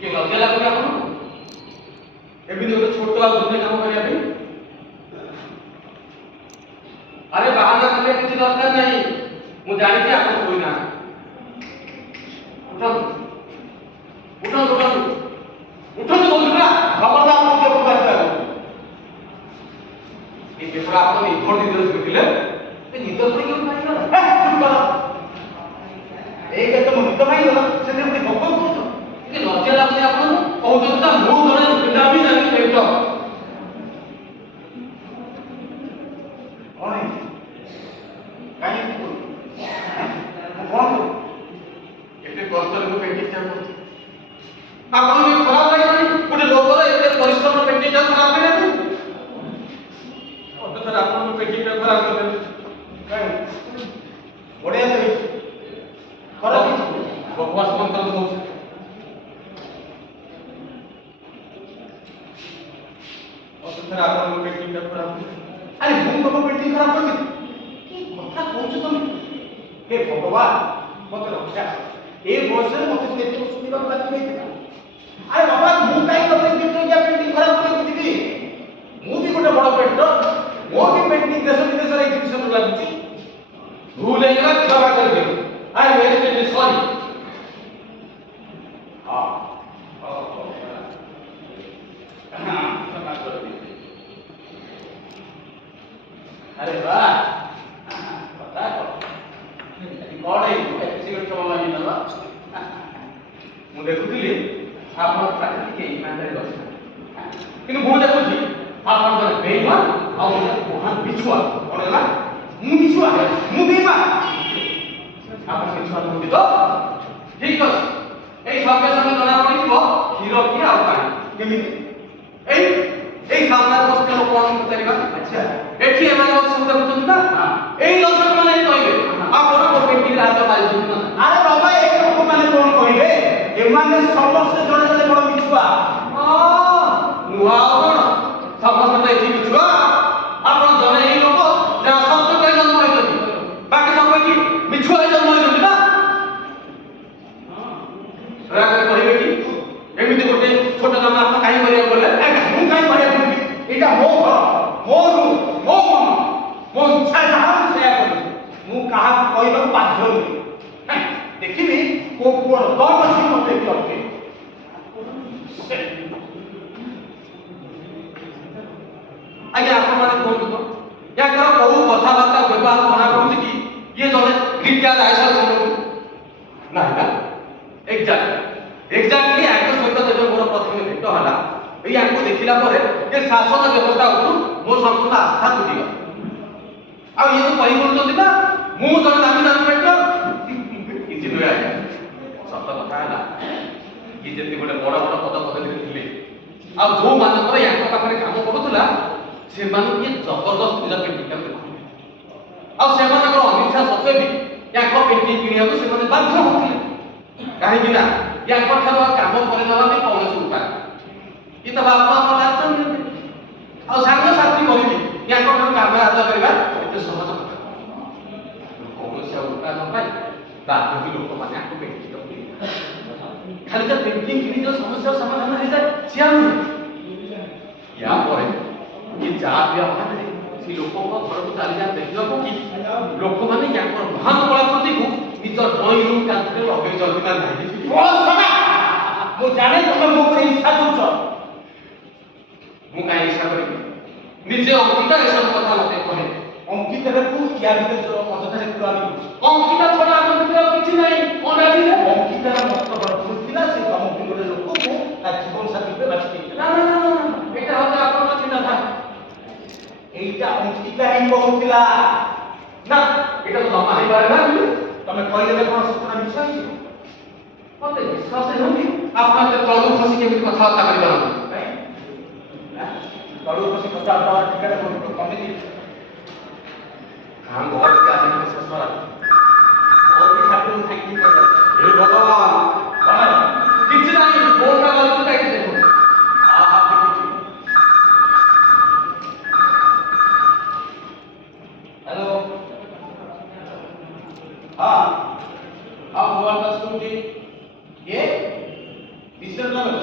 ଟିକେ ଲଜ୍ଜା ଲାଗୁନି ଆପଣଙ୍କୁ? ଏମିତି ଗୋଟେ ଛୋଟ ଆଉ ଦୁନିଆ କାମ କରିବା ପାଇଁ? ଆରେ ବାହାନା କରିବା କିଛି ଦରକାର ନାହିଁ। ମୁଁ ଜାଣିଛି ଆପଣ ଶୋଇନାହାନ୍ତି। ଉଠନ୍ତୁ ଉଠନ୍ତୁ ଉଠନ୍ତୁ ଉଠନ୍ତୁ କହୁଛୁ ନା। ଖବରଦାର ମୋ ଦେହକୁ ଆସିବାକୁ। ଏ କେଶର ଆପଣ ନିର୍ଭର ନିଦରେ ଶୋଇଥିଲେ। ଏ ନିଦ ପଡ଼ି କେଉଁଠି ଭାଙ୍ଗିଗଲା? ଚୁପ୍ କର। ଏଇ କେତେ ମୋ ନିଦ ଭାଙ୍ଗିଗଲା ସେଥିରେ ପୁଣି ଭୋକ କରୁଛ। ଟିକେ ଲଜ୍ଜା ଲାଗୁନି ଆପଣଙ୍କୁ? କହୁଛନ୍ତି ନା ମୁଁ ଜଣେ ପିଲାବି ଜାଣି ପେଟ। କଣ ହେଇଛି? କାହିଁକି ମୁଁ କଣ କରୁ? ଏତେ କଷ୍ଟରେ ମୁଁ ପେଣ୍ଟିଂ କରୁଛି। ଆପଣଙ୍କୁ ଟିକେ ଖରାପ ଲାଗିବନି? ଗୋଟେ ଲୋକର ଏତେ ପରିଶ୍ରମ ପେଣ୍ଟିଂ ଖରାପ କରିବା ପାଇଁ? ଅଥଚ ଆପଣଙ୍କ ପେଣ୍ଟିଂ ଖରାପ କରିଦେଲେ। କାହିଁକି? ବଢିଆ ତ ହେଇଛି। ଖରାପ ହେଇଛି? ବକବାସ ବନ୍ଦ କରନ୍ତୁ କହୁଛି। ଅଥଚ ଆପଣଙ୍କ ପେଣ୍ଟିଂ ଖରାପ କରିଦେଲେ। ଆରେ ମୁଁ ତମ ପେଣ୍ଟିଂ ଖରାପ କରିଛି? କି କଥା କହୁଛ ତମେ? ହେ ଭଗବାନ ମତେ ରକ୍ଷା କର। ଏ ବୟସରେ ମତେ ଏତେ ଶୁଣିବାକୁ ବାଧ୍ୟ ହେଇଥିଲା। ଆରେ ବାବା ମୁଁ କାହିଁ ତମେ ପେଣ୍ଟିଂ ଖରାପ କରିବାକୁ ଯିବି? ମୁଁ ବି ଗୋଟେ ବଡ ପେଣ୍ଟର। ମୋ ବି ପେଣ୍ଟିଂ ଦେଶ ବିଦେଶରେ ଏକ୍ସିବିସନ ଲାଗୁଛି। ଭୁଲ ହେଇଗଲା, କ୍ଷମା କରିଦିଅ। ଆଇ ଏମ୍ ଭେରି ସରି। ହଁ କ୍ଷମା କରିଦିଅ। ଆରେ ବାଃ କଥା କହ। କଣ ହେଇଛି ଏକ୍ସିବିସନ କ୍ଷମା ମାଗିନେଲ? ମୁଁ ଦେଖୁଥିଲି ଆପଣଙ୍କ ପାଖରେ ଟିକେ ଇମାନଦାରୀ ଅଛି, କିନ୍ତୁ ମୁଁ ଦେଖୁଛି ଆପଣ ଜଣେ ବେଇମାନ ଆଉ ଜଣେ ମହାନ ବିଛୁଆ। କଣ ହେଲା? ମୁଁ ମିଛୁଆ? ମୁଁ ବେଇମାନ? ଆପଣ ବିଛୁଆ ନୁହନ୍ତି ତ? ଠିକ ଅଛି, ଏଇ ସଙ୍ଗେ ସଙ୍ଗେ ଜଣା ପଡିଯିବ କ୍ଷୀର କିଏ ଆଉ ପାଣି କେମିତି? ଏଇ ଏଇ ସାମ୍ନାରେ ବସିଥିବା ଲୋକମାନଙ୍କୁ ପଚାରିବା। ଆଚ୍ଛା ଏଠି ଏମାନେ ବସି ସବୁ ଦେଖୁଛନ୍ତି ନା? ଏଇ ଦର୍ଶକ ମାନେ କହିବେ ଆପଣ ମୋ ପେଣ୍ଟିଂରେ ହାତ ମାରିଛନ୍ତି ନା? ଆରେ ବାବା ଏ ଲୋକମାନେ କଣ କହିବେ? ଏମାନେ ସମସ୍ତେ ଜଣେ ଜଣେ ବଡ ମିଛୁଆ। ନୂଆ ଆଉ କଣ? ସମସ୍ତେ ତ ଏଠି ମିଛୁଆ। ଆପଣ ଜଣେ ଏଇ ଲୋକ ଯାହା ସତ୍ୟ କହି ଜନ୍ମ ହୋଇଛନ୍ତି, ବାକି ସବୁ ଏଠି ମିଛୁଆ ହେଇ ଜନ୍ମ ହୋଇଛନ୍ତି ନା? ଦୟାକରି କହିବେ କି ଏମିତି ଗୋଟେ ଛୋଟ କାମ ଆପଣ କାହିଁ କରିବାକୁ ଗଲେ? ମୁଁ କାହିଁ କରିବାକୁ ଯିବି? ଏଇଟା ମୋ ଘର, ମୋ ରୁମ୍, ମୋ ମନ, ମୋ ଇଚ୍ଛା ଯାହା ମୁଁ ସେଇଆ କରିବି। ମୁଁ କାହାକୁ କହିବାକୁ ବାଧ୍ୟ ନୁହେଁ। ଦେଖିବି କୋଉ ପୁଅର ଦମ ଅଛି ମତେ ଏଠି ଅଟକେଇବ। ଆଜ୍ଞା ଆପଣମାନେ କୁହନ୍ତୁ ତ, ୟାଙ୍କର କୋଉ କଥାବାର୍ତ୍ତା ବ୍ୟବହାର ଜଣା ପଡୁଛି କି ଇଏ ଜଣେ ରିଟାୟାର୍ଡ ଆଇଏଏସ୍ ଅଫିସର? ନାହିଁ ନା? ଏକ୍ଜାକ୍ଟଲି ୟାଙ୍କ ସହିତ ଯେବେ ମୋର ପ୍ରଥମେ ଭେଟ ହେଲା, ଏଇ ୟାଙ୍କୁ ଦେଖିଲା ପରେ ଏ ଶାସନ ବ୍ୟବସ୍ଥା ଉପରୁ ମୋ ସମ୍ପୂର୍ଣ୍ଣ ଆସ୍ଥା ତୁଟିଗଲା। ଆଉ ଇଏ ତ କହି କରୁଛନ୍ତି ନା ମୁଁ ଜଣେ ଦାମୀ ଦାମୀ ପେଣ୍ଟର। କିଛି ନୁହେଁ ଆଜ୍ଞା, ସତ କଥା ହେଲା ଇଏ ଯେମିତି ଗୋଟେ ବଡ ବଡ ପଦ ପଦବୀରେ ଥିଲେ ଆଉ ଯୋଉମାନଙ୍କର ୟାଙ୍କ ପାଖରେ କାମ କରୁଥିଲା ସେମାନଙ୍କୁ ଇଏ ଜବରଦସ୍ତ ନିଜ ପେଣ୍ଟିଂ ଦେଖୁଥିଲେ, ଆଉ ସେମାନଙ୍କର ଅନିଚ୍ଛା ସତ୍ତ୍ୱେ ବି ୟାଙ୍କ ପେଣ୍ଟିଂ କିଣିବାକୁ ସେମାନେ ବାଧ୍ୟ ହଉଥିଲେ। କାହିଁକି ନା ୟାଙ୍କ ଠାରୁ ଆଉ କାମ କରିନେବା ପାଇଁ କୌଣସି ଉପାୟ ଇଏ ତ ବାପା ମା ଲାଞ୍ଚ ନିଅନ୍ତି, ଆଉ ସାଙ୍ଗସାଥି କରିକି ୟାଙ୍କ ଠାରୁ କାମ ଆଦାୟ କରିବା ଏତେ ସହଜ କଥା। କୌଣସି ଆଉ ଉପାୟ ନ ପାଇ ବାଧ୍ୟ ବି ଲୋକମାନେ ୟାଙ୍କୁ ପେଣ୍ଟିଂ କିଣିବେ। ଖାଲି ତ ପେଣ୍ଟିଂ କିଣି ଯୋଉ ସମସ୍ୟାର ସମାଧାନ ହେଇଯାଏ ସିଏ ନୁହେଁ। ୟା ପରେ କି ଯାହା ବି ଆହ୍ୱାନରେ ସେ ଲୋକଙ୍କ ଘରକୁ ଚାଲିଯାନ୍ତି ଦେଖିବାକୁ କି ଲୋକମାନେ ୟାଙ୍କର ମହାନ କଳାକୃତିକୁ ନିଜ ଡ୍ରଇଂ ରୁମ୍ କାନ୍ଥରେ ଲଗେଇଛନ୍ତି ନା ନାହିଁ। ମୁଁ ଜାଣେ ତମେ ମୋ ଉପରେ ଇଚ୍ଛା କରୁଛ। ମୁଁ କାହିଁ ଇଚ୍ଛା କରିବି? ନିଜେ ଅଙ୍କିତା ଏସବୁ କଥା ମତେ କହେ। ଅଙ୍କିତାରେ ତୁ ୟା ଭିତରେ ଅଯଥାରେ ପୁରାଣି କରୁଛୁ। ଅଙ୍କିତା ଛଡା ଆମ ଭିତରେ ଆଉ କିଛି ନାହିଁ। ଅନାଦିରେ ଅଙ୍କିତାର ମତ ଭରପୁର ଥିଲା। ସେ ତମ ଗୋଟେ ଲୋକକୁ ତା ଜୀବନ ସାଥୀ ରୂପେ ବାଛି ଦେଇଥିଲା। ନା ନା ନା ନା, ଏଇଟା ହଉଛି ଆପଣଙ୍କ ଚିନ୍ତାଧାରା। এইটা অঙ্কিতা ହିଁ କହୁଥିଲା। ନା ଏଇଟା ତ ଜମା ହେଇପାରେ ନା। ତମେ କହିଦେଲେ କଣ ସତଟା ମିଛ ହେଇଯିବ? ମତେ ବିଶ୍ୱାସ ହେଉନି ଆପଣ ଏତେ ତଳୁ ଖସି କେମିତି କଥାବାର୍ତ୍ତା କରିପାରନ୍ତି। ତଳୁ ଖସି କଥାବାର୍ତ୍ତା ଠିକାରେ ତମେ हाँ बहुत क्या है ससुरा और भी ठाकुर खाई हे भगवान किसी नहीं फोन का बाजू का देखो हेलो हाँ हाँ मोबाइल का स्कूल की ये मिस्टर नगर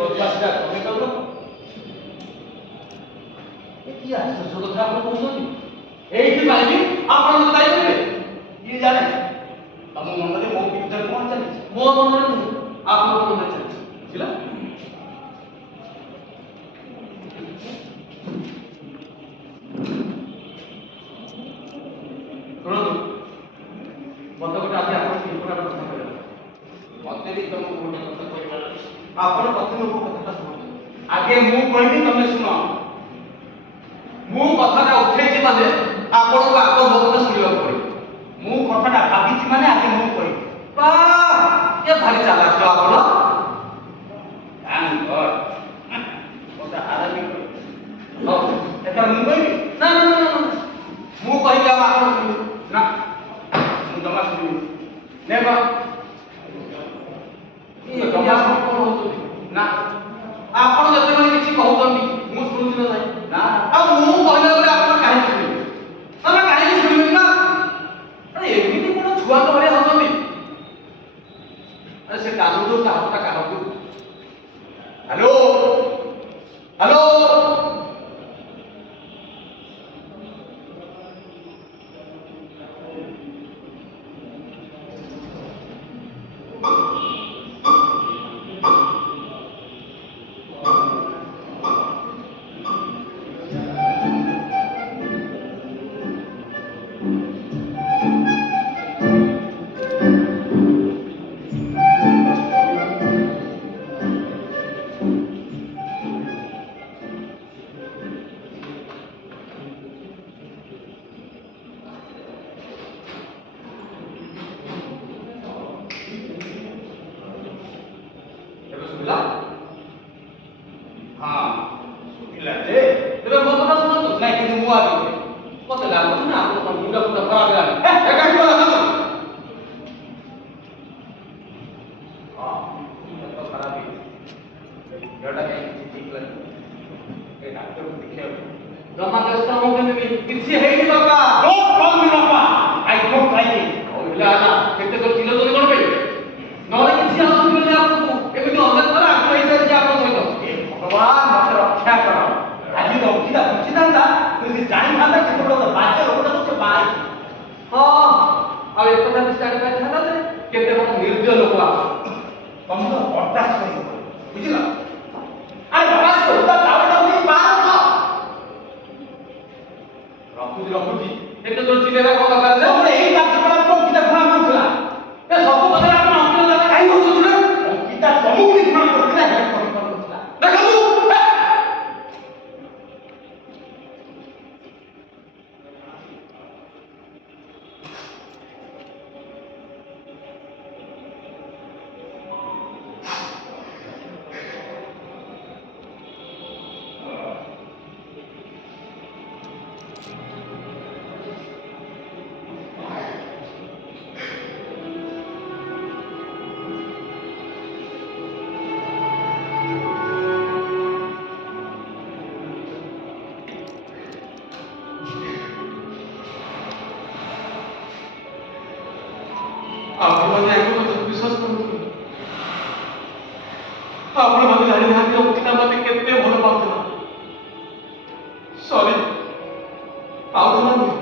ବଦମାସଟା ତମେ କଲ। କି ଆଶ୍ଚର୍ଯ୍ୟ କଥା ଆପଣ କହୁଛନ୍ତି। ଏଇଥିପାଇଁ ବି ଆପଣ ମତେ ଦାୟୀ କରିବେ? କିଏ ଜାଣେ ତମ ମନରେ ମୋ ବିରୁଦ୍ଧରେ କଣ ଚାଲିଛି। ମୋ ମନରେ ନୁହେଁ, ଆପଣଙ୍କ ମନରେ ଚାଲିଛି। ବୁଝିଲା? ଶୁଣନ୍ତୁ, ମତେ ଗୋଟେ ଆଜି ଆପଣଙ୍କ ଇମ୍ପୋର୍ଟାଣ୍ଟ କଥା କହିବାର ଅଛି। ମତେ ବି ତମକୁ ଗୋଟେ କଥା କହିବାର ଅଛି। ଆପଣ ପ୍ରଥମେ ମୋ କଥାଟା ଶୁଣନ୍ତୁ। ଆଗେ ମୁଁ କହିବି ତମେ ଶୁଣ। ମୁଁ କଥାଟା ଉଠେଇଛି ମାନେ ଆପଣଙ୍କୁ ଆଗ ମୋ କଥା ଶୁଣିବାକୁ ପଡ଼ିବ। ମୁଁ କଥାଟା ଭାବିଛି ମାନେ ଆଗେ ମୁଁ କହିବି। ଏ ଭାରି ଚାଲାକ ଆପଣ। Thank God. ମତେ ଆରାମି କହିବି। ହଉ, ଏଥର ମୁଁ କହିବି। ନା ନା ନା ନା, ମୁଁ କହିବି ଆଉ ଆପଣ ଶୁଣିବେ। ନା ମୁଁ ଜମା ଶୁଣିବି। ନେବ ଜମା ଆପଣ କଣ ହଉଛନ୍ତି? ନା ଆପଣ ଯେତେବେଳେ କିଛି କହୁଛନ୍ତି ମୁଁ ଶୁଣୁଛି ନା ନାହିଁ? ନା ଆଉ ମୁଁ କହିଲା ବେଳେ ଆପଣ କାହିଁକି ଶୁଣିବେ? ତମେ କାହିଁକି ଶୁଣିବେନି ନା? ଆରେ ଏମିତି କଣ ଛୁଆଙ୍କ ଭଳିଆ ହଉଛନ୍ତି? ଆରେ ସେ କାନ୍ଦୁ ତା ହାତଟା କାଢନ୍ତୁ। Hello hello. ଏବେ ଶୁଭିଲା? ହଁ ଶୁଭିଲା ଯେ ଏବେ ମୋ କଥା ଶୁଣନ୍ତୁ। ନାଇଁ କିନ୍ତୁ ମୁଁ ଆଗେ କହିବି। ମତେ ଲାଗୁଛି ନା ଆପଣଙ୍କ ମୁଣ୍ଡ ଫୁଣ୍ଡ ଖରାପ ହେଲାଣି। କାହିଁକି ଦେଖନ୍ତୁ। ହଁ, ମୁଣ୍ଡ ତ ଖରାପ ହେଇଛି। ଦେହଟା କାହିଁକି କିଛି ଠିକ୍ ଲାଗୁନି। ଏ ଡାକ୍ତରକୁ ଦେଖିବାକୁ ଜମା ବ୍ୟସ୍ତ ହୁଅନ୍ତୁନି, କିଛି ହେଇନି ବାପା। Don't call me ବାପା। I don't like it. ହଉ ହେଲା, କେତେ ଜୋର ଚିଲଉଛନ୍ତି କଣ ପାଇଁ? ନହେଲେ କିଛି ଆସୁନି ଆପଣଙ୍କୁ। ଏମିତି ଅନେକ ଥର ଆଗରୁ ହେଇସାରିଛି ଆପଣଙ୍କ ସହିତ। ଏ ଭଗବାନ ମତେ ରକ୍ଷା କର। ଆଜି ରଖିଲା ବୁଝିଥାନ୍ତା ସେ ଜାଣିଥାନ୍ତା କେତେବେଳେ ବାଜ୍ୟ ଲୋକଟା ତ ସେ ବାହାରି। ହଁ, ଆଉ ଏକଥା ବି ଜାଣିପାରିଥାନ୍ତା ଯେ କେତେ କଣ ନିର୍ଦ୍ଦୟ ଲୋକ ଆପଣ। ତମକୁ ବରଦାସ୍ତ କରିହବନି ବୁଝିଲ। ଆରେ ବାବା ସୌଦା ଚାଉଳଟା ନେଇ ବାହାର ରଖୁଛି ରଖୁଛି, ଏତେ ଜୋର ଚିଲେଇବା କଣ ଦରକାର ଯେ? ତମର ଏଇ କାର୍ଯ୍ୟକଳାପ ଅଙ୍କିତା ଘୃଣା କରୁଥିଲା। ଏ ସବୁ କଥାରେ ଆପଣ ଅଙ୍କିତ ଦାଦା କାହିଁ ହଉଛନ୍ତି ନା? ଅଙ୍କିତା ତମକୁ ବି ଘୃଣା କରୁଥିଲା ହେଲେ କରିପାରୁନଥିଲା। ଦେଖନ୍ତୁ, ଆପଣମାନେ ୟାଙ୍କୁ ମଧ୍ୟ ବିଶ୍ୱାସ କରନ୍ତୁ। ଆପଣମାନେ ଜାଣିନାହାନ୍ତି ଅଙ୍କିତା ମତେ କେତେ ଭଲ ପାଉଥିଲା। ସରି, ପାଉଥିଲା ନୁହେଁ,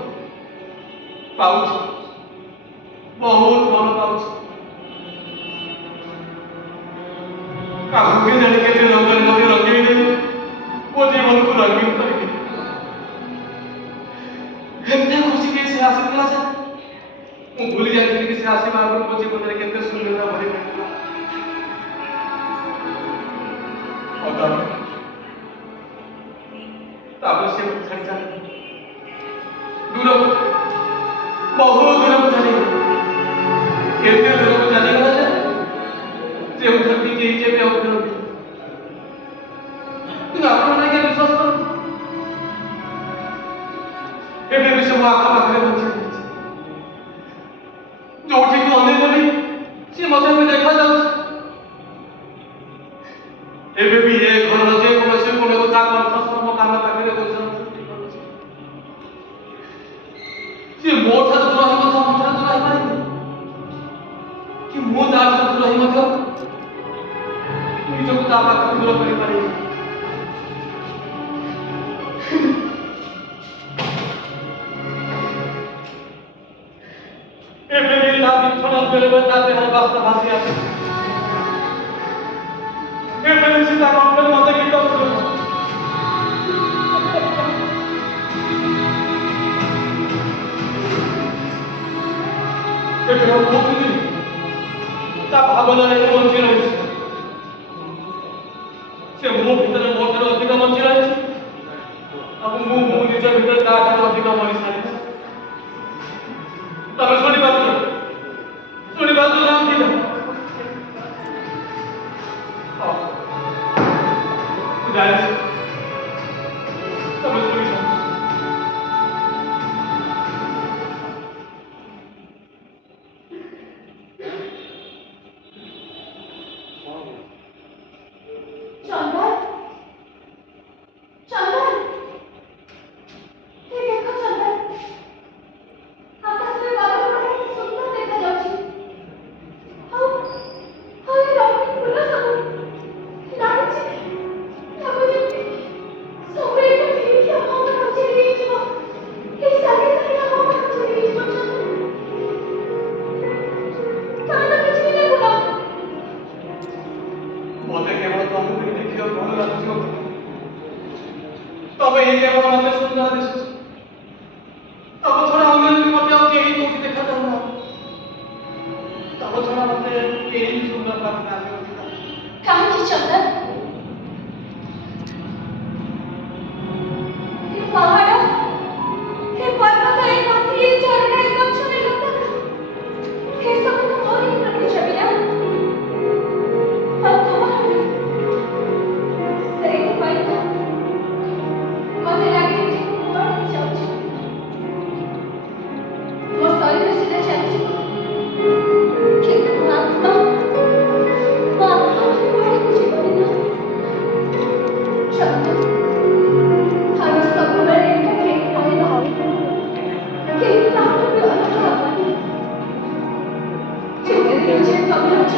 ପାଉଛି, ବହୁତ ଭଲ ପାଉଛି। କାହାକୁ କେଜାଣି କେତେ ରଙ୍ଗରେ ମତେ ରଙ୍ଗେଇ ଦେଇ ମୋ ଜୀବନକୁ ରଙ୍ଗୀନ କରିକି ଏତେ ଖୁସି କି ସେ ଆସିଥିଲା ଯେ ମୁଁ ଭୁଲି ଯାଇଥିଲି କି ସେ ଆସିବା ଆଗରୁ ମୋ ଜୀବନରେ କେତେ ସୁନ୍ଦରତା ଭରି ରହିଥିଲା। ତାପରେ ସେ ମତେ ଛାଡ଼ି ଚାଲିଗଲା। ଦୂରକୁ, ବହୁ ଦୂରକୁ ଚାଲିଗଲା। କେତେ ଦୂରକୁ ଚାଲିଗଲା ଯେ ଯେଉଁଠି କେହି କେବେ ଅଭିନନ୍ଦନ। କିନ୍ତୁ ଆପଣମାନେ ଆଜ୍ଞା ବିଶ୍ୱାସ କରନ୍ତୁ, ଏବେ ବି ସେ ମୋ ଆଖପାଖରେ ବଞ୍ଚି ରହିଛି। ଯୋଉଠିକୁ ଅନେକ ବି ସେ ମତେ ଏବେ ଦେଖାଯାଉଛି। ଏବେ ବି ଏ ଘରର ଯେକୌଣସି କୋଣରୁ ତା କଣ୍ଠସ୍ୱର ମୋ କାନ ପାଖରେ ଗୋଚର କରୁଛି। ସେ ମୋ ଠାରୁ ଦୂର ହିଁ ମଧ୍ୟ ମୋ ଠାରୁ ଦୂର ହେଇପାରିବ କି ମୁଁ ତା ଠାରୁ ଦୂର ହିଁ ମଧ୍ୟ ନିଜକୁ ତା ପାଖକୁ ଦୂର କରିପାରିବି। ଏବେ ବି ତା ବିଛଣା ବେଳେ ବେଳେ ତା ଦେହର ବାସ୍ନା ଭାସି ଆସେ। ଏବେ ବି ସେ ତା କଣ୍ଠରେ ମତେ ଗୀତ ଶୁଣୁଛି। ଏବେ ଆଉ ବହୁତ ଦିନ ତା ଭାବନାରେ ମୁଁ ବଞ୍ଚି ରହିଛି। ସେ ମୋ ଭିତରେ ମୋ ଠାରୁ ଅଧିକ ବଞ୍ଚି ରହିଛି ଏବଂ ମୁଁ ନିଜ ଭିତରେ ତା ଠାରୁ ଅଧିକ ମରି ସାରିଛି। ତମେ ଶୁଣିପାରୁଛ ନାହାନ୍ତି ନା? ମୁଁ ଜାଣିଛି ତମେ ଶୁଣିଛ। চন্দন চন্দন এই দেখো চন্দন আকাশের বাদলগুলো কি সুন্দর দেখা যাচ্ছে। ଆଉ ଆଉ ଏ ରଙ୍ଗୀନ ଫୁଲ ସବୁ ଲାଗୁଛି ଯେମିତି ସବୁ ଏକାଠି ହେଇକି ଆମ ମାନଙ୍କୁ ଛିଡ଼ି ହେଇଯିବ। ଏଇ ସାଙ୍ଗେ ସାଙ୍ଗେ ଆମ ମାନଙ୍କୁ ଛିଡ଼ି ହେଇଯିବ ଚନ୍ଦନ। ତମେ ତ କିଛି ବି ଦେଖୁନ। ମତେ କେବଳ ତମକୁ ହିଁ ଦେଖିବାକୁ ଭଲ ଲାଗୁଛି। ତମେ ହିଁ କେବଳ ମତେ ସୁନ୍ଦର ଦିଶୁଛ। ତମ ଛଡା ଅନ୍ୟ ମତେ ଆଉ କେହି କୋଉଠି ଦେଖାଯାଉନାହାନ୍ତି। ତମ ଛଡା ମତେ କେହି ସୁନ୍ଦର ଲାଗୁନାହାନ୍ତି। କାହିଁକି ଚନ୍ଦନ? ଏ ପାହାଡ଼, ଏ ପର୍ବତ, ଏ ନଦୀ, ଏ ଝରଣା, ଏ ଗଛ, ଏ ଲତା ଏସବୁ ତ ମୋର ହିଁ ପ୍ରତିଛବି ନା? ଆଉ ତୁମର ନୁହେଁ। ସେଇଥିପାଇଁ ତ ମତେ ଲାଗେ ଯେ ମୁଁ କୁଆଡ଼େ ଯାଉଛି। ମୋ ଶରୀର ସିନା ଚାଲିଯିବ କିନ୍ତୁ ମୋ ଆତ୍ମା କୁଆଡ଼କୁ ଯିବନି ନା। ଚନ୍ଦନ ଆମେ ସବୁବେଳେ ଏକାଠି ହେଇକି ରହିବା। କେହି କାହାଠୁ ବି ଅଲଗା ହବନି। ଯେତେ ଦିନ ଯାଏ ତମେ ଅଛ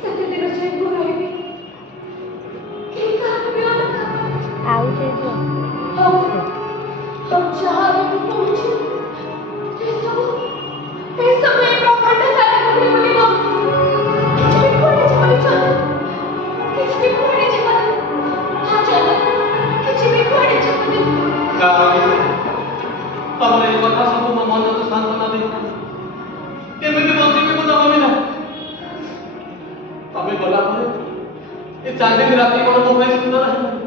ସେତେ ଦିନ ଯାଏ ମୁଁ ରହିବି। କେହି କାହାଠୁ ବି ଅଲଗା ହବନି। ଆଉ ଯାହା ଆମେ କହୁଛୁ ଏସବୁ ଏ ବ୍ରହ୍ମାଣ୍ଡ ସାରା ଘୁରି ବୁଲିବ। କିଛି ବି କୁଆଡ଼େ ଯିବନି ଚନ୍ଦନ। କିଛି ବି କୁଆଡ଼େ ଯିବନି। ହଁ ଚନ୍ଦନ କିଛି ବି କୁଆଡ଼େ ଯିବନି। ତମର ଏ କଥା ସବୁ ମୋ ମନକୁ ସାନ୍ତ୍ୱନା ଦେଇଥାଏ। କେମିତି ବଞ୍ଚିବି ମୁଁ ତମ ବିନା? ତମେ ଗଲା ପରେ ଏ ଚାନ୍ଦିନୀ ରାତି କଣ ମୋ ପାଇଁ ସୁନ୍ଦର ହେବନି?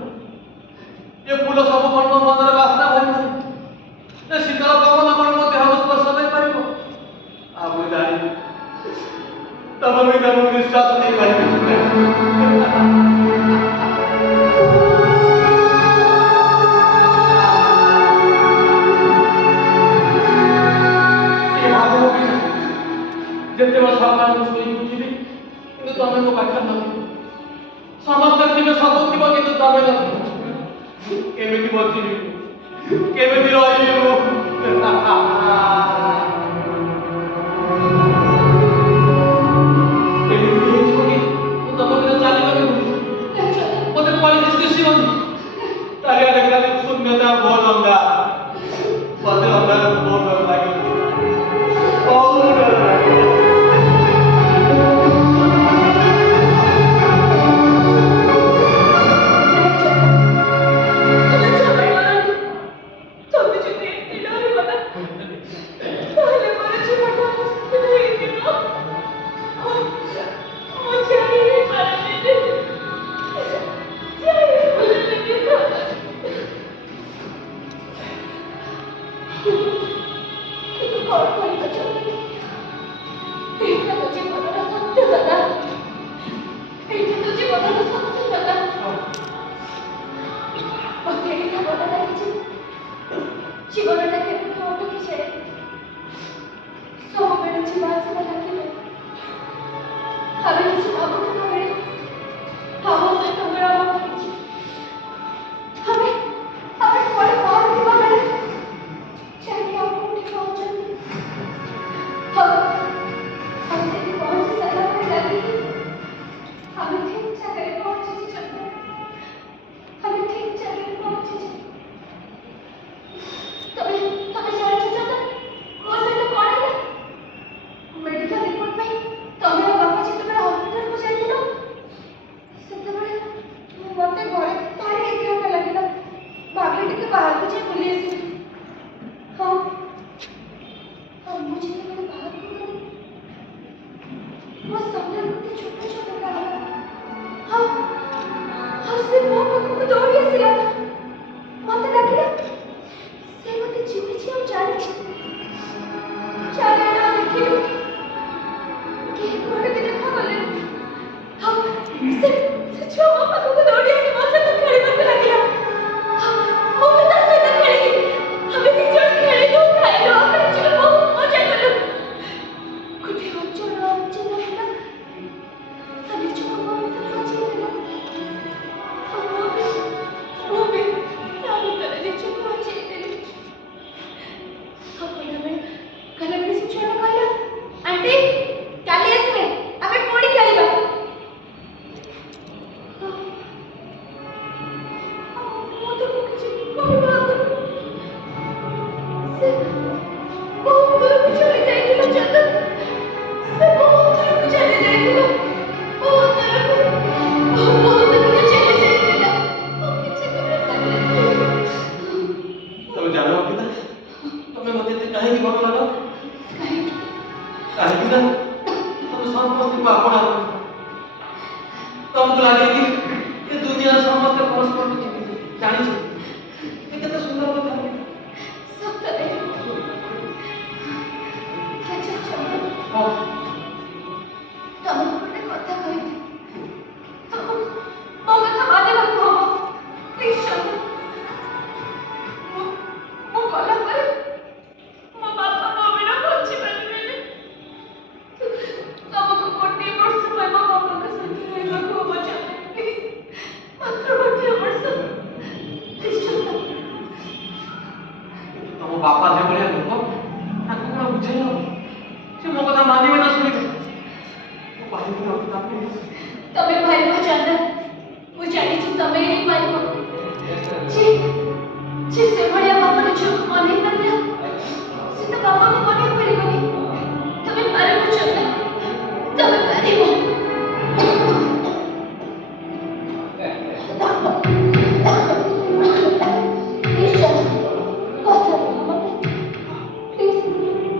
ଏ ଫୁଲ ସବୁ କଣ ମୋ ମନରେ ବାସ୍ନା ଭରିପାରେ? ଏ ଶୀତଳ ପବନ କଣ ମୋ ଦେହକୁ ସ୍ପର୍ଶ କରିପାରିବ? ଆଉ ମୁଁ ଜାଣିନି ତମ ବିନା ମୁଁ ନିଶ୍ୱାସ ନେଇପାରିବି। ଯେତେବେଳେ ସକାଳୁ ମୁଁ ଶୋଇ ଉଠିବି କିନ୍ତୁ ତମେ ମୋ ପାଖରେ ନଥିବ। ସମସ୍ତେ ଥିବେ, ସବୁ ଥିବ କିନ୍ତୁ ତମେ ନଥିବ। କେମିତି ବଞ୍ଚିବି? କେମିତି ରହିବି ମୁଁ? ଏମିତି ହେଇଯିବ କି ମୁଁ ତମ ବିନା ଚାଲିଗଲି ମତେ କୁଆଡ଼େ କିଛି ଦିଶିବନି। ଚାରିଆଡେ ଖାଲି ଶୂନ୍ୟତା, ଘୋର ଅନ୍ଧାର। ମତେ ଅନ୍ଧାର ବହୁତ ଡର ଲାଗେ। ବହୁତ ଡର ଲାଗେ। ତମେ ଯଦି ଏତେ ଡରିବ ନା ତାହେଲେ ମୋର ଜୀବନ ମୁସ୍କିଲ ହେଇଯିବ। ମୁଁ ଯାଇ ହିଁ ପାରନ୍ତିନି। ଯାଇ ହିଁ ପାରନ୍ତିନି। ମୋ ପାଖକୁ ଦୌଡ଼ି ଆସିଲା। ମତେ ଲାଗିଲା ସେ ମତେ ଚିହ୍ନିଛି ଆଉ ଜାଣିଛି। ଚାରିଆଡ଼େ ଦେଖିଲୁ, କେହି କୁଆଡ଼େ ବି ଦେଖାଗଲେନି। ଆଉ ସେ ଛୁଆ ମୋ ପାଖକୁ ଦୌଡ଼ି ଆସି ମୋ ସହିତ ଖେଳିବାକୁ ଲାଗିଲା। ମୁଁ ବି ତା ସହିତ ଖେଳିଲି। ଆମେ ଦି ଜଣ ଖେଳିଲୁ, ଖାଇଲୁ, ନାଚିଲୁ, ବହୁତ ମଜା କଲୁ। ଗୋଟିଏ ଅଞ୍ଚଳ ଅଚିହ୍ନା ପିଲା ତା ନିଜକୁ ମୋ ଭିତରେ ହଜେଇଦେଲା। ଆଉ ମୁଁ ବି ତା ଭିତରେ ନିଜକୁ ହଜେଇଦେଲି। ଆଉ ଗଲାବେଳେ ସେ ଛୁଆଟା କହିଲା, ଆଣ୍ଟି କାଲି ଆସିବେ, ଆମେ ପୁଣି ଖେଳିବା। ମୁଁ ତାକୁ କିଛି କହିବା ଆଗରୁ ସେ ବହୁତ ଦୂରକୁ ଚାଲି ଯାଇଥିଲା। ଚନ୍ଦନ, ସେ ବହୁତ ଦୂରକୁ ଚାଲି ଯାଇଥିଲା। ବହୁତ ଦୂରକୁ ଚାଲି ଯାଇଥିଲା। ଆଉ କିଛି ଦୂର ଗଲେ ତମେ ଜାଣ ଅର୍ପିତା, ତମେ ମତେ ଏତେ କାହିଁକି ଭଲ ଲାଗ? କାହିଁକି ନା ତମେ ସମସ୍ତଙ୍କୁ ଆପଣା କର। ତମକୁ ଲାଗେ କି ଏ ଦୁନିଆର ସମସ୍ତେ ପରସ୍ପରକୁ ଚିହ୍ନିଛି, ଜାଣିଛି। ଏ କେତେ ସୁନ୍ଦର କଥା। ସତରେ। ଆଚ୍ଛା ଚନ୍ଦନ, ହଁ, ତମକୁ ଗୋଟେ କଥା କହିବି। ତମକୁ ମୋ କଥା ମାନିବାକୁ ହବ। ପ୍ଲିଜ୍ ଚନ୍ଦନ, ମୁଁ ଗଲା ପରେ ମୋ ବାପା ମମିର ବୁଝି ପାରିବେନି। ତମକୁ ଗୋଟିଏ ବର୍ଷ ପାଇଁ ମୋ ବାପାଙ୍କ ସହିତ ରହିବାକୁ ହବ ଚନ୍ଦନ। ପ୍ଲିଜ୍, ମାତ୍ର ଗୋଟିଏ ବର୍ଷ। ପ୍ଲିଜ୍ ଚନ୍ଦନ। ତମ ବାପା ଯେଭଳିଆ ଲୋକ, ତାଙ୍କୁ କଣ ବୁଝେଇ ହବ? ସେ ମୋ କଥା ମାନିବେ ନା ଶୁଣିବେ? ମୁଁ କହିବି ଅର୍ପିତା, please। ତମେ ପାରିବ ଚନ୍ଦନ, ମୁଁ ଜାଣିଛି ତମେ ହିଁ ପାରିବ। ଯେ ସେଭଳିଆ ବାପା ନିଜକୁ ମନେଇ ନଥିଲା, ସେ ତ ବାପାକୁ ମନେଇ ପାରିବନି। ତମେ ପାରିବ ଚନ୍ଦନ, ତମେ ପାରିବ। ପ୍ଲିଜ୍ ଚନ୍ଦନ, କଥା କୁହ ମତେ। ପ୍ଲିଜ୍।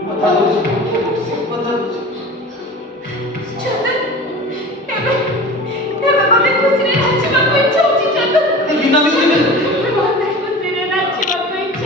କଥା ଦଉଛି, କଥା ଦଉଛି। ଚନ୍ଦନ, ଏବେ ମତେ ଖୁସିରେ ନାଚିବାକୁ ଇଚ୍ଛା ହଉଛି ଚନ୍ଦନ। ଗୀତା ବି ଶୁଣିବେ। ମତେ ଖୁସିରେ ନାଚିବାକୁ ଇଚ୍ଛା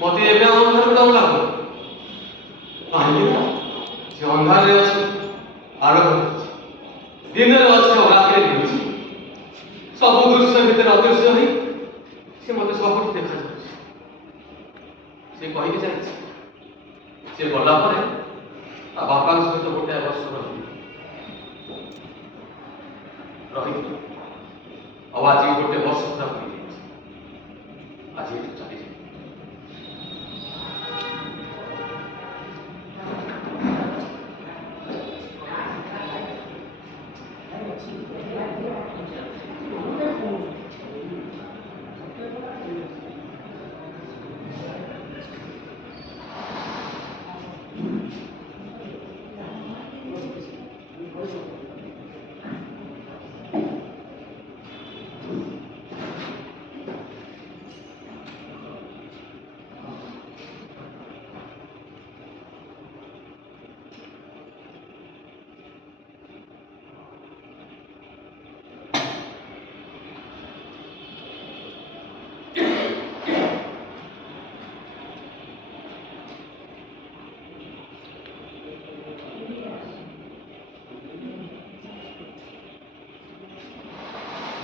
ମତେ ଏବେ ଅନ୍ଧାର ଡର ଲାଗୁ କାହିଁକି ନା ସେ ଅନ୍ଧାରରେ ଅଛି ଆଲୋକ ଅଛି, ଦିନରେ ଅଛି ଆଉ ରାତିରେ ମିଳୁଛି। ସବୁ ଦୃଶ୍ୟ ଭିତରେ ଅଦୃଶ୍ୟ ହୋଇ ସେ ମତେ ସବୁଠି ଦେଖାଯାଉଛି। ସେ କହିକି ଯାଇଛି ସେ ଗଲା ପରେ ତା ବାପାଙ୍କ ସହିତ ଗୋଟେ ବର୍ଷ ରହିଲି ଆଉ ଆଜି ଗୋଟେ ବର୍ଷ ପୁରା ହୋଇଯାଇଛି। ଆଜି ଏଠୁ ଚାଲିଯାଏ।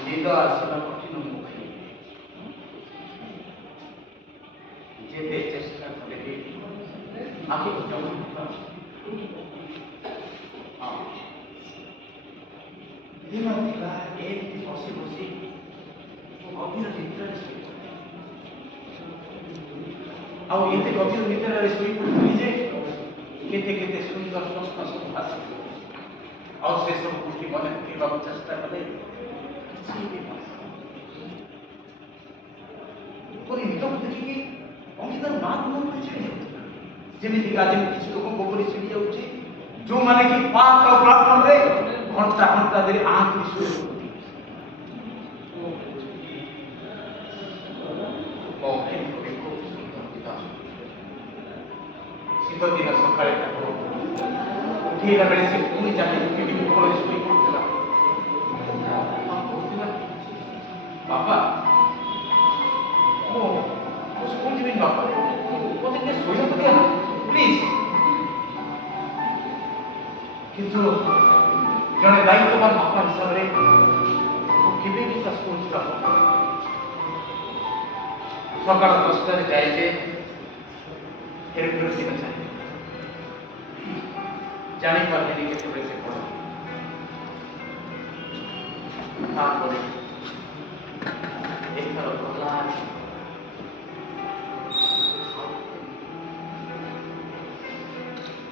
ନିଦ ଆସିବା କଠିନ ମୁଖେ ଯେତେ ଚେଷ୍ଟା କଲେ ବି ଆଖିକୁ ଜମା ଦିନ ଥିଲା ଏମିତି ବସି ବସି ଗଭୀର ନିଦ୍ରାରେ ଶୋଇପଡ଼ିଲି। ଆଉ ଏତେ ଗଭୀର ନିଦ୍ରାରେ ଶୋଇପଡ଼ିଥିଲି ଯେ କେତେ କେତେ ସୁନ୍ଦର ସ୍ୱପ୍ନ ସବୁ ଆସିଥିଲା। ଆଉ ସେ ସବୁ ଗୋଟି ମନେ ପକେଇବାକୁ ଚେଷ୍ଟା କଲେ ପୁରୀ ନିଦକୁ ଦେଖିକି ଅଙ୍କିତାର ମା ତୁମ ଉପରେ ଚିଡ଼ି ଯାଉଥିଲା। ଯେମିତି ଆଜି ମୁଁ କିଛି ଲୋକଙ୍କ ଉପରେ ଚିଡ଼ି ଯାଉଛି ଯେଉଁମାନେ କି ପାର୍କ ଆଉ ପ୍ଲାଟଫର୍ମରେ ଘଣ୍ଟା ଘଣ୍ଟା ଧରି ଆଁକୁ ଶୋଇ ଶୀତ ଦିନ ସକାଳେ ତାକୁ ଉଠିଲା ବେଳେ ସେ ପୁଣି ଚାକିରି କେମିତି ଭଲରେ ଶୋଇ ପଡ଼ୁଥିଲା। ବାପା ମୁଁ ସ୍କୁଲ ଯିବିନି ବାପା, ମୋତେ ଟିକେ ଶୋଇବାକୁ ଦିଅ ନା ପ୍ଲିଜ। କିନ୍ତୁ ଜଣେ ଦାୟିତ୍ୱବାନ ବାପା ହିସାବରେ ମୁଁ କେବେ ବି ତା ସ୍କୁଲ ଯିବାକୁ ସକାଳ 10ଟାରେ ଯାଏ ଯେ ଫେର ଫେର ଦିନ ଯାଏ ଜାଣିପାରିଲିନି କେତେବେଳେ ସେ ପଢ଼। ତାପରେ ଏଥର ଗଲା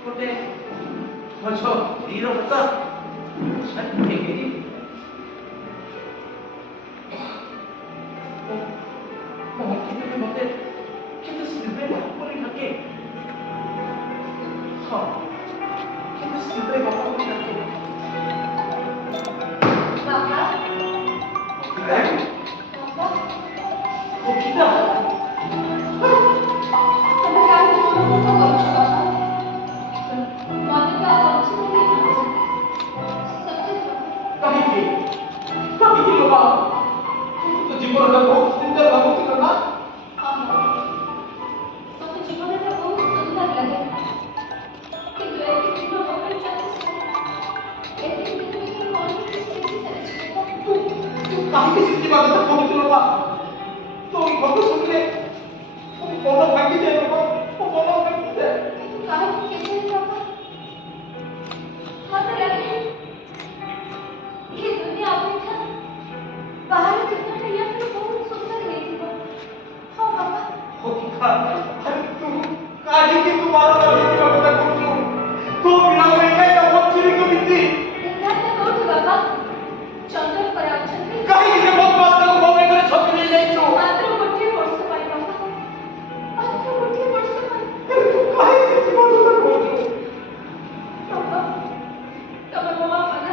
ଗୋଟେ ଗଛ ନୀରବତା ହେଇକିରି ମତେ କେତେ ସ୍ଥିରରେ ବାପା ପରି ଡାକେ। ହଁ କେତେ ସ୍ଥିରରେ ବାପା ପରି ଡାକେ। ବାପା ଅଙ୍କିତା ତମେ କାହିଁକି ମନ ଦୁଃଖ କରୁଛ ବାପା? ମତେ ତ ଆଉ ଅଛି ବୋଲି ସତରେ କାହିଁକି କାହିଁକି ବାପା ତ ଜୀବନଟା ବହୁତ ସୁନ୍ଦର ଲାଗୁଥିଲା ନା। ହଁ ମତେ ଜୀବନଟା ବହୁତ ସୁନ୍ଦର ଲାଗେ, କିନ୍ତୁ ଏତିକି ଦିନ ପର୍ଯ୍ୟନ୍ତ ଏତିକି ଦିନ ଭିତରେ ମନ ସ୍ଥିତି ଚାଲିଛି ବାପା। ତୁ କାହିଁକି ଶିଖିବା କଥା କହୁଛୁ ବାପା? ତୋ କଥା ଶୁଣିଲେ ମୋ ମନ ଭାଙ୍ଗିଯାଏ ବାପା, ମୋ ମନ ଭାଙ୍ଗିଯାଏ। କିନ୍ତୁ କାହିଁକି କେଜାଣି ବାପା ମତେ ଲାଗେ ଏ ଦୁନିଆ ଅପେକ୍ଷା ବାହାର ଦୁନିଆଟା ୟାଠାରୁ ବହୁତ ସୁନ୍ଦର ହେଇଥିବ। ହଁ ବାପା ଅଙ୍କିତା ଆରେ ତୁ କାହିଁକି ତୁ ବାରବାର ଶିଖିବା କଥା କହୁଛୁ? ତୋ ବିନା ମୁଁ ଏକା ବଞ୍ଚିବି କେମିତି? ଏକାନ୍ତ କୋଉଠି ବାପା? ଚନ୍ଦନ ପରା ଅଛନ୍ତି। କାହିଁକି ସେ ବଦମାସ ତାକୁ ମୋ ବେକରେ ଛପି ନେଇଯାଇଛୁ? ମାତ୍ର ଗୋଟିଏ ବର୍ଷ ପାଇଁ ବାପା, ମାତ୍ର ଗୋଟିଏ ବର୍ଷ ପାଇଁ। ତୁ କାହିଁକି ସେ ଜୀବନ କଥା କହୁଛୁ? ବାପା ତମ ମୋ ବାପା ନା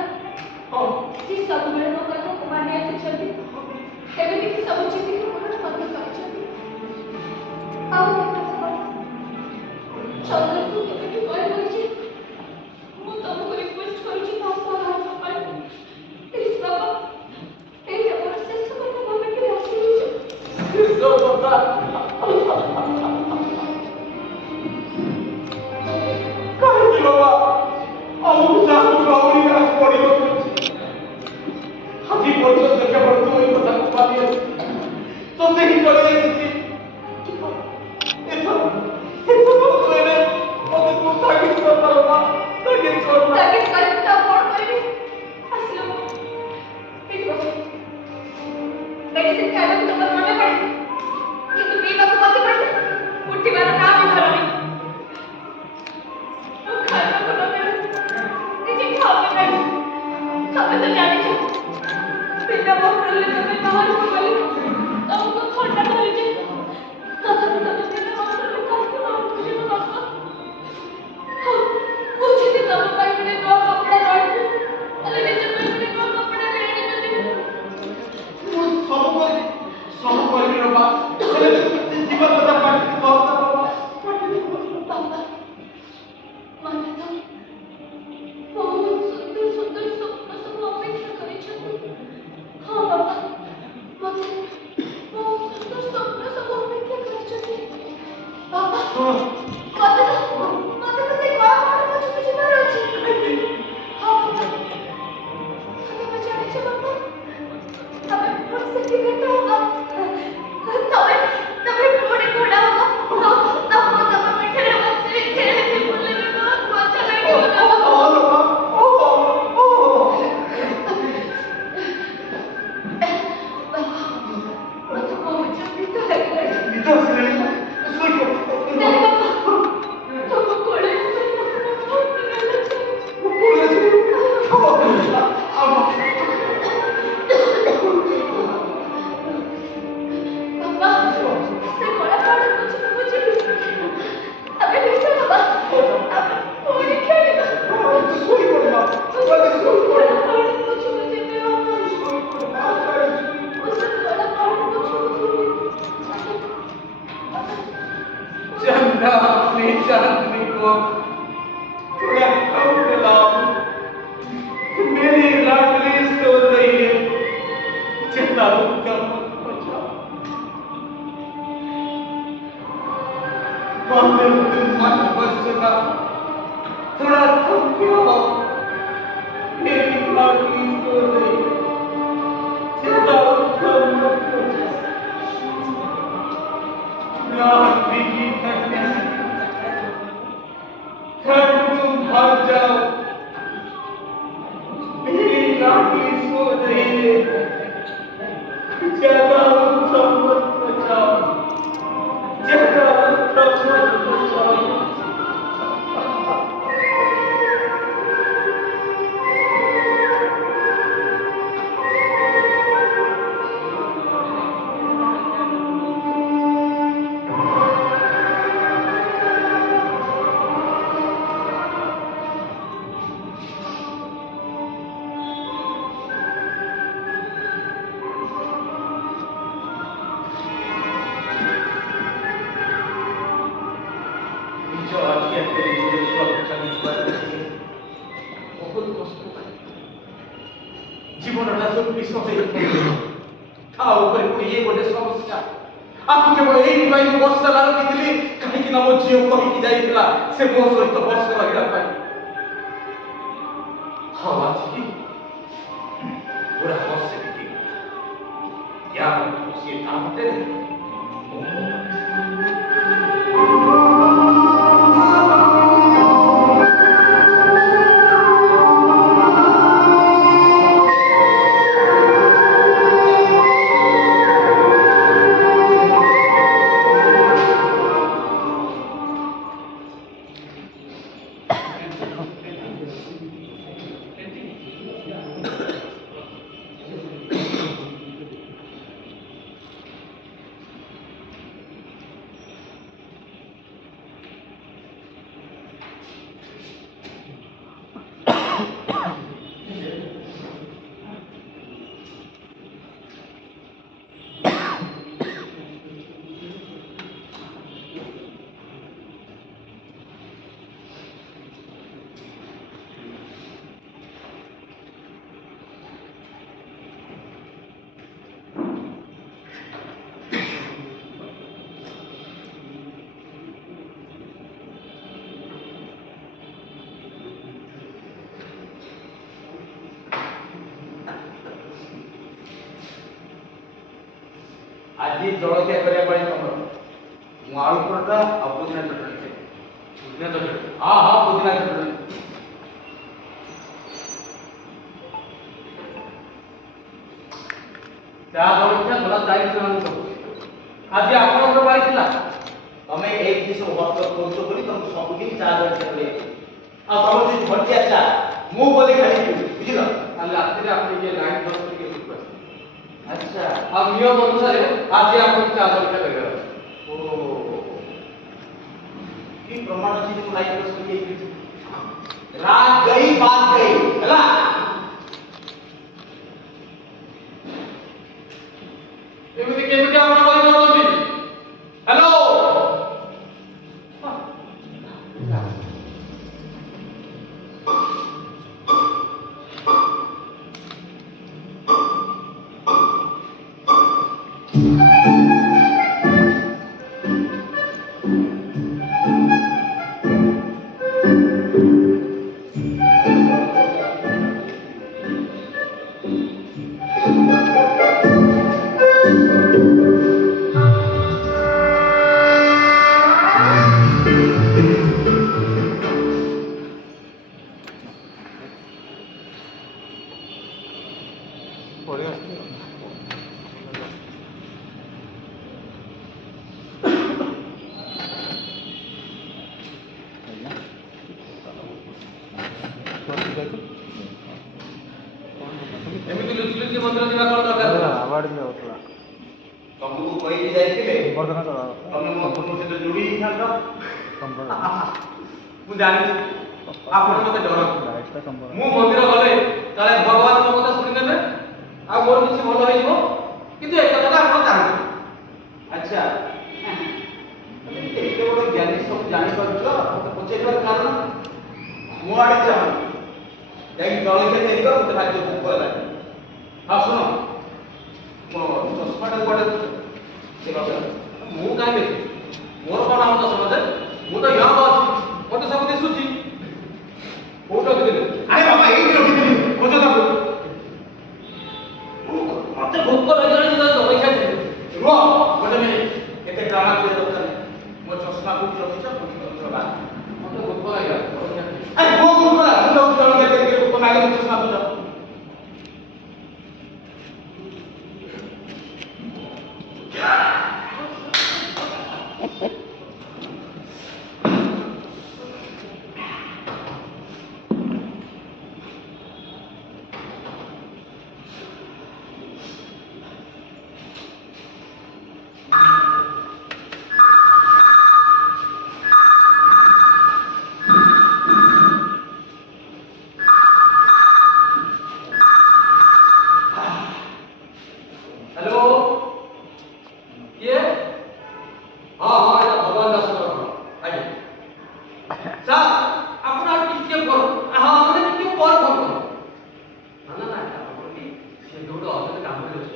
ହଁ ସେ ସବୁବେଳେ ମୋ କଥାକୁ ମାନି ଆସିଛନ୍ତି, ଏମିତିକି ସବୁ ଚିଠିକୁ ପୂରଣ ମଧ୍ୟ କରିଛନ୍ତି। ଆଉ ना अपनी चांदनी को थोड़ा कम दिलाओ, मेरी लाडली सो रही है, चिताओ कम बचाओ। बातें इंसान बचना थोड़ा कम दिलाओ, मेरी लाडली सो रही है, चिताओ कम बचाओ। रात बीती थकने से थक तुम भाग जाओ, मेरी लाडली सो रही है, ज्यादा उत्तम मत बचाओ, ज्यादा उत्तम मत बचाओ। जो आज के तेरे पूरे स्वागत चली पर बहुत कष्ट है, जीवन सब विश्व से ता ऊपर ये गोटे समस्या आपको केवल यही पाई वर्ष लाल कितली कहीं कि ना वो झील कहीं की जाइला से मो सहित वर्ष रहिला पाई हाँ आज की पूरा वर्ष बीती क्या खुशी था तेरे आज जलखिया करने तुम आलू परोटा और पुदीना चटनी पुदीना चटनी हाँ हाँ पुदीना चटनी जलखिया भला चाहिए आज आपंकर पाई तमें एक जिस वर्क करूछ बोली तुम सब दिन चा जलखिया करे आ तुम से भटिया चा मु बोले खाली बुझिल कल रात आप लाइट बंद करके अच्छा अब नियम अनुसार आज आप जलखिया करेगा की प्रमाण अछि तुम लाइट बस करके रात गई बात गई हला एमिति केमिति आपण कहि पारନ୍ତି हेलो एमिति लुचि लुचि मंदिर ଯିବା କଣ ଦରକାର ଆୱାର୍ଡ ବି ହଉଥିଲା तुमको कोई भी जाइए ବର୍ଦ୍ଧନ तुम मो से जोड़ी थांत ମୁଁ ଜାଣିଛି ଆପଣ ମତେ ଡରନ୍ତି ଲାଇଟ୍ଟା ସମ୍ଭବ ମୁଁ ମନ୍ଦିର ଗଲେ କାଳେ ଭଗବାନ ମୋ କଥା ଶୁଣି ନେବେ ଆଉ ମୋର କିଛି ଭଲ ହେଇଯିବ କିନ୍ତୁ ଏ କଥାଟା ଆପଣ ଜାଣନ୍ତି अच्छा तुम एते बड़ ज्ञानी सब ଜାଣିପାରୁଛ ମୋତେ ପଚାରିବାର କାରଣ ମୋ ଆଡ଼େ ଯାଅ ଯାଇକି ଜଳଖିଆ ତିଆରି କର ମୋତେ ଭାଗ୍ୟ ଭୋକ ହେଲାଣି। ହଁ ଶୁଣ ମୋ ଚଷମାଟା କୁଆଡ଼େ ସେ ଲଗେଇବ ମୁଁ କାହିଁ ଦେଖିବି ମୋର କଣ ଆମ ଦଶ ମତେ ମୁଁ ତ ୟଙ୍ଗ ଅଛି ମତେ ସବୁ ଦିଶୁଛି କୋଉଠି ରଖିଥିଲି ଆରେ ବାବା ଏଇଠି ରଖିଥିଲି ଖୋଜ ତାକୁ ମତେ ଭୋକ ଲାଗିଲାଣି ମୁଁ ଜଳଖିଆ ଦେବି ରୁହ ଗୋଟେ ମିନିଟ୍ ଏତେ ଡ୍ରାମା କରିବା ଦରକାର ନାହିଁ ମୋ ଚଷମା କୋଉଠି ରଖିଛ ମତେ ଭୋକ ଲାଗିଲା ଜଳଖିଆ ଦେବି। ଆରେ ମୋ କୁକୁର ମୁଁ ତାକୁ ଜଳଖିଆ ତିଆରି କରି ତମେ ଆଗେ ମୋ ଚଷମା ଖୋଜ। ହ୍ୟାଲୋ କିଏ ହଁ ହଁ ଏଇଟା ଭଗବାନ ଦାସଙ୍କର ଘର ଆଜ୍ଞା ସାର୍ ଆପଣ ଆଉ ଟିକେ ପରେ ହଁ ମାନେ ଟିକେ ପରେ ଫୋନ କର ନା ନା ନା ଏଇଟା ଆପଣ କି ସେ ଗୋଟେ ଅର୍ଜେଣ୍ଟ କାମରେ ଅଛି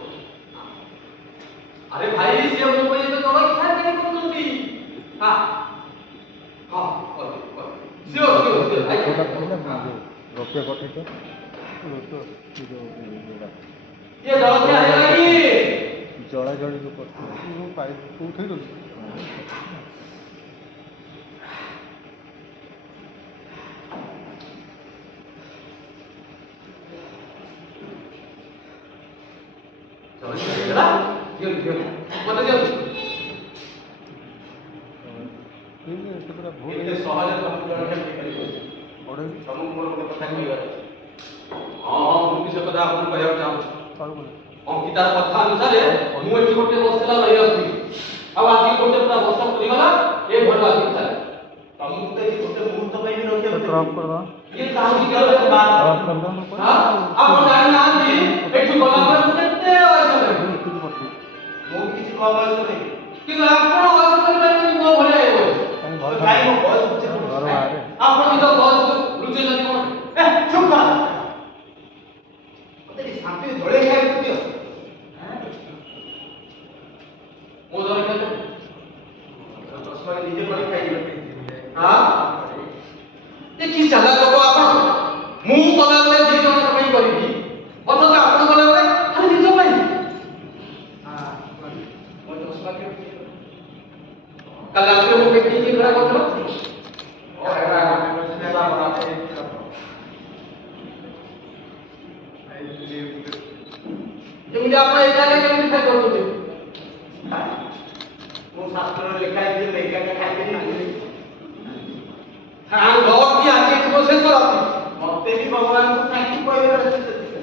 ଆରେ ଭାଇ ସିଏ ମୋ ପାଇଁ ଏବେ ଜଳଖିଆ ତିଆରି କରୁଛନ୍ତି ହଁ ହଁ ସିଓର ସିଓର ସିଓର ଆଜ୍ଞା ରୋପେ ପଠେଇଛ କିଏ ଜଳଖିଆ ହେଇଗଲା କି ଜଳା ଜଳି ଯେଉଁ କରିଥିଲେ ପାଇପ କେଉଁଠି ରହୁଛି ଜଳଖିଆ ହେଇଗଲା ଦିଅନ୍ତୁ ଦିଅନ୍ତୁ ମତେ ଦିଅନ୍ତୁ ସେ ପୁରା ଭୁଲ ଏତେ ସହଜରେ ତମକୁ ଜଳଖିଆ ଦେଇପାରିବ ଅଢ଼େଇ ତମକୁ ମୋର ଗୋଟେ କଥା କହିବାର ଅଛି। ହଁ ହଁ ମୁଁ ବି ସେ କଥା ଆପଣଙ୍କୁ କହିବାକୁ ଚାହୁଁଛି ତଳୁ ବୋଲେ ଅଙ୍କିତାର କଥା ଅନୁସାରେ ମୁଁ ଏଠି ଗୋଟେ ବସିଲା ରହିଯାଉଛି ଆଉ ଆଜି ଗୋଟେ ପୁରା ବର୍ଷ ପୁରିଗଲା ଏ ଭଲ ଆଜି ଚାଲେ ତମକୁ ତ ଏଠି ଗୋଟେ ମୁହୂର୍ତ୍ତ ପାଇଁ ବି ରହିବାକୁ ଡ୍ରପ୍ କରିଦେବା ଇଏ କାହିଁକି କେବେ ଡ୍ରପ୍ ବାହାର କରିଦେବା ଆପଣ ଜାଣିନାହାନ୍ତି ଏଠି ଗଲା ପରେ ମୁଁ କେତେ ବୟସ ହେଲାଣି ଏତିକି ପଠେଇ ମୁଁ ବି କିଛି କମ ବୟସ ନେଇ କିନ୍ତୁ ଆପଣ ବୟସ କରିପାରିବେନି ମୋ ଭଳିଆ ଏ ବୟସ କାହିଁ ତ ଘର କାହିଁ ମୋ ବୟସ ବୁଝେ ଘର ବାହାରେ ଆପଣ ନିଜ ବୟସକୁ ଲୁଚେଇଛନ୍ତି କଣ ଚୁପ୍ କର ମତେ ଟିକେ ଶାନ୍ତିରେ ଜଳଖିଆ ଖାଇବାକୁ ଦିଅ ମୋ ଜଳଖିଆ ଦେବେ? ଚଷମା ନିଜେ କରି ଖାଇବେ ହଁ ଏ କି ଚାଲା ଲୋକ ଆପଣ ମୁଁ କଲାବେଳେ ଦି ଜଣଙ୍କ ପାଇଁ କରିବି ଅଥଚ ଆପଣ କଲାବେଳେ ଖାଲି ନିଜ ପାଇଁ ମୋ ଚଷମା କେବେ କାଲି ରାତିରେ ମୋ ପେଟି କିଏ ଖରା କରିଦେଲ ଏମିତି ଆପଣ ଏକା ଏକା କେମିତି ଖାଇ କରୁଛନ୍ତି ମୋ ଶାସ୍ତ୍ରରେ ଲେଖା ହେଇଛି ଏକା ଏକା ଖାଇବେନି କି ଆଜି ଥିବ ଶେଷ ରାତି ମତେ ବି ଭଗବାନଙ୍କୁ କାହିଁକି କହିବାର ଅଛି ସେଥିପାଇଁ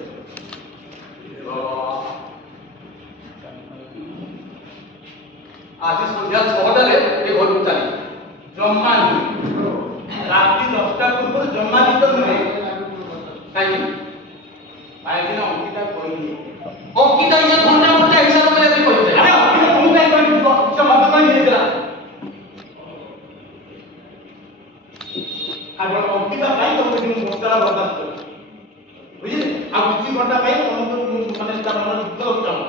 ଆଜି ସନ୍ଧ୍ୟା 6ଟାରେ ଏ ଘରକୁ ଚାଲି ଜମା ନୁହେଁ ରାତି 10ଟା ପୂର୍ବରୁ ଜମା ବି ତ ନୁହେଁ କାହିଁକି କାହିଁକି ନା ଅଙ୍କିତା କହିନି ଅଙ୍କିତା ଇଏ ଘଣ୍ଟା ଘଣ୍ଟା ହିସାବ କରିବା ପାଇଁ କହିଥିଲେ ଆରେ ଅଙ୍କିତା ତମକୁ କାହିଁ କହିନି ସେ ମତେ କହିଦେଇଥିଲା କେବଳ ଅଙ୍କିତା ପାଇଁ ତମକୁ ମୁଁ ମସଲା ବରଦାସ୍ତ କରିଛି ବୁଝିଲେ ଆଉ କିଛି ଘଣ୍ଟା ପାଇଁ ତମକୁ ମୁଁ ମାନେ ତା ମନ ଦୁଃଖ ଚାହୁଁ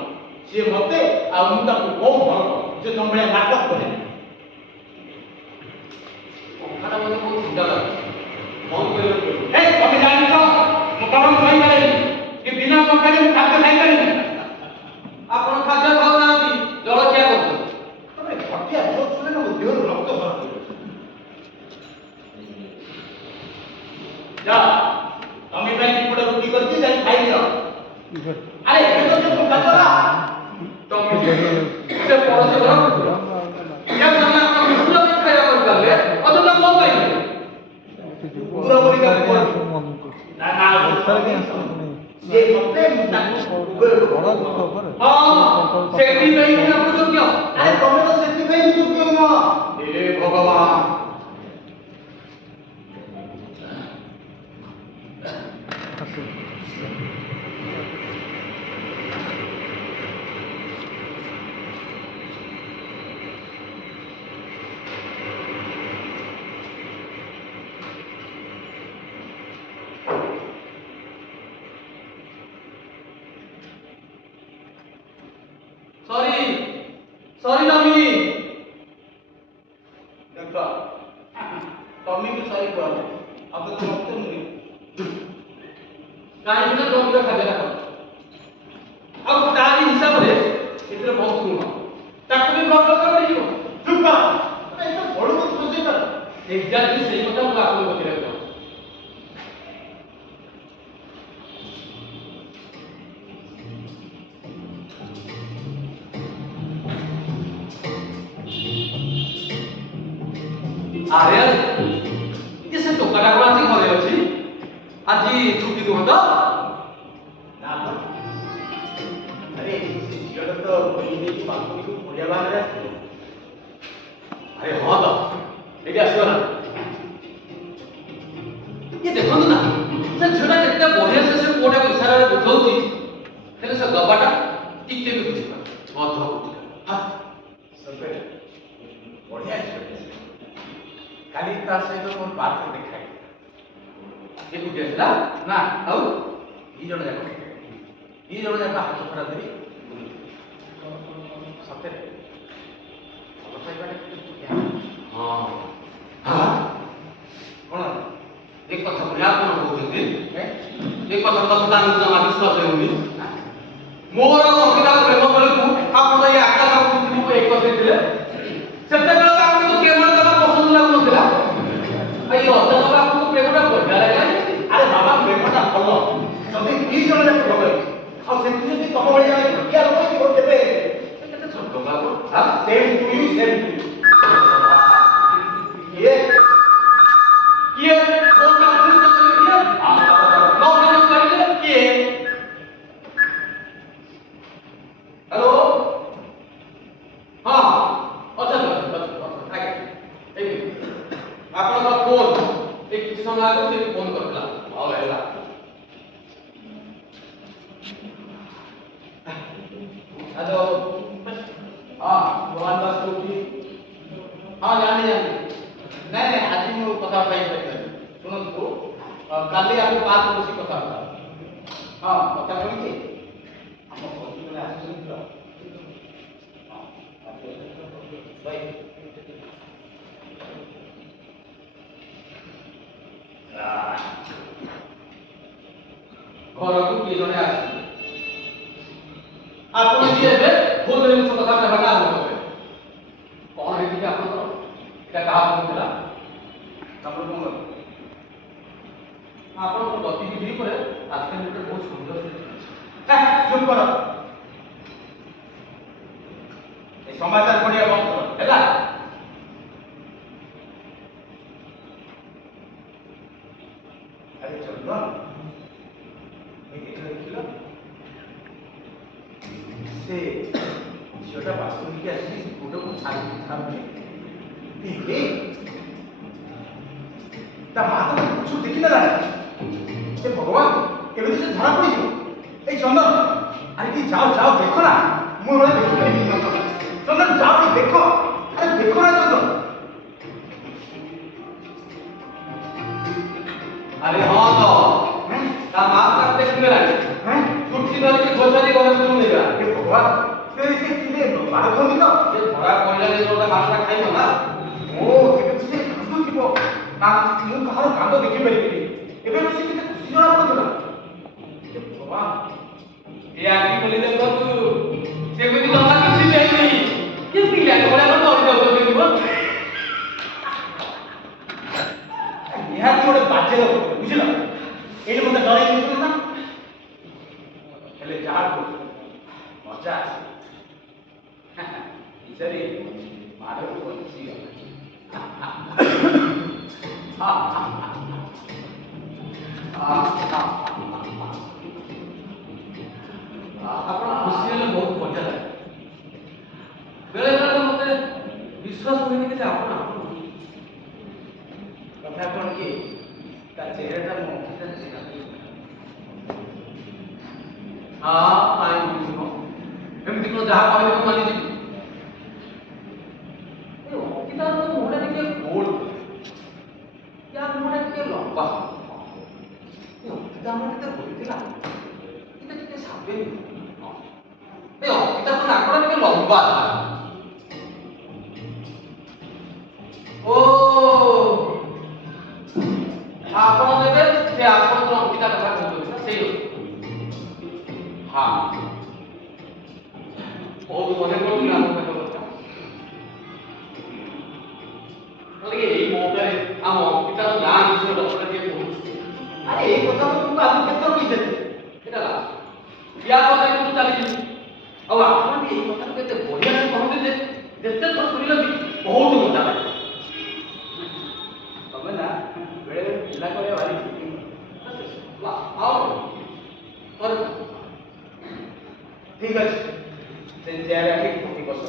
ସିଏ ମତେ ଆଉ ମୁଁ ତାକୁ ବହୁତ ଭଲ ପାଉ ସେ ତମ ଭଳିଆ ନାଟକ କରେ କଥାଟା ମୋତେ ବହୁତ ଚିନ୍ତା ଲାଗୁଛି ବହୁତ କହିଲ ତମେ ଜାଣିଛ ମୁଁ କଣ କହିପାରେନି କି ବିନା ଟଙ୍କାରେ ମୁଁ ଖାଦ୍ୟ ଖାଇପାରିନି ଆପଣ ଖାଦ୍ୟ ଖାଉନାହାନ୍ତି ଜଳଖିଆ କରୁଛନ୍ତି ତମେ ଘଟିଆ ଜୋକ୍ ଶୁଣିଲେ ମୋ ଦେହରୁ ରକ୍ତ ବାହାର ଯା ତମେ ପାଇଁ ଗୋଟେ ରୁଟି କରିଛି ଯାଇ ଖାଇଦିଅ ଆରେ ଏବେ ତ ଯୋଉ ଟଙ୍କା ଚଲା ତମେ ସେ ପଡ଼ୋଶୀ ଘର କୁକୁର ଏ ତମେ ଆପଣ କୁକୁର ପାଇଁ ଖାଇବା କରିପାରିଲେ ଅଥଚ ମୋ ପାଇଁ କୁକୁର ପରିକା କୁକୁର ନା ନା ସିଏ ମତେ ମୁଁ ତାକୁ ହଁ ସେଥିପାଇଁ କି ଆପଣ ଯୋଗ୍ୟ ଆରେ ତମେ ତ ସେଥିପାଇଁ ବି ଯୋଗ୍ୟ ନୁହଁ ହେ ଭଗବାନ ଦେଖ ତମକୁ ସରି କୁହାଯାଏ ଆଉ ତ ମତେ ନୁହେଁ କାହିଁକି ନା ତମେ ଖାଦ୍ୟଟା କର ଆଉ ତାରି ହିସାବରେ ଏଥିରେ ବହୁତ ଗୁଣ ତାକୁ ବି ଭଲ କରିଯିବ। ଚୁପ୍ କର ତମେ ଏତେ ବଡ଼ କଥା ବୁଝେଇ ପାର ଏକ୍ଜାକ୍ଟଲି ସେଇ କଥା ମୁଁ ଆପଣଙ୍କୁ କହିବାକୁ ଚାହୁଁଛି। ଆରେ ଏ ସେ ଟୋକାଟା କଣ ଆଜି ଘରେ ଅଛି? ଆଜି ଛୁଟି ନୁହଁ ତ? ନା ତ ଆରେ ସେ ଝିଅଟା ତ ବହି ନେଇକି ବାଲକୋନିକୁ ବଢ଼ିଆ ବାହାରେ ଆସିବ ଆରେ ହଁ ତ ଏଠି ଆସିବ ନା ଇଏ ଦେଖନ୍ତୁ ନା ସେ ଝିଅଟା କେତେ ବଢିଆ ସେ ପୁଅଟାକୁ ଇଶାରାରେ ବୁଝଉଛି ହେଲେ ସେ ଦବାଟା ଟିକେ ବି ବୁଝିପାରୁନି ଅଧ ବୁଝିପାରୁନି। ହଁ ସତରେ ବଢ଼ିଆ ଝିଅଟେ କାଲି ତା ସହିତ ମୋର ବାର୍ତ୍ତା ଦେଖା ହେଇଥିଲା ଏକୁଟିଆ ଥିଲା ନା ଆଉ ଦି ଜଣ ଯାକ ହାତ ଧରା ଧରି ସତରେ ଭଲ ପାଇବାଟା କେତେ ବଢ଼ିଆ ହଁ ହଁ କଣ ଏ କଥା ପୁଣି ଆପଣ କହୁଛନ୍ତି ଏ? ଏ କଥା ଆମକୁ ଜମା ବିଶ୍ୱାସ ହେଉନି। ମୋର ଅଙ୍କିତାର ପ୍ରେମ ବେଳକୁ ଆପଣ ଏଇ ଆକାଶ ପୃଥିବୀକୁ ଏକ କରିଥିଲେ ସେତେବେଳେ ତ ଆପଣଙ୍କୁ କେବଳ ଜମା ପସନ୍ଦ ଲାଗୁନଥିଲା ଏଇ ଅଚାନକ ଆପଣଙ୍କୁ ପ୍ରେମଟା ବଢିଆ ଲାଗିଲା। ଆରେ ବାବା ପ୍ରେମଟା ଭଲ ଯଦି ଦି ଜଣ ଯାକ ଭଲ ହେଇଛି ଆଉ ସେଠି ଯଦି ତମ ଭଳିଆ ଛୋଟିଆ ଲୋକ ହେଇଥିବ ତେବେ କେତେ ଛୋଟ ବାବୁ same to you same to ଇଏ କିଏ କୋଉ କାମରେ କିଏ ନୌକା କରିଲେ କିଏ ହ୍ୟାଲୋ ହଁ ଅଛନ୍ତି ଆଜ୍ଞା ଏଇ ଆପଣଙ୍କର ଫୋନ୍ ଏଇ କିଛି ସମୟ ଆଗରୁ ସେ ଫୋନ୍ କରିଥିଲା ହଉ ହେଲା ହ୍ୟାଲୋ ହଁ ମୋହନ ଦାସ କହୁଛି ହଁ ଜାଣିଲି ନାଇଁ ନାଇଁ ଆଜି ମୁଁ କଥାବାର୍ତ୍ତା ହେଇପାରିବି ଶୁଣନ୍ତୁ କାଲି ଆମେ ପାର୍କ ବସି କଥାବାର୍ତ୍ତା ହଁ କଥା କହିଛି ଆମ ଘରକୁ ଜଣେ ଆସୁଛନ୍ତି ତ ହଁ ଭାଇ ଘରକୁ କିଏ ଜଣେ ଆସିବେ ଆପଣ ବି ଏବେ ବହୁତ ଜିନିଷ କଥା ନେବାଟା ଆରମ୍ଭ କରିବେ କଣ ହେଇଛି ଆପଣଙ୍କର ଏଇଟା କାହା ଫୋନ୍ ଥିଲା ତାପରେ କଣ କର ଆପଣଙ୍କ ଗତିବିଧି ଉପରେ ଆଜିକାଲି ଗୋଟେ ବହୁତ ସୁନ୍ଦର ଚୁପ୍ କର ଏ ସମାଚାର ପଢିବା ବନ୍ଦ କର ହେଲା ଆରେ ଚନ୍ଦନ ଦେଖିଲ ସେ ଝିଅଟା ବାସନୀକି ଆସିକି ଗୋଟକୁ ଛାଡୁନି ତା ମା ତ ପଛକୁ ଦେଖିନେଲା ସେ ଭଗବାନ କେମିତି ସେ ଧରା ପଡିଯିବ এই চন্দন আরে কি যাও যাও দেখো না ମୁଁ ওরা ଦେଖିପାରିବି চন্দন চন্দন যাও নি দেখো আরে দেখো না চন্দন ଆରେ ହଁ ତ ତା ମା ତାକୁ ଦେଖିଗଲାଣି হ্যাঁ ଛୁଟି ଧରିକି ଘୋଷାରି ଘରେ ଶୁଣୁ ନେବା ଏ ଭଗବାନ ସେ କିଏ ବାହାର ଖୋଲି ତ ସେ ଧରା ପଡ଼ିଲା ଯେ ଯୋଉଟା ମାଛଟା ଖାଇବ ନା ଓ ଏବେ ସେ କାନ୍ଦୁଥିବ ନା ମୁଁ କାହାର କାନ୍ଦ ଦେଖିପାରିବିନି ଏବେ ବି ସେ କେତେ ଖୁସି ଜଣା ପଡୁଥିଲା ଏ ଭଗବାନ ଏ ଆଖି ଖୋଲି ଦେଖନ୍ତୁ ସେମିତି ଜମା କିଛି ନେଇନି କି ପିଲାଟେ ଭଳିଆ କଣ ଦୌଡ଼ି ଯାଉଛନ୍ତି ଯିବ ନିହାତି ଗୋଟେ ବାଜ୍ୟ ଲୋକ ବୁଝିଲ ଏଇଠି ମତେ ଡରେଇ ଦେଇଥିଲ ନା ହେଲେ ଯାହା କହୁଛ ମଜା ଅଛି ବିଚାରି ମାଡ଼କୁ ବଞ୍ଚିଗଲା ଆପଣ ଖୁସି ହେଲେ ବହୁତ ମଜା ଲାଗେ ବେଳେ ବେଳେ ତ ମତେ ବିଶ୍ୱାସ ହୁଏନି କି ଯେ ଆପଣ କଥା କଣ କି ତା ଚେହେରାଟା ମୋ ଅଙ୍କିତାରେ ଚିହ୍ନା ହଁ କାହିଁ ବୁଝିବ ଏମିତି କଣ ଯାହା କହିଲେ ମୁଁ ମାନିଯିବି ଏ ଅଙ୍କିତାର ତ ମୁହଁଟା ଟିକେ ଗୋଲ ୟା ମୁହଁଟା ଟିକେ ଲମ୍ବା ଏ ଅଙ୍କିତା ଆମର କେତେ ହୋଇଥିଲା ଏଇଟା ଟିକେ ସାବେନି ଏ ଅଙ୍କିତାର ନାକଟା ଟିକେ ଲମ୍ବା ଓ କହିଲେ ଏଇ ମୌକାରେ ଆମ ଅଙ୍କିତାର ନାଁ ବିଷୟ ଲୋକଟା ଟିକେ କହୁଛି। ଆରେ ଏଇ କଥା ମୁଁ ତୁମକୁ ଆଗରୁ କେତେଥର କହିଥିଲି? ଏଇଟା ୟା ପରେ ମୁଁ ଚାଲିଯିବି। ଆଉ ଆପଣ ବି ଏଇ କଥାକୁ କେତେ ବଢିଆ ସେ କହନ୍ତି ଯେ ଯେତେ ଥର ଶୁଣିଲେ ବି ବହୁତ ମଜା ଲାଗେ। ତମେ ନା ବେଳେବେଳେ ପିଲା କରିବା ଭାରି ଆଉ ପରେ ଠିକ ଅଛି ସେ ଚେୟାର ଆଣି ପକେଇ ବସ।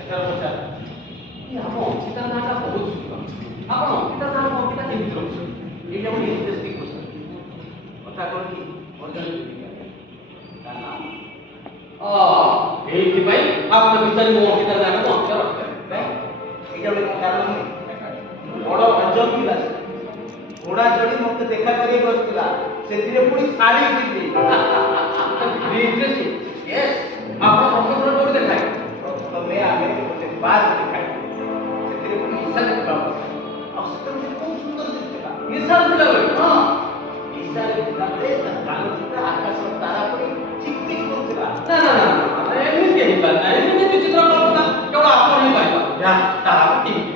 ଏଥର ପଚାର ଆମ ଅଙ୍କିତା ନାଁଟା ବହୁତ ସୁନ୍ଦର। ଆପଣ ଅଙ୍କିତା ନାଁ ଅଙ୍କିତା କେମିତି ରହୁଛନ୍ତି? ଏଇଟା ଗୋଟେ ଇଣ୍ଟରେଷ୍ଟିଂ କ୍ୱେଶ୍ଚନ। କଥା କଣ କି ମୋର ଜଣେ ପ୍ରେମିକା ତା ନାମ এইଥିପାଇଁ ଆପଣ ବିଚାରି ମୋ ଅଙ୍କିତା ନାଁଟାକୁ ଅଙ୍କିତା ରଖିପାରିବେ। ଏଇଟା ଗୋଟେ କାରଣ ନୁହେଁ। ବଡ ଅଜବ ଥିଲା ସେ। ଘୋଡ଼ା ଚଢ଼ି ମତେ ଦେଖା କରିବାକୁ ବସିଥିଲା, ସେଥିରେ ପୁଣି ଶାଢ଼ୀ ପିନ୍ଧି। ଇଣ୍ଟରେଷ୍ଟିଂ। ୟେସ୍, ଆପଣ ପ୍ରଥମଥର କୋଉଠି ଦେଖାଏ? ପ୍ରଥମେ ଆମେ ଗୋଟେ ବାର୍ ଦେଖାଇଲୁ, ସେଥିରେ ପୁଣି ନିଶା ଦେଖିବା ଆଉ ସେତେବେଳେ ବହୁତ ସୁନ୍ଦର ଦିଶୁଥିଲା। ନିଶାରେ ଥିଲାବେଳେ ହଁ, ନିଶାରେ ଥିଲାବେଳେ ତା ଗାଲ ଦିଟା ଆକାଶର ତାରା ପରି ଚିକ୍ ଚିକ୍ କରୁଥିଲା। ନା ନା ନା ଏମିତି ହେଇପାରେ ନା। ଏମିତି ବିଚିତ୍ର କଳ୍ପନା କେବଳ ଆପଣ ହିଁ ପାଇପାରିବେ। ଯା, ତାହା ଠିକ୍।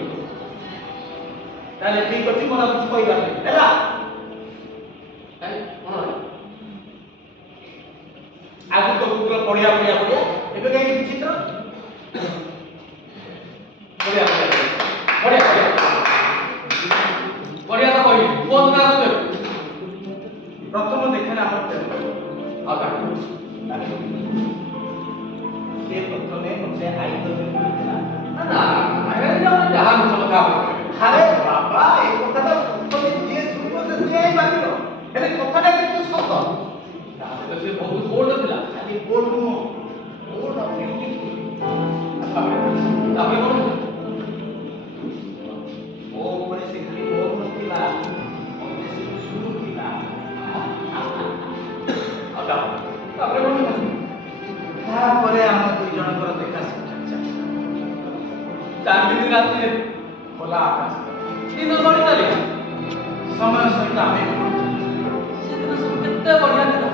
ତାହେଲେ ଠିକ ଅଛି, ମୋର କିଛି କହିବାର ନାହିଁ ହେଲା। କାଇଁ କଣ ହେଲା? ଆଗରୁ ତ କହୁଥିଲ ବଢିଆ ବଢିଆ ବଢିଆ, ଏବେ କାହିଁକି ବିଚିତ୍ର? ବଢିଆ ବଢିଆ ବଢିଆ ବଢିଆ ବଢିଆ ତ କହିଲି। କୁହନ୍ତୁ ନା ଆସୁଛନ୍ତି। ପ୍ରଥମ ଦେଖେନ ଆମର ପ୍ରେମ ଆଉ କାହିଁ ସେ ପ୍ରଥମେ ମତେ ଆଇ ଲଭ୍ ୟୁ କହିଥିଲା। ନା ନା ଯାହା ମିଛ କଥା ଆପଣ କହିବେ। ଆରେ ବାବା, এই কথাটা প্রথমে ଯିଏ ଶୁଣିବ ସେ ସିଏ ହିଁ ଭାବିବ, ହେଲେ କଥାଟା କିନ୍ତୁ ସତ। ତାହେଲେ ତ ସେ ବହୁତ ବୋଲ୍ଡ ଥିଲା। ଖାଲି ବୋଲ୍ଡ ନୁହଁ, ବୋଲ୍ଡ ଆଉ ବିୟୁଟିଫୁଲ। ତାପରେ କଣ ହେଲା? ମୋ ଉପରେ ସେ ଖାଲି ବୋଲ୍ଡ ନଥିଲା, ମତେ ସେ ଶୁଣୁଥିଲା। ଆଉ ତାପରେ କଣ ହେଲା? ତାପରେ ଆମ ଦୁଇ ଜଣଙ୍କର ଦେଖା ସାକ୍ଷାତ ଚାଲିଲା। ଚାରିଦିନ ରାତିରେ ଖୋଲା ଆକାଶ, ଦିନ ଗଡ଼ି ଚାଲିଲା। ସମୟ ସହିତ ଆମେ ସେଦିନ ସବୁ କେତେ ବଢିଆ ଥିଲା।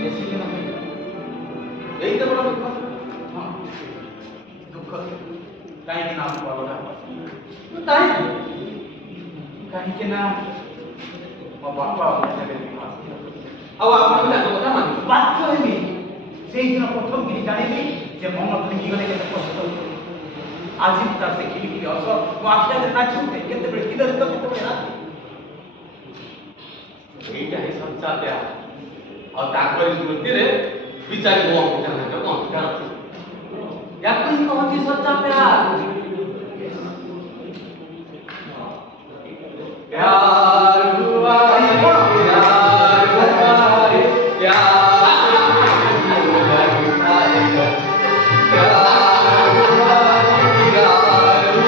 ବେଶୀ ଦିନ ହେଇଗଲା। ଏଇ ତ ବଡ ଦୁଃଖ। ହଁ, ଦୁଃଖ କାହିଁକି ନା ଆମକୁ ଅଲଗା ହବ। କାହିଁକି? କାହିଁକି ନା ମୋ ବାପା ମୋତେ ବିବାହ କଲେ। ଆଉ ଆପଣ ବି ତାଙ୍କ କଥା ମାନିବେ। ବାଧ୍ୟ ହେଲି। ସେଇଦିନ ପ୍ରଥମ କରି ଜାଣିଲି ଯେ ମନ ଭାଙ୍ଗିଗଲେ କେତେ କଷ୍ଟ ହୁଏ। ଆଜି ମୁଁ ତାର ସେ କିଲିକିଲି ହସ ମୋ ଆଖି ଆଗରେ ନାଚି ଉଠେ, କେତେବେଳେ ଦିନରେ ତ କେତେବେଳେ ରାତି। ଏଇଟା ହିଁ ସଚ୍ଚା ପ୍ୟାର। ଆଉ ତାଙ୍କରି ସ୍ମୃତିରେ ବିଚାରି ମୋ ଅଙ୍କିତା ନାଁଟାକୁ ଅଙ୍କିତା ରଖିଛି। ୟାକୁ ହିଁ କହନ୍ତି ସଚ୍ଚା ପ୍ୟାର। प्यार हुआ रे, प्यार हुआ रे, प्यार हुआ रे, प्यार हुआ रे,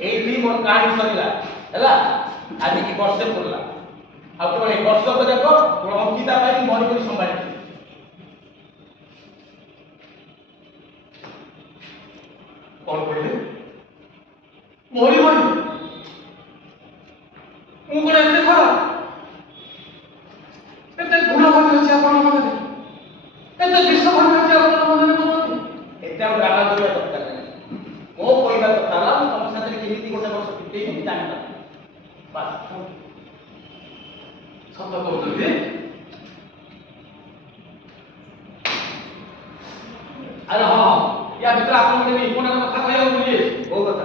ଏଇଠି ମୋର କାହାଣୀ ସରିଲା ହେଲା। ଆଜିକି ବର୍ଷେ ପଡିଲା, ଆଉ କେବଳ ଏ ବର୍ଷକ ଯାକ କେବଳ ଅଙ୍କିତା ପାଇଁ ମରି କରି ସମ୍ଭାଳିଛି। କଣ କହିଲେ? ମରି ମରି ମୁଁ କଣ ଏତେ ଖରାପ? ଏତେ ଗୁଣ ଭରି ଅଛି ଆପଣଙ୍କ ମନରେ? ଏତେ ବିଷ ଭରି ଅଛି ଆପଣଙ୍କ ମନରେ ମୋ ପ୍ରତି? ଏତେ ଆଉ ଡ୍ରାମା କରିବା ଦରକାର ନାହିଁ। ମୋ କହିବା କଥା ହେଲା, ମୁଁ ତମ ସାଥିରେ କେମିତି ଗୋଟେ ବର୍ଷ ବିତେଇବି ମୁଁ ଜାଣିପାରେ। ବାସ୍। ସତ କହୁଛନ୍ତି? ଆରେ ହଁ, ୟା ଭିତରେ ଆପଣ ଗୋଟେ ଇମ୍ପୋର୍ଟାଣ୍ଟ କଥା କହିବାକୁ ଭୁଲି ଯାଇଛି। କୋଉ କଥା?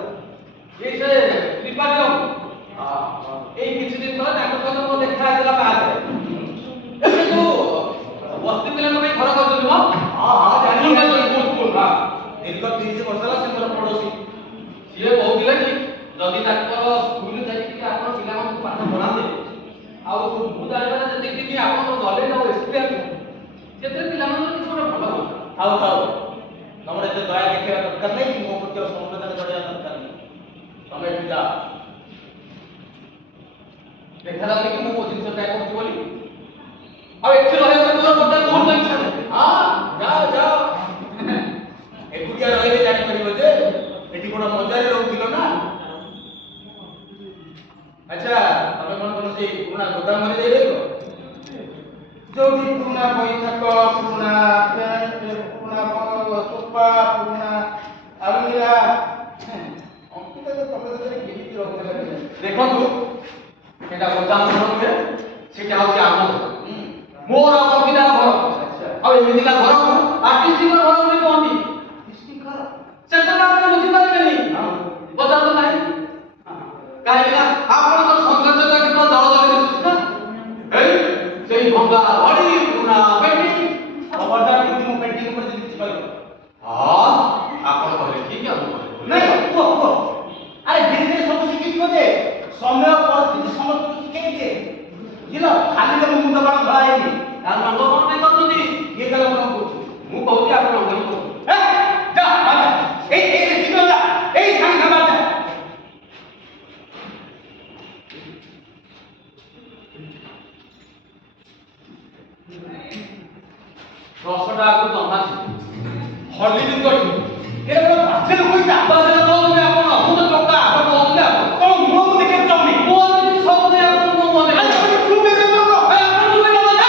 ଏଇ ସେ ତ୍ରିପାଠୀ ବାବୁ, ଏଇ କିଛି ଦିନ ତଳେ ତାଙ୍କ ସହିତ ମୋ ଦେଖା ହେଇଥିଲା ପାର୍କରେ। ଏବେ ଯୋଉ ବସ୍ତି ପିଲାଙ୍କ ପାଇଁ ଘର କରିଛନ୍ତି ମ? ହଁ ହଁ, ଜାଣିଲି। ସ୍କୁଲ ହଁ। ଦୀର୍ଘ 30 ବର୍ଷ ହେଲା ସେ ମୋର ପଡୋଶୀ। ସିଏ କହୁଥିଲେ କି ଯଦି ତାଙ୍କର ସ୍କୁଲ ଯାଇକି ଆପଣ ପିଲାମାନଙ୍କୁ ପାଠ ପଢାନ୍ତେ, ଆଉ ମୁଁ ଜାଣିବାରେ ଯେତିକି ଆପଣଙ୍କର ନଲେଜ ଆଉ ଏକ୍ସପିରିଏନ୍ସ ସେଥିରେ ପିଲାମାନଙ୍କର କିଛି ଗୋଟେ ଭଲ ହୁଅନ୍ତା। ଥାଉ ଥାଉ, ତମର ଏତେ ଦୟା ଦେଖିବା ଦରକାର ନାହିଁ କି ମୋ ପ୍ରତି ସମବେଦନା ଜଣେଇବା ଦରକାର ନାହିଁ। ତମେ ଏଠି ଯାଅ। ଦେଖାଯାଉନି କି ମୁଁ ମୋ ଜିନିଷ ତ୍ୟାଗ କରୁଛି ବୋଲି? ଯୋଉଠି ପୁରୁଣା ବୈଠକ, ପୁରୁଣା ପୁରୁଣା ସୋଫା, ପୁରୁଣା ଆଲମିରା, ଅଙ୍କିତ ତମେ କେମିତି ରହୁଥିଲା? ଦେଖନ୍ତୁ ସେଟା ପଚାଶ ଘର ନୁହେଁ, ସେଟା ହଉଛି ଆମ ଘର। ମୋର କବିତାର ଘର। ଆଉ ଏମିତିକା ଘରକୁ ଆର୍ଟିଷ୍ଟଙ୍କ ଘର ବୋଲି କହନ୍ତି। ସେଟା ଆପଣ ବୁଝିପାରିବେନି। ପଚାରନ୍ତୁ ନାହିଁ କାହିଁକି ନା ଆପଣଙ୍କର ସୌନ୍ଦର୍ଯ୍ୟତା କେବଳ ଦଳ ଦଳ ଦିଶୁଛି ନା। ଏଇ ସେଇ ଭଙ୍ଗା ଘଡ଼ି, ପୁରୁଣା ପେଣ୍ଟିଂ। ଖବରଦାର କିନ୍ତୁ ମୋ ପେଣ୍ଟିଂ ଉପରେ ଯଦି କିଛି କହିବ। ହଁ ଆପଣ କହିଲେ ଠିକ ଆଉ ମୁଁ କହିଲି ନାଇଁ କୁହ କୁହ। ଆରେ ଧୀରେ ଧୀରେ ସବୁ ଶିଖିଯିବ ଯେ ସମୟ ପରିସ୍ଥିତି ସମସ୍ତଙ୍କୁ ଶିଖେଇ ଦିଏ। ବୁଝିଲ ଖାଲି ତ ମୁଣ୍ଡ ବାଳ ଧଳା ହେଇନି। ଆଉ ରଙ୍ଗ କଣ ପାଇଁ କରୁଛନ୍ତି? କିଏ କହିଲା ମୁଁ କହୁଛି? ମୁଁ କହୁଛି ଆପଣ ରଙ୍ଗ ହିଁ କରୁଛନ୍ତି। ଯା ବାଜା ଏଇ ଶୀଘ୍ର ଯା ଏଇ ସାଙ୍ଗେ ସାଙ୍ଗେ ବାଜା। ରସଟା ଆକୁ ଜମା ହଲିଦିନ କରିଛୁ ଏରେ ବଡ଼ ବାଜେ ଲୋକ ହେଇଛି। ଆବାଜରେ କହୁଛନ୍ତି ଆପଣ ମୁଁ ତ ଟଙ୍କା ଆପଣ କହୁଥିଲେ ଆପଣ କଣ ମୁହଁକୁ ଦେଖିବାକୁ ଚାହୁଁନି? ମୁଁ ଅଛନ୍ତି ସବୁ ଦେଇ ଆପଣ ମୋ ମୁହଁ ଆରେ ଦେଖାଉଛି। ତମେ ଚୁପ୍ ହେଇକି ରହିବ। ଆପଣ ଚୁପ୍ ହେଇକି ରହିବେ।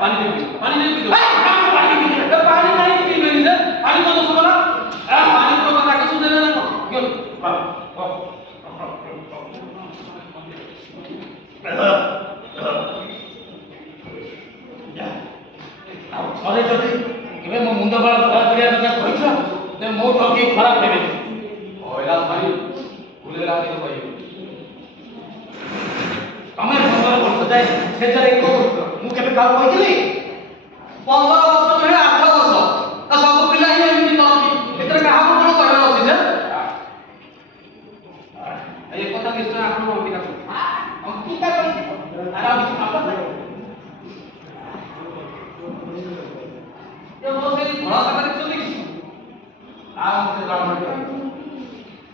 ପାଣି ଦେବି ପାଣି ଦେବି ପାଣି କାହିଁକି ପିଇବେନି ଯେ? ପାଣି କଣ ଦୋଷ କଲା? ପାଣି ତ ତାকে ସୁଝେଇବେ ନା କଣ? ଥରେ ଯଦି କେବେ ମୋ ମୁଣ୍ଡ ବାଳ ଧଳା କରିବା କଥା କହିଛ ତେବେ ମୋ ଠୁ କେହି ଖରାପ ହେବେନି। କହିଲା ଭାଇ ଭୁଲେଲା ଟିକେ କହିବେ। ତମେ 15 ବର୍ଷ ଯାଏ ଶେଷରେ କଣ କରୁଛ? ମୁଁ କେବେ କାହାକୁ କହିଥିଲି? 15 ବର୍ଷ ନୁହେଁ 8 ବର୍ଷ। ସବୁ ପିଲା ହିଁ ଏମିତି କରନ୍ତି। ଏଥିରେ କାହାକୁ କଣ କହିବାର ଅଛି ଯେ? ଏ କଥା ନିଶ୍ଚୟ ଆପଣ ଅଙ୍କିତା କହୁଛନ୍ତି। ଅଙ୍କିତା କହିଛି ତାର ଆଉ କିଛି କାମ ନାହିଁ। ଏ ମୋ ସେଇ ଧଳା ଶାଖା ଦେଖୁଛନ୍ତି କି? ଆଉ ମୋତେ ଜଣାପଡ଼ିବ।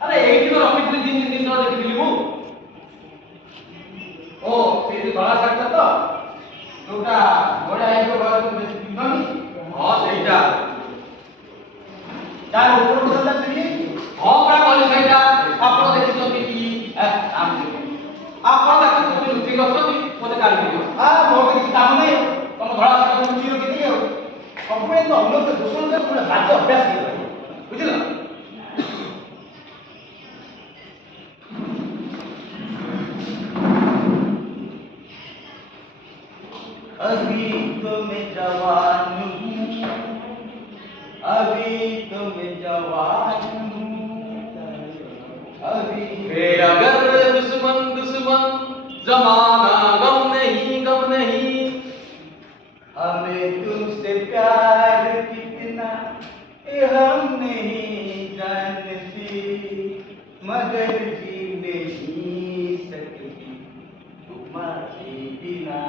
ଆରେ ଏଇଠି ତ ରଖିଥିଲି 3 ଦିନ ଦେଖିଥିଲି ମୁଁ। ଓ ସେଇଠି ଧଳା ଶାଢ଼ୀଟା ତ ଯୋଉଟା ବଢ଼ିଆ ହେଇଯିବ ଘରକୁ ବେଶୀ ପିନ୍ଧନି। ହଁ ସେଇଟା। ତାର ଉପର ମୁଣ୍ଡଟା ପିନ୍ଧି ହଁ ପରା କହିଲି ସେଇଟା। ଆପଣ ଦେଖିଛନ୍ତି କି? ଆପଣ ତାକୁ କୋଉଠି ଲୁଚେଇ ରଖିଛନ୍ତି ମୋତେ କାଢି ଦିଅ। ମୋର ତ କିଛି କାମ ନାହିଁ। ତମ ଧଳା ଶାଢ଼ୀ ଲୁଚି ରଖିଥିଲି ଆଉ ସବୁବେଳେ ତ ଅନ୍ୟ ଦୋଷ ଗୋଟେ ବାଜେ ଅଭ୍ୟାସ ହେଇଗଲାଣି। ବୁଝିଲ? अभी तो मैं जवान हूँ, अभी तो मैं जवान हूँ, अभी अगर दुश्मन दुश्मन जमाना गम नहीं हमें तुमसे प्यार कितना ये हम नहीं जानती, मगर जी नहीं सकती तुम्हारे बिना।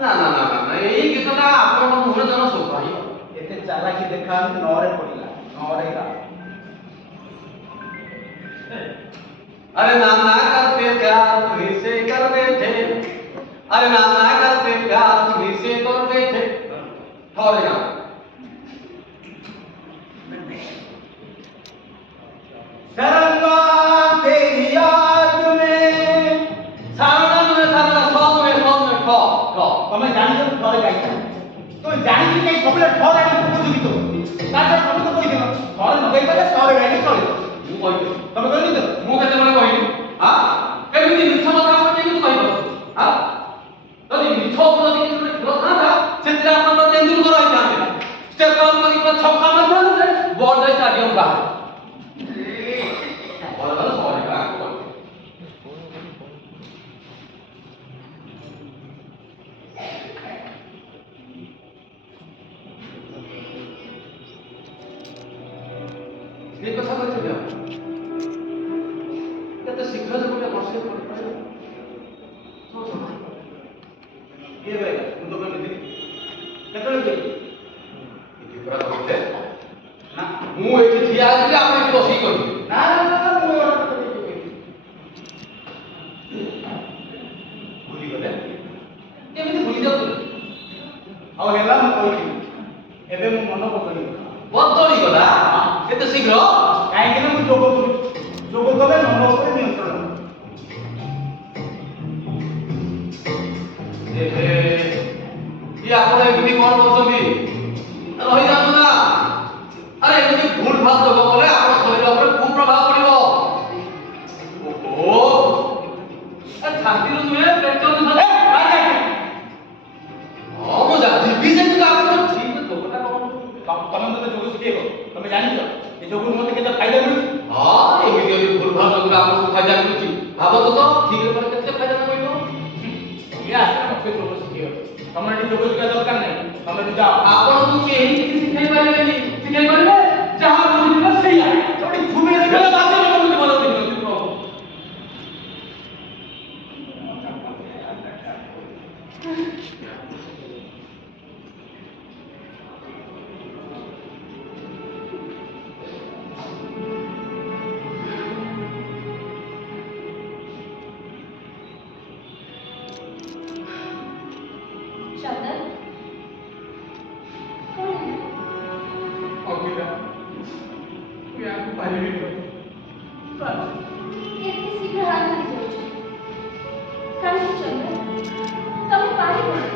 ନା ନା ନା ନା ନା ଏଇ ଗୀତଟା ଆପଣଙ୍କ ମୁହଁରେ ଜଣ ସୌଭାଗ୍ୟ। ଏତେ ଚାଲାକି ଦେଖା ନଅରେ ପଡ଼ିଲା ନଅରେ ଗା। अरे नाना करते प्यार तुम्हीं से करते थे। अरे नाना करते प्यार तुम्हीं से करते थे। ठहरेगा सरंगा तेरी याद में सारा में सौ में ठो ठो ତମେ ଜାଣିଛ ଥରେ ଗାଇଛ ତୁମେ ଜାଣିକି କାହିଁ ସବୁବେଳେ ଥରେ ଗାଇଲେ ବୁଝୁକି ତ ତାପରେ ତମେ ତ କହିଥିଲ ଥରେ ନ ଗାଇ ପାରିଲେ ଥରେ ଗାଇଲେ ଚଳିବ। ମୁଁ କହିବି ତମେ କହିଲି ତ ମୁଁ କେତେବେଳେ କହିଲି ଏମିତି ମିଛ କଥା ଆପଣ କେମିତି କହିବ? ଯଦି ମିଛ ଉପରେ ଯଦି କିଛି ଗୋଟେ ଖେଳ ଥାନ୍ତା ସେଥିରେ ଆପଣ ତେନ୍ଦୁଲକର ହେଇଥାନ୍ତେ। ଷ୍ଟେପ୍ ଆଉଟ୍ କରି ପୁରା ଛକା ମାରିଥାନ୍ତେ ବଲ୍ ଯାଇ ଷ୍ଟାଡିୟମ ବାହାରେ। ଭଲ ଭଲ ସହରେ କାହାକୁ କହିବି। ଏ କଥା କହିଥିଲି କେତେ ଶୀଘ୍ର ଯେ ଗୋଟେ ବର୍ଷେ କରିପାରିବ। ଭାଗବତ ଠିକ ରେ କେତେ ଫାଇଦା କହିବ ଇଏ ଆସିଲା ମତେ ଯୋଗ ଶିଖେଇ ତମେ ଏଠି ଯୋଗ ଶିଖିବା ଦରକାର ନାହିଁ ତମେ ବି ଯାଅ ଆପଣଙ୍କୁ କେହି କିଛି ଶିଖାଇ ପାରିବେନି ଶିଖାଇ ପାରିବେ ଯାହା ବୁଝିଥିବ ସେଇଆ ଯୋଉଠି ଭୂମିରେ ବେଳ ବାଧ୍ୟ ଲୋକଙ୍କୁ ଭଲ ଦେଇଛନ୍ତି ପ୍ରଭୁ चंदन कौन है ଅବିକା ମୁଁ ୟାଙ୍କୁ ପାରିବିନି ଏତେ ଶୀଘ୍ର ହାର ମାନିଯାଉଛୁ କାହିଁକି ଚନ୍ଦନ ତମେ ପାରିବନି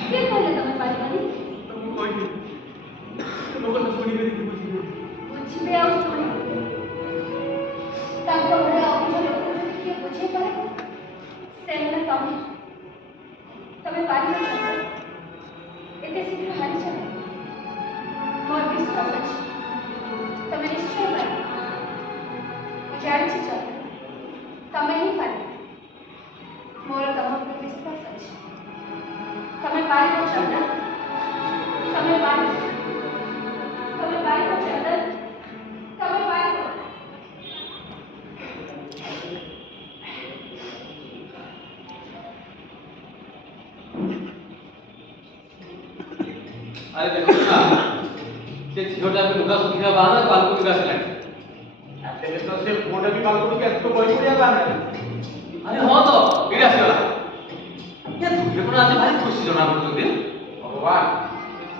କିଏ କହିଲେ ତମେ ପାରିବନି ମୁଁ କହିଲି ଲୋକ ତ ଶୁଣିବେ ବୁଝିବେ ବୁଝିବେ ଆଉ ଶୁଣିବେ ତାଙ୍କ ଭଳିଆ ଅଭିନୟ ଲୋକଙ୍କୁ ଯଦି କିଏ ବୁଝେଇ ପାରିବ ସେମାନେ ତମେ ପାରିବ ଚନ୍ଦନ ଏତେ ଶୀଘ୍ର ହାରିଛ ମୋର ବିଶ୍ୱାସ ଅଛି ତମେ ନିଶ୍ଚୟ ପାରିବ ମୁଁ ଜାଣିଛି ଚନ୍ଦନ ତମେ ହିଁ ପାରିବ ମୋର ତମ ଉପରେ ବିଶ୍ୱାସ ଅଛି ତମେ ପାରିବ ଚନ୍ଦନ ତମେ ପାରିବ ଚନ୍ଦନ ତମେ ପାରିବ ଆରେ ଦେଖ ନା ସେ ଝିଅଟା ବି ଲୁଗା ଶୁଖିବା ବାହାନା ବାଲକୁନିକୁ ଆସିଲାଣି ତେବେ ତ ସେ ପୁଅଟା ବି ବାଲକୁନିକୁ ଆସିବ ବହି ପଡ଼ିବା ବାହାନାରେ ଆରେ ହଁ ତ ଏଇଠି ଆସିଗଲା ଏ ଦୁଃଖେ କଣ ଆଜି ଭାରି ଖୁସି ଜଣା ପଡୁଛନ୍ତି ଭଗବାନ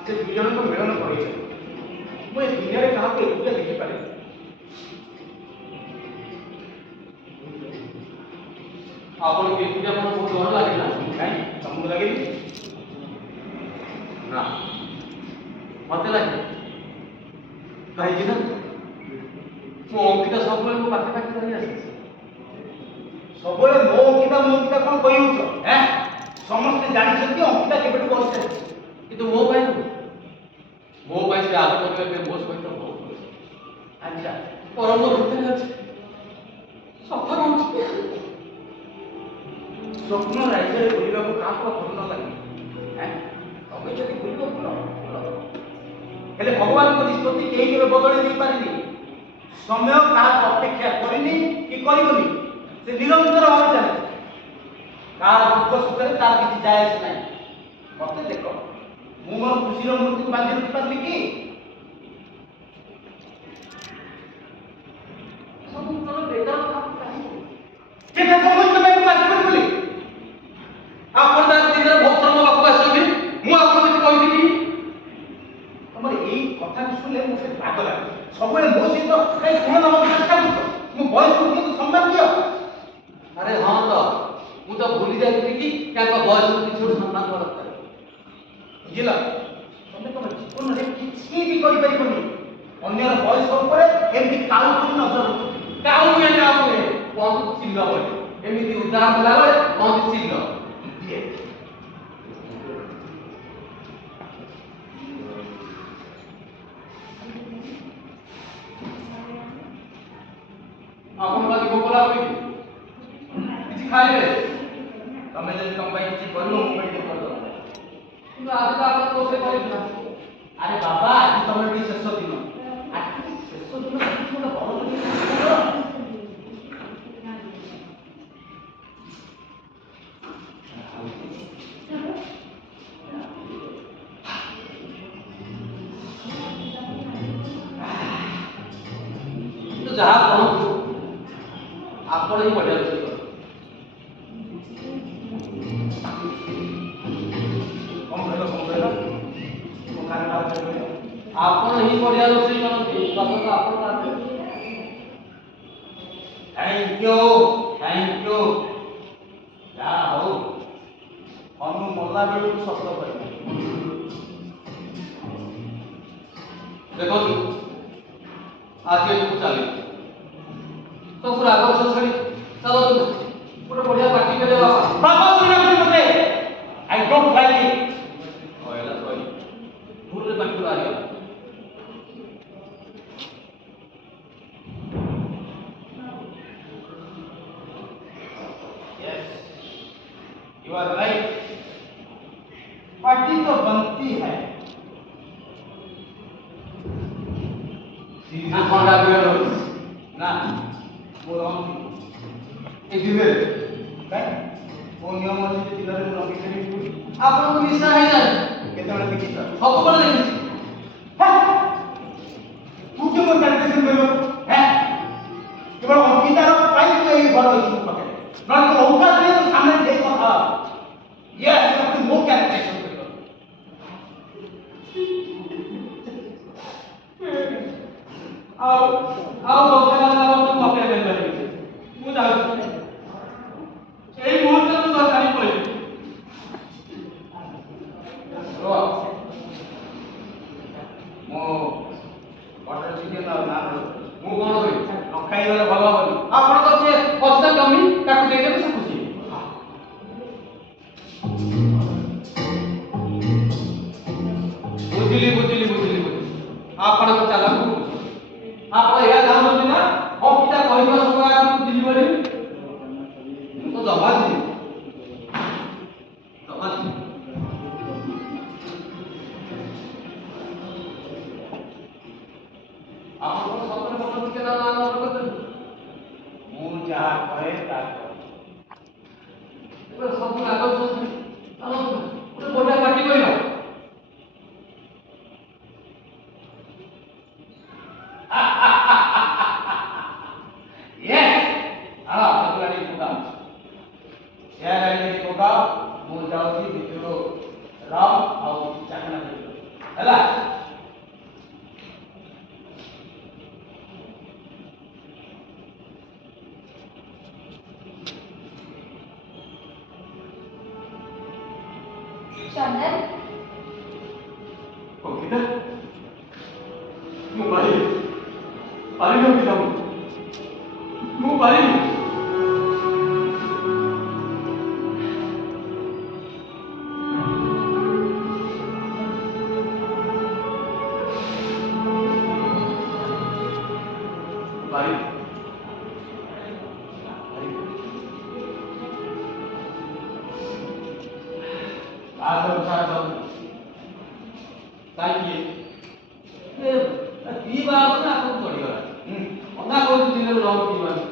ସେ ଦୁଇ ଜଣଙ୍କ ମିଳନ କରେଇଛନ୍ତି ମୁଁ ଏ ଦୁନିଆରେ କାହାକୁ ଏକୁଟିଆ ଦେଖିପାରେ ଆପଣଙ୍କୁ ଏକୁଟିଆ ଆପଣ ବହୁତ ଭଲ ଲାଗେ ନା କାହିଁ ତମକୁ ଲାଗେନି ନା ମତେ ଲାଗେ କାହିଁକି ନା ମୋ ଅଙ୍କିତା ସବୁବେଳେ ମୋ ପାଖେ ପାଖେ ରହି ଆସିଛି ସବୁବେଳେ ମୋ ଅଙ୍କିତା କଣ କହିଉଛ ସମସ୍ତେ ଜାଣିଛନ୍ତି ଅଙ୍କିତା କେବେଠୁ ବସିଛି କିନ୍ତୁ ମୋ ପାଇଁ ନୁହେଁ ମୋ ପାଇଁ ସେ ଆଗ ଏବେ ମୋ ସହିତ ବହୁତ ଆଚ୍ଛା ପରମ ଭିତରେ ଅଛି ସଫା କହୁଛି ସ୍ୱପ୍ନ ରାଜ୍ୟରେ ବୁଲିବାକୁ କାହାକୁ ଭଲ ନ ଲାଗେ ତମେ ଯଦି ବୁଲିବ ଭଲ ହେଲେ ଭଗବାନଙ୍କ ନିଷ୍ପତ୍ତି କେହି କେବେ ବଦଳେଇ ଦେଇପାରିନି ସମୟ କାହାକୁ ଅପେକ୍ଷା କରିନି କି କରିବନି ସେ ନିରନ୍ତର ଭାବେ ଚାଲେ କାହାର ଦୁଃଖ ସୁଖରେ ତାର କିଛି ଯାଏ ଆସେ ନାହିଁ ମତେ ଦେଖ ମୁଁ ମୋର ଖୁସିର ମୂର୍ତ୍ତିକୁ ବାନ୍ଧି ରଖିପାରିଲି କି ସବୁ ତୋର ବେକାର କାମ କାହିଁକି କେବେ ସମସ୍ତ ପାଇଁ ଆସିବ ବୋଲି ଆପଣ ତାର ଦିନରେ ବହୁତ ଥର ମୋ ପାଖକୁ ଆସିଛନ୍ତି ମୁଁ ଆପଣଙ୍କୁ କିଛି କହିଛି କି ତମର ଏଇ କଥାକୁ ଶୁଣିଲେ ମୋତେ ରାଗ ଲାଗେ ସବୁବେଳେ ମୋ ସହିତ କାହିଁ ଗୁଣ ନେବାକୁ ଚେଷ୍ଟା କରୁଛ ମୁଁ ବୟସକୁ ମୋତେ ସମ୍ମାନ ଦିଅ ଆରେ ହଁ ତ ମୁଁ ତ ଭୁଲି ଯାଇଥିଲି କି ତାଙ୍କ ବୟସକୁ କିଛି ଗୋଟେ ସମ୍ମାନ ଦେବା ଦରକାର ବୁଝିଲ ତମେ ତମ ଜୀବନରେ କିଛି ବି କରିପାରିବନି ଅନ୍ୟର ବୟସ ଉପରେ ଏମିତି କାଉ କରି ନଜର ରଖୁଛ କାଉ ନୁହେଁ କହନ୍ତି ଚିହ୍ନ ବୋଲି ଏମିତି ଉଦାହରଣ ଦେଲା ବେଳେ କହନ୍ତି ଚିହ୍ନ ଆପଣଙ୍କୁ ଆଜି ଭୋକ ଲାଗୁନି କିଛି ଖାଇବେ ତମେ ଯଦି ତମ ପାଇଁ କିଛି କରିବ ମୋ ପାଇଁ ଟିକେ କରିଦବ କିନ୍ତୁ ଆଜି ତ ଆପଣ ରୋଷେଇ କରିଥିଲା ଆରେ ବାବା ଆଜି ତମର ଟିକେ ଶେଷ ଦିନ ଆଜି ଶେଷ ଦିନ କିଛି ଗୋଟେ ଭଲ ଜିନିଷ କର। କିନ୍ତୁ ଯାହା କହନ୍ତୁ ଆପଣ ହିଁ ବଢିଆ ରୋଷେଇ କରନ୍ତି କଣ କହିଲ ମୋ କାନଟା କହିଲ ଆପଣ ହିଁ ବଢିଆ ରୋଷେଇ କରନ୍ତି ସତ ତ ଆପଣ ଥ୍ୟାଙ୍କ ୟୁ ଯାହା ହଉ ଅନୁ ମଲା ବେଳକୁ ସତ କହିବ ଦେଖନ୍ତୁ ଆଜି ଏଠୁ ଚାଲି ତ ପୁରା ଆଗ ଛାଡ଼ି ଚାଲନ୍ତୁ ଗୋଟେ ବଢିଆ ପାର୍ଟି କରିବା ବାବା ଶୁଣନ୍ତୁ ମୋତେ ଆଇ ଡୋଣ୍ଟ ଲାଇକ୍ ଇଟ୍ କହିଲା ସରି ଭୁଲରେ ପାର୍ଟି ବାହାରିଗଲା यू आर राइट। पार्टी तो बनती है। सीधे फोन आ गया ना वो रॉन्ग ए दिबे କାଇଁ କୋଉ ନିୟମ ଅଛି ଯେ ଦିନରେ ମୁଁ ରଖି ଖେଳିବି? ଆପଣଙ୍କୁ ନିଶା ହେଇଯାଏ କେତେବେଳେ ଦେଖିଛ? ସବୁବେଳେ ଦେଖିଛି ତୁ କି ମୋ କ୍ୟାଲକୁଲେସନ କରିବ? କେବଳ ଅଙ୍କିତାର ପାଇଁ ତୁ ଏଇ ଘର ଅଛି ମୋ ପାଖରେ, ନହେଲେ ତୁ ଔକାତ ନାହିଁ ତୋ ସାମ୍ନାରେ ଯାଇ କଥା ୟେସ୍ ତୁ ମୋ କ୍ୟାଲକୁଲେସନ କରିବ। ଆଉ ବର୍ତ୍ତମାନ ଆପଣ ମୁଁ ଅପେକ୍ଷା କରିପାରିବି ମୁଁ ଯାଉଛି ଏଇ ମୁହୂର୍ତ୍ତରେ ମୁଁ ଦରକାରୀ ପଳେଇବି ମୁଁ ବଟର ଚିକେନ ଆଉ ନାନ ମୁଁ କଣ କରିବି ନ ଖାଇଗଲେ ଭଲ ହବନି। ଆପଣ ତ ସେ ପଛଟା ଜମି ତାକୁ ଦେଇଦେବେ ସେ ଖୁସି ବୁଝିଲି ଆପଣଙ୍କ ଚାଲାକୁ ବୁଝିଲି ଆପଣ ଏହା ଜାଣୁଛନ୍ତି ନା ଅଙ୍କିତା କହିଥିବା ସମୟ ଆଗରୁ ଦିଲ୍ଲୀ ବଢ଼ିବି ମୁଁ ତ ଜମା ଯିବି ଆପଣ ସତରେ ମନ ଟିକେ ନା ମୁଁ ଯାହା କରେ ତାହା କରେ। ସବୁ ଲାଗୁ ଗୋଟେ ବଢିଆ ପାର୍ଟି କରିବା Yes! ଆଣ ସବୁ ଗାଡ଼ି ପକାଅ। ସେ ଗାଡ଼ି ପକାଅ, ମୁଁ ଯାଉଛି ଭିତରୁ ରମ୍ ଆଉ ଚାଖଣା ଭିତରୁ ହେଲା। चंदन অঙ্কিতা ମୁଁ ପାରିବି ଅଙ୍କିତା ମୁଁ ପାରିବି କାହିଁକି ଦି ବା ଆପଣଙ୍କୁ ପଡ଼ିଗଲା ଅଧା କହୁଛି ଦିନରେ ରଙ୍ଗ ପିଇବାନି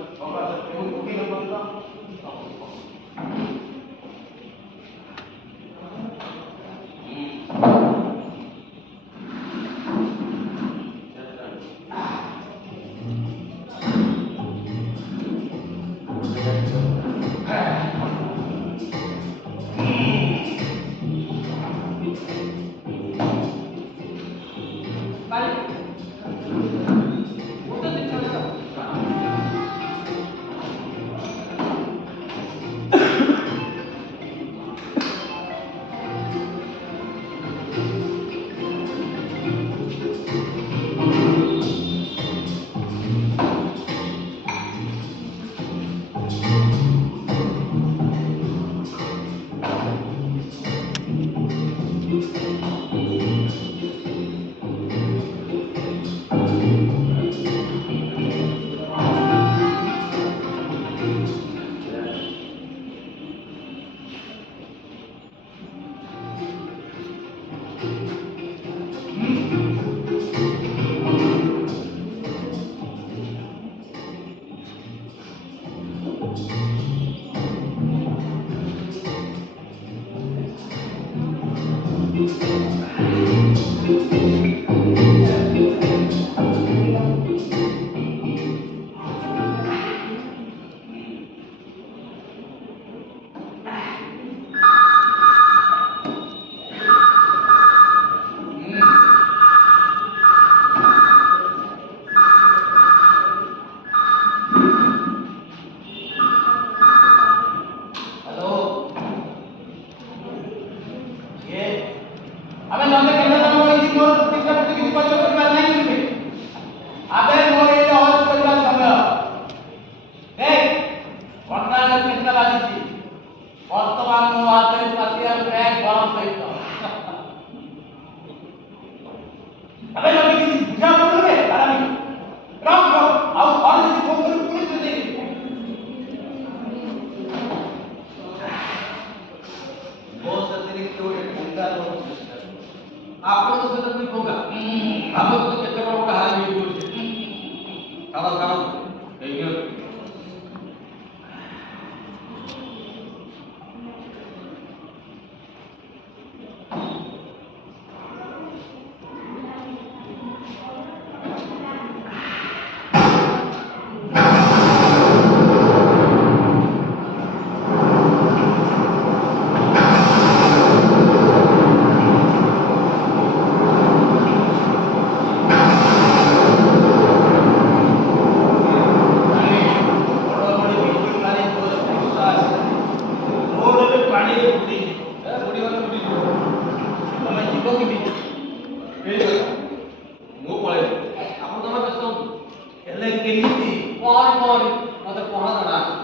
ପହଁରି ମତେ ପହଁରା ଜଣା ଅଛି।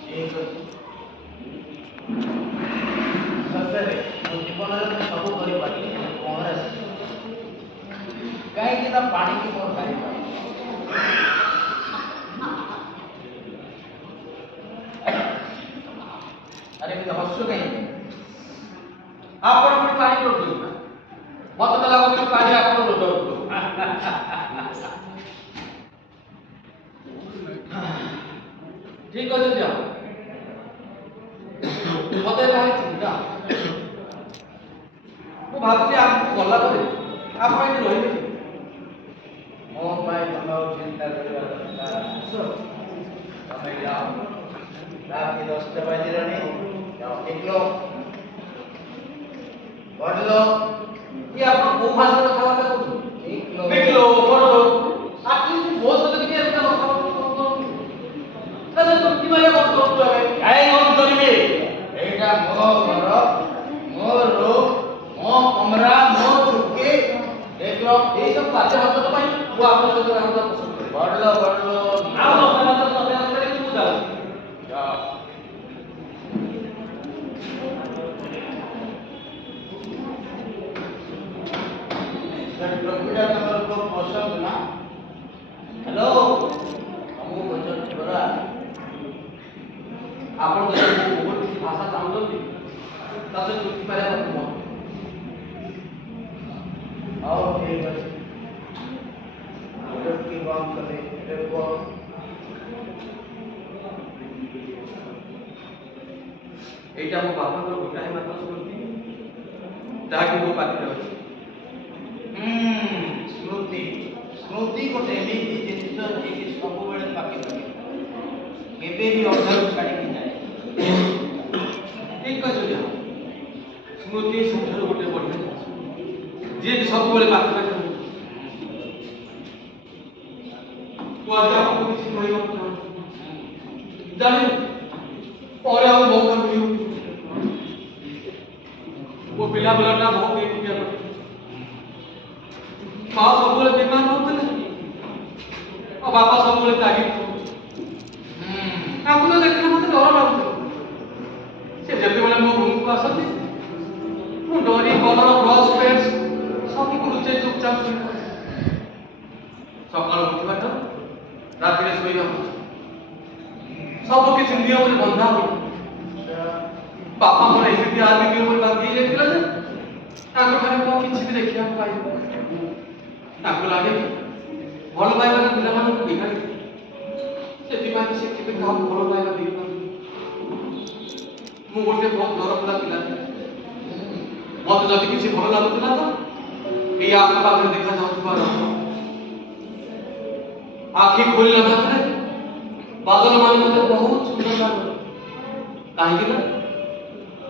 ଠିକ୍ ଅଛି। ସତରେ ମୋ ଜୀବନରେ ମୁଁ ସବୁ କରିପାରିଲି କିନ୍ତୁ ପହଁରା ଶିଖିନି। କାହିଁକି ନା ପାଣିକି ମୋର ଭାରି ଭୟ। ଆରେ ଏମିତି ହସୁଛ କାହିଁକି? ଆପଣ ପୁଣି ପାଣି କରୁଛନ୍ତି ନା? ମତେ ତ ଲାଗୁଛି ପାଣି ଆପଣ ରୋଜଗାର ଠିକ ଅଛି ଯାଅ। ମତେ ଭାରି ଚିନ୍ତା। ମୁଁ ଭାବୁଛି ଆଗକୁ ଗଲା ପରେ ଆପଣ ଏଠି ରହିବେ କି? ମୋ ପାଇଁ ତମେ ଆଉ ଚିନ୍ତା କରିବା ଦରକାର ନାହିଁ। ତମେ ଯାଅ। ରାତି 10ଟା ବାଜିଲାଣି। ଯାଅ ଦେଖିଲ ବଢିଲ କି ଆପଣ କୋଉ ଭାଷାରେ କଥାବାର୍ତ୍ତା କରୁଛନ୍ତି? ଦେଖିଲ ଦେଖିଲୋ ବଡଲୋ ଆଟଲିଷ୍ଟ ମୋ ସହିତ ଟିକେ ଏମିତି କଥାବାର୍ତ୍ତା କରୁଛନ୍ତି। ନା ସେ ତୁର୍କି ମାରିଆ ବନ୍ଦ କରୁଛୁ ଆମେ। କାଇଁ ବନ୍ଦ କରିବି? ଏଇଟା ମୋ ଘର, ମୋ ରୁମ୍, ମୋ କମରା, ମୋ ଚୁଟକି। ଦେଖିଲ ଏଇ ସବୁ ବାଜେ ହରକତ ପାଇଁ ମୁଁ ଆପଣଙ୍କ ସହିତ ରହିବାକୁ ପସନ୍ଦ କରେ। ବଢିଲ ଆଉ ଧନ୍ୟବାଦ ଧନ୍ୟବାଦ କରିକି ମୁଁ ଯାଉଛି। ଯାଅ। ସେ ଟୋପିଟା ତମର ଖୁବ ପସନ୍ଦ ନା? ହ୍ୟାଲୋ ତମକୁ ପଚାରୁଛି ପରା। ଆପଣ ଯଦି ମୋ ବହୁତ କିଛି ଭାଷା ଚାହୁଁଛନ୍ତି ତାହେଲେ ତୁର୍କି ମାରିଆ ବନ୍ଦ କୁହନ୍ତୁ। ହଉ ଠିକ ଅଛି। ଟୋପି ବନ୍ଦ କଲେ ଏବେ କୁହ। ଏଇଟା ମୋ ବାପାଙ୍କର ଗୋଟାଏ ମାତ୍ର ସ୍ମୃତି ଯାହାକି ମୋ ପାଖରେ ଅଛି। ସ୍ମୃତି। ସ୍ମୃତି ଗୋଟେ ଏମିତି ଜିନିଷ ଯିଏକି ସବୁବେଳେ ପାଖାପାଖି କେବେ ବି ଅଧାରୁ ଛାଡ଼ିକି ଯାଏ। ଠିକ କହିଛନ୍ତି ଆପଣ। ସ୍ମୃତି ସବୁଠାରୁ ଗୋଟେ ବଢିଆ ଜିନିଷ ଯିଏକି ସବୁବେଳେ ପାଖାପାଖି ରହୁଛି। ମୁଁ ଆଜି ଆପଣଙ୍କୁ କିଛି କହିବାକୁ ଚାହୁଁଛି। ଜାଣିନି ପରେ ଆଉ ମୌକା ମିଳିବ। ମୋ ପିଲାବେଳଟା ବହୁତ ଏକୁଟିଆ କଟିଛି। ମା ସବୁବେଳେ ବିମାର ରହୁଥିଲେ ଆଉ ବାପା ସବୁବେଳେ ତାଗିଦ କରୁଥିଲେ। ତାଙ୍କୁ ତ ଦେଖିଲେ ମତେ ଡର ଲାଗୁଥିଲା। ସେ ଯେତେବେଳେ ମୋ ରୁମକୁ ଆସନ୍ତି ମୁଁ ଡରି କଲର ବ୍ରଶ ପେନ୍ସ ସବୁକୁ ଲୁଚେଇ ଚୁପଚାପ ଶୋଇପଡ଼େ। ସକାଳୁ ଉଠିବାଟା ରାତିରେ ଶୋଇବା ସବୁ କିଛି ନିୟମରେ ବନ୍ଧା ହୁଏ। ବାପା ମୋର ଏମିତି ଆଦି ନିୟମରେ ବାନ୍ଧି ହେଇଯାଇଥିଲା ଯେ ତାଙ୍କଠାରୁ ମୁଁ କିଛି ବି ଦେଖିବାକୁ ପାଇନି। ତାଙ୍କୁ ଲାଗେ ଭଲ ପାଇବାଟା ପିଲାମାନଙ୍କୁ ବିଗାଡ଼ି ସେଥିପାଇଁ ସେ କେବେ କାହାକୁ ଭଲ ପାଇବା ଦେଇପାରନ୍ତି। ମୁଁ ଗୋଟେ ବହୁତ ଡରକୁରା ପିଲା ଥିଲି। ମତେ ଯଦି କିଛି ଭଲ ଲାଗୁଥିଲା ତ ଏଇ ଆଖପାଖରେ ଦେଖାଯାଉଥିବା ରଙ୍ଗ ଆଖି ଖୋଲିଲା ମାତ୍ରେ ବାଦଲ ମାନେ ମତେ ବହୁତ ସୁନ୍ଦର ଲାଗନ୍ତି। କାହିଁକି ନା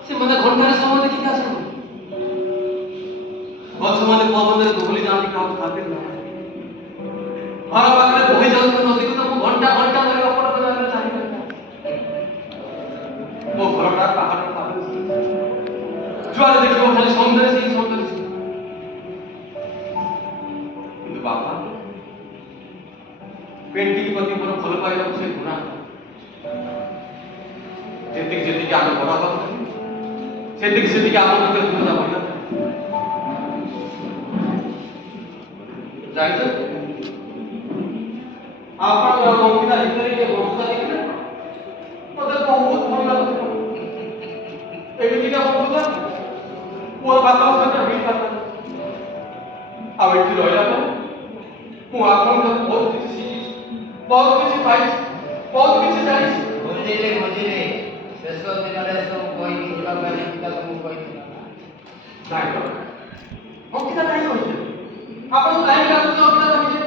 ସେମାନେ ଘଣ୍ଟାରେ ସମୟ ଦେଖିକି ଆସନ୍ତି। ଗଛ ମାନେ ପବନରେ ଦୋହଲି ଯାଆନ୍ତି କାହାକୁ ଖାତିର ନାହିଁ। ଘର ପାଖରେ ବହି ଯାଉଥିବା ନଦୀକୁ ତ ମୁଁ ଘଣ୍ଟା ଘଣ୍ଟା ଧରି ଅପର କରିବାକୁ ଚାହିଁପାରିଥାଏ। ମୋ ଘରଟା ପାହାଡ଼ ପାଖରେ ଯୁଆଡ଼େ ଦେଖିବ ଖାଲି ସୌନ୍ଦର୍ଯ୍ୟ ହିଁ ସୌନ୍ଦର୍ଯ୍ୟ। କିନ୍ତୁ ବାପା ପେଣ୍ଟିଂ ପ୍ରତି ମୋର ଭଲ ପାଇବାକୁ ସେ ଘୃଣା। ଯେତିକି ଯେତିକି ଆମେ ବଡ଼ ହେବାକୁ ସେତିକି ସେତିକି ଆମ ଭିତରେ ଦୂରତା ବଢ଼ିବା। ଜାଣିଛନ୍ତି ଆପଣଙ୍କର ଅଙ୍କିତା ଭିତରେ ଯେ ବନ୍ଧୁତା ଦେଖିଲେ ମତେ ବହୁତ ଭଲ ଲାଗୁଥିଲା। ଏମିତିକା ବନ୍ଧୁତା ମୋର ବାପାଙ୍କ ସହିତ ହେଇପାରିଲା। ଆଉ ଏଠି ରହିଲା ପରେ ମୁଁ ଆପଣଙ୍କର ବହୁତ କିଛି ଶିଖିଛି, ବହୁତ କିଛି ପାଇଛି, ବହୁତ କିଛି ଜାଣିଛି। ବୁଝିଲି। ଶେଷ ଦିନରେ ସବୁ କହିକି ଯିବା ପାଇଁ ଅଙ୍କିତା ତମକୁ କହିଥିଲା ନା? ନାଇଁ ତ ଅଙ୍କିତା କାହିଁ କହିଥିଲେ? ଆପଣଙ୍କୁ କାହିଁକି ଲାଗୁଛି ଅଙ୍କିତା କହିଥିଲେ?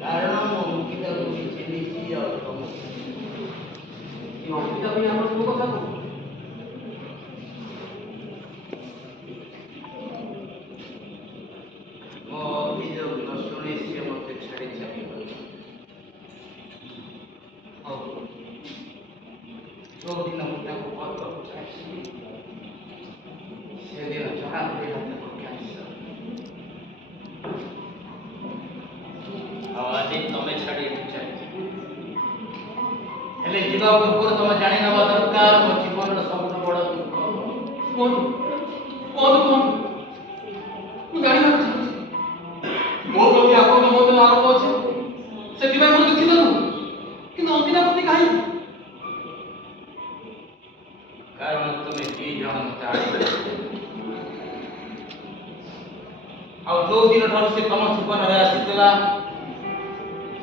କାରଣ ମୁଁ ଅଙ୍କିତାକୁ ବି ଚିହ୍ନିଛି ଆଉ ତମକୁ। এই অঙ্কিতা ভাই আমার কোনো কথা বলবো ମୋ ଅଭିଯୋଗ ନ ଶୁଣି ସେ ମୋତେ ଛାଡ଼ି ଚାଲିଗଲା। ଯୋଉଦିନ ମୁଁ ତାକୁ କହିବାକୁ ଚାହିଁଥିଲି ସେଦିନ ଜଣା ପଡ଼ିଲା ତାକୁ କ୍ୟାନ୍ସର। ଆଉ ଆଜି ତମେ ଛାଡ଼ି ହେଲେ ଯିବା ପୂର୍ବରୁ ତମେ ଜାଣି ନେବା ଦରକାର ମୋ ଜୀବନର ସବୁଠୁ ବଡ଼ ଦୁଃଖ। କୁହନ୍ତୁ କୁହନ୍ତୁ ମୁଁ ଜାଣିବାକୁ ଚାହୁଁଛି ମୋ ପ୍ରତି ଆପଣଙ୍କ ମଧ୍ୟ ଆରୋପ ଅଛି ସେଥିପାଇଁ ମୁଁ ଦୁଃଖିତ ନୁହଁ କିନ୍ତୁ ଅଙ୍କିତା ପ୍ରତି କାହିଁକି? କାରଣ ତୁମେ ଦି ଜଣ ମତେ ଆଣିଲ ଆଉ ଯୋଉ ଦିନ ଠାରୁ ସେ ତମ ଜୀବନରେ ଆସିଥିଲା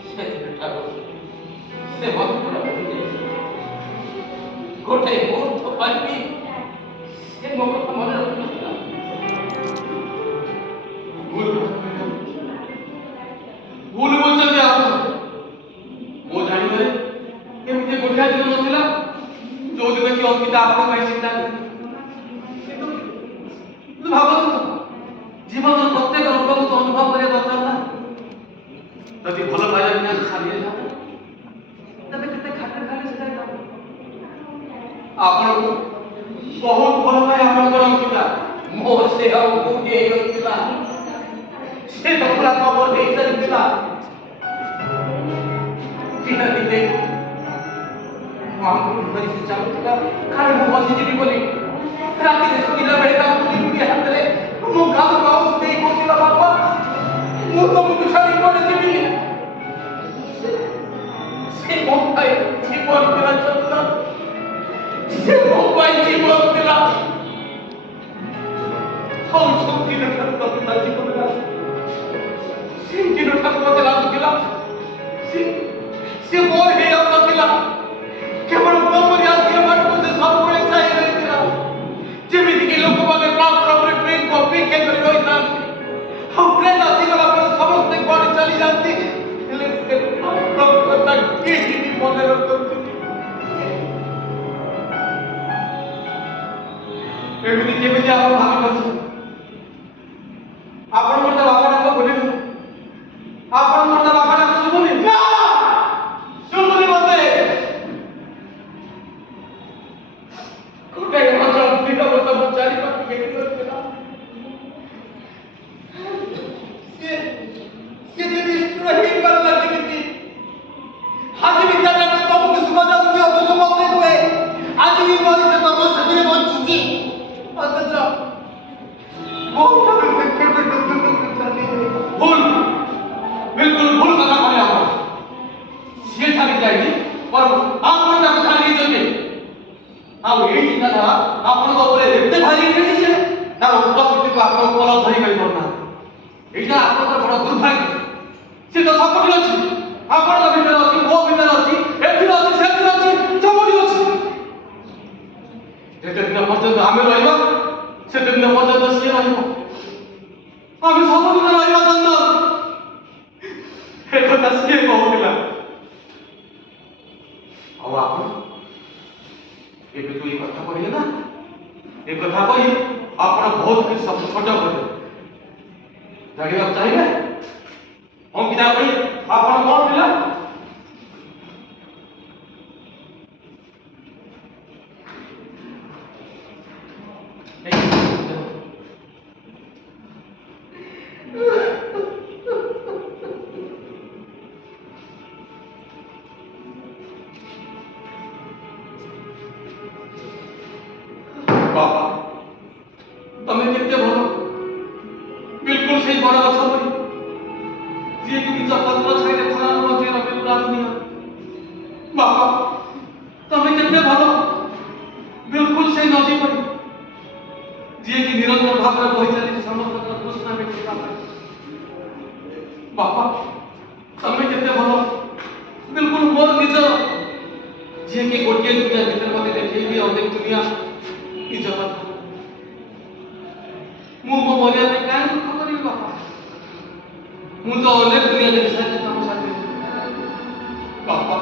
ସେଦିନ ଠାରୁ ସେ ମତେ ପୁରା ଭୁଲିଯାଇଛି। ଗୋଟେ ମୁହୂର୍ତ୍ତ ପାଇଁ ବି ସେ ମୋ କଥା ମନେ ରଖିନଥିଲା। ଭୁଲ ବୁଝୁଛନ୍ତି ଆପଣ। ମୋ ଜାଣିବାରେ ଏମିତି ଗୋଟିଏ ଦିନ ନଥିଲା ଯୋଉଦିନ କି ଅଙ୍କିତା ଆପଣଙ୍କ ପାଇଁ ଚିନ୍ତା କରେ। କିନ୍ତୁ ଭାବନ୍ତୁ ଜୀବନର ପ୍ରତ୍ୟେକ ରୋଗକୁ ତ ଅନୁଭବ କରିବା ଦରକାର ନା। ଯଦି ଭଲ ପାଇବା ବିନା ଛାଡ଼ିଲେ ଯାଏ ତେବେ କେତେ ଖାତିର ଖାଲି ସେଟା ଆପଣଙ୍କୁ ବହୁତ ଭଲ ପାଏ ଆପଣଙ୍କର ଅଙ୍କିତା। ମୋ ସେ ଆଉ କୋଉଠି ହେଇନଥିଲା। ସେ ତ ପୁରା ଖବର ହେଇସାରିଥିଲା। ଦିନେ ଦିନେ ମାମୁଁ ଧରି ସେ ଚାଲୁଥିଲା ଖାଲି ମୁଁ ବସିଯିବି ବୋଲି। ରାତିରେ ଶୋଇଲା ବେଳେ ତାକୁ ଦୁଇଟି ହାତରେ ମୋ ଗାଁ ବାଉଁଶ ଦେଇ କହୁଥିଲା ବାପା ମୁଁ ତମକୁ ଛାଡ଼ି କୁଆଡ଼େ ଯିବିନି। ସେ ମୋ ପାଇଁ ଜୀବନ ଥିଲା ଚନ୍ଦ୍ର। ସେ ମୋ ପାଇଁ ଜୀବନ ଥିଲା। ଆଉ ଶକ୍ତିର ଠାରୁ ତମେ ଜୀବନ ସେ ଦିନ ଠାରୁ ମତେ ଲାଗୁଥିଲା ସେ ମୋର ହେଇଯାଉନଥିଲା। କେବଳ ତମରି ଆସିବା ବାଟକୁ ସେ ସବୁବେଳେ ଚାହିଁ ରହିଥିଲା। ଯେମିତିକି ଲୋକମାନେ ପ୍ଲାଟଫର୍ମରେ ଟ୍ରେନକୁ ଅପେକ୍ଷା କରି ରହିଥାନ୍ତି ଆଉ ଟ୍ରେନ ଆସିଗଲା ପରେ ସମସ୍ତେ କୁଆଡ଼େ ଚାଲି ଯାଆନ୍ତି ହେଲେ ସେ ପ୍ଲାଟଫର୍ମ କଥା କେହି ବି ମନେ ରଖନ୍ତିନି। ଏମିତି କେମିତି ଆପଣ ଭାବିପାରୁଛନ୍ତି? ଆପଣ ମୋତେ ବାପା ଡାକ ଭୁଲିଗଲେ। ଆପଣ ମୋତେ ବାପା ଡାକ ଶୁଭୁନି? ନା ଶୁଭୁନି ମତେ। ଗୋଟେ ଅଚଳ ନିରବତା ମୋ ଚାରିପାଖେ ଘେରି ରହିଥିଲା। ସେ ନିଷ୍ଠୁର ହେଇପାରିଲା କେମିତି? ଆଜି ବି ଜାଣିବାକୁ ତମକୁ ଶୁଭାଯାଉଛି ଅଥଚ ମତେ ନୁହେଁ। ଆଜି ବି ମଣିଷ ତମ ସାଥିରେ ବଞ୍ଚିଛି ଅଥଚ ମୋ ଠାରୁ ସେ କେବେଠୁ ଦୂରକୁ ଚାଲିଗଲେ। ଭୁଲ ବିଲକୁଲ ଭୁଲ କଥା କହିଲେ ଆପଣ। ସିଏ ଛାଡ଼ି ଯାଇନି ବରଂ ଆପଣ ତାକୁ ଛାଡ଼ି ଦେଇଛନ୍ତି। ଆଉ ଏଇ ଚିନ୍ତାଧାରା ଆପଣଙ୍କ ଉପରେ ଏତେ ଭାରି ହେଇଛି ଯେ ତାର ଉପସ୍ଥିତିକୁ ଆପଣ ଉପର ଧରି ପାରିପାରୁନାହାନ୍ତି। ଏଇଟା ଆପଣଙ୍କର ବଡ଼ ଦୁର୍ଭାଗ୍ୟ। ସେ ତ ସବୁଠି ଅଛି। ଆପଣଙ୍କ ଭିତରେ ଅଛି, ମୋ ଭିତରେ ଅଛି, ଏଥିରେ ଅଛି, ସେଥିରେ ଅଛି, ସବୁଠି ଅଛି। ଯେତେ ଦିନ ପର୍ଯ୍ୟନ୍ତ ଆମେ ରହିବା ସେତେ ଦିନ ପର୍ଯ୍ୟନ୍ତ ସିଏ ରହିବ। ଆମେ ସବୁଦିନ ରହିବା ଚନ୍ଦନ। ଏକଥା ସିଏ କହୁଥିଲା। ଆଉ ଆପଣ ଏବେ ଯୋଉ ଏ କଥା କହିଲେ ନା ଏ କଥା କହି ଆପଣ ବହୁତ କିଛି ସବୁ ଛୋଟ କଲେ। ଜାଣିବାକୁ ଚାହିଁବେ ଅଙ୍କିତା ପାଇଁ ଆପଣ କଣ ଥିଲା? ବାପା ତମେ କେତେ ଭଲ। ବିଲକୁଲ ସେଇ ବଡ଼ ଗଛ ପରି ଯିଏକି ନିଜ ପତ୍ର ଛାଇରେ ଖରାରୁ ବଞ୍ଚେଇ ରଖେ ପୁରା ଦୁନିଆ। ବାପା ତମେ କେତେ ଭଲ। ବିଲକୁଲ ସେଇ ନଦୀ ପରି ଯିଏକି ନିରନ୍ତର ଭାବରେ ବହି ଚାଲିଛି ସମସ୍ତଙ୍କର ତୃଷ୍ଣା ମେଣ୍ଟାଇବା ପାଇଁ। ବାପା ତମେ କେତେ ଭଲ। ବିଲକୁଲ ମୋର ନିଜର ଯିଏକି ଗୋଟିଏ ଦୁନିଆ ଭିତରେ ମତେ ଦେଖେଇ ଦିଏ ଅନେକ ଦୁନିଆ ନିଜ କଥା। ମୁଁ ମୋ ପରିବାର ପାଇଁ କାହିଁ ଦୁଃଖ କରିବି ବାପା? ମୁଁ ତ ଅନେକ ଦୁନିଆ ଦେଖି ସାରିଛି ତମ ସାଥିରେ। ବାପା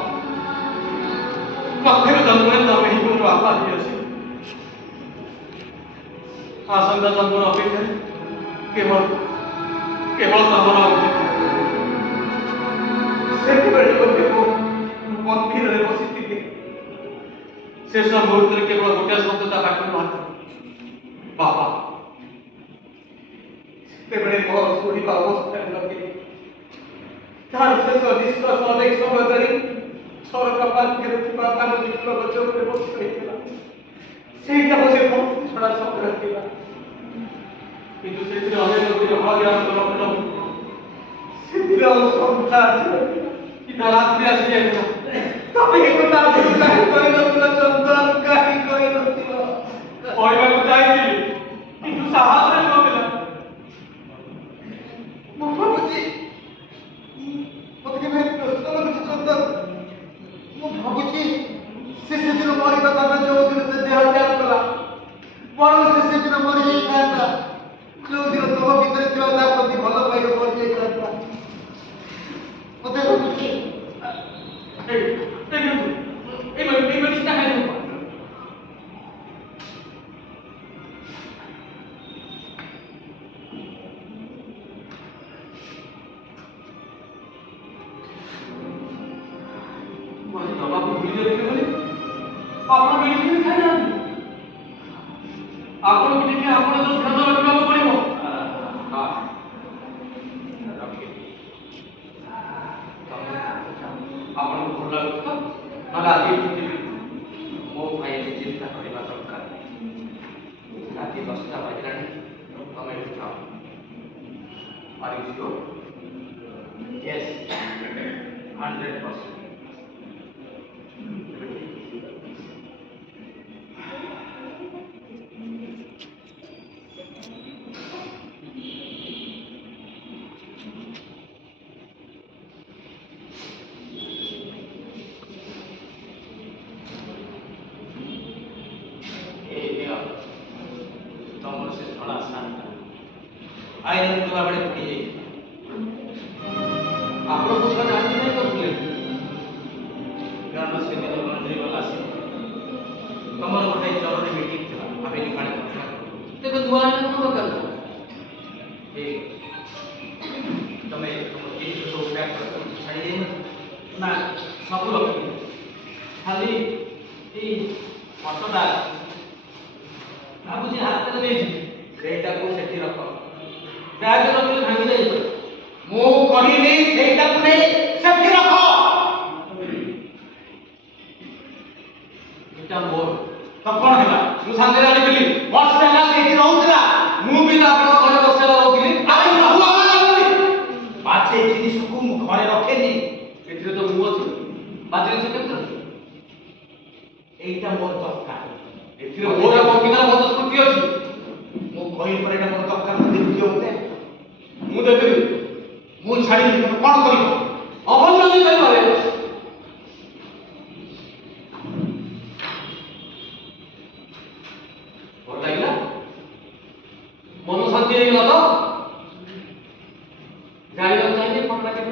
ପାଖରେ ଜନ୍ମରେ ତମେ ହିଁ ମୋର ବାପା ହେଇଅଛି। ଆସନ୍ତା ଜନ୍ମର ଅପେକ୍ଷାରେ କେବଳ ତମର ଅପେକ୍ଷା। ସେତେବେଳେ ଗୋଟେ ମନ୍ଦିରରେ ବସିଥିଲି। ଶେଷ ମୁହୂର୍ତ୍ତରେ କେବଳ ଗୋଟିଏ ଶବ୍ଦ ତା ପାଖରୁ ବାହାରିଥିଲା, ବାପା। ସେତେବେଳେ ମୋ ଶୋଇବା ଅବସ୍ଥାରେ ନଥିଲି। ତାର ଶେଷ ନିଶ୍ୱାସ ଅନେକ ସମୟ ଧରି ଝରକା ପାଖରେ ଥିବା କାନୁନି ଫୁଲ ଗଛ ଉପରେ ବସି ରହିଥିଲା। ସେଇଟା ବସେ ବହୁତ ଛଡ଼ା ଶବ୍ଦ ଥିଲା, କିନ୍ତୁ ସେଥିରେ ଅନେକ ଗୁଡ଼ିଏ ହଳଦିଆ ରଙ୍ଗର ଫୁଲ ଫୁଟିଥିଲା। ସେଥିରେ ଆଉ ସନ୍ଧ୍ୟା ଆସିନଥିଲା କିନ୍ତୁ ରାତ୍ରି ଆସିଯାଇଥିଲା। ତମେ ଏ କଥା ଆଗରୁ କାହିଁ କହିନଥିଲ ଚନ୍ଦନ? କାହିଁ କହିନଥିଲ? କହିବାକୁ ଚାହିଁଥିଲି କିନ୍ତୁ ସାହସରେ ନଥିଲା। ମୁଁ ଭାବୁଛି ମତେ କେବେ ପ୍ରଶ୍ନ ଲାଗୁଛି ଚନ୍ଦନ। ମୁଁ ଭାବୁଛି ସେ ସେଦିନ ମରିବା କଥା ଯୋଉଦିନ ସେ ଦେହ ତ୍ୟାଗ କଲା, ବରଂ ସେ ସେଦିନ ମରିଯାଇଥାନ୍ତା ଯୋଉଦିନ ତମ ଭିତରେ ଥିବା ତା ପ୍ରତି ଭଲ ପାଇବା ମରିଯାଇଥାନ୍ତା। ମତେ ଲାଗୁଛି ଦବାକୁ ଭୁଲି ଯାଇଥିଲେ ବୋଲି ଆପଣ ମେଡିସିନ ଖାଇନାହାନ୍ତି। ଆପଣଙ୍କୁ ଟିକେ ଆପଣ ତ ଧ୍ୟାନ ରଖିବାକୁ ପଡ଼ିବ। ଆପଣଙ୍କୁ ଭଲ ଲାଗୁଛି ତ? ନହେଲେ ଆଜି ଯିବି। ମୋ ପାଇଁ ଏତେ ଚିନ୍ତା କରିବା ଦରକାର ନାହିଁ। ରାତି 10ଟା ବାଜିଲାଣି, ତମେ ଏଠି ଥାଅ। Are you sure? Yes, 100%. ତମର ସେ ଧଳା ଶାଢ଼ୀଟା ଆଇରନ୍ କଲା ବେଳେ ପୋଡ଼ି ଯାଇଛି। ଆପଣ ବୁଝିବା ଜାଣି ନାହିଁ କରୁଥିଲେ, କାରଣ ସେଦିନ ମନ୍ତ୍ରୀ ଗଲା ସେ ତମର ଗୋଟେ ଜରୁରୀ ମିଟିଂ ଥିଲା। ଆମେ ଯୁଗାଡ଼ି କଥା ଦେଖ ନୂଆ ଆଇନ କ'ଣ ଦରକାର ଥିଲା। ଠିକ୍ ତମେ ତମ ଜିନିଷ ସବୁ ପ୍ୟାକ୍ କରି ଛାଡ଼ି ଦେଇନ ନା? ସବୁ ରଖିଲି, ଖାଲି ଏଇ ଫଟୋଟା ଭାବୁଛି ହାତରେ ନେଇଛି, ସେଇଟାକୁ ସେଠି ରଖ। ବ୍ୟାଗ ରଖିଲେ ଭାଙ୍ଗି ଯାଇପାରେ। ମୁଁ କହିଲି ସେଇଟାକୁ ନେଇ ସେଠି ରଖ। ଏଇଟା ମୋର। ତ କ'ଣ ହେଲା? ମୁଁ ସାଙ୍ଗରେ ଆଣିଥିଲି। ବର୍ଷେ ହେଲା ସେଇଠି ରହୁଥିଲା। ମୁଁ ବି ତ ଆପଣଙ୍କ ଘରେ ବର୍ଷେ ହେଲା ରହୁଥିଲି। ବାଜେ ଜିନିଷକୁ ମୁଁ ଘରେ ରଖେନି। ଏଥିରେ ତ ମୁଁ ଅଛି, ବାଜେ ଜିନିଷ କେମିତି ଅଛି? এইটা মোর দরকার। ଏଥିରେ ମୋର ଅଙ୍କିତାର ବହୁତ ସ୍ମୃତି ଅଛି। ମୁଁ କହିଲି ପରେ ଏଇଟା ମୋର ଦରକାର। ମୋତେ ଦିଅ ମୋତେ। ମୁଁ ଦେବିନି। ମୁଁ ଛାଡ଼ିବି। ତମେ କ'ଣ କରିବ? ଅଭଦ୍ର ବି କରିପାରେ। ଭଲ ଲାଗିଲା? ମନ ଶାନ୍ତି ହେଇଗଲା ତ? ଜାଣିବାକୁ ଚାହିଁଲେ ଫଟୋଟା କେତେ?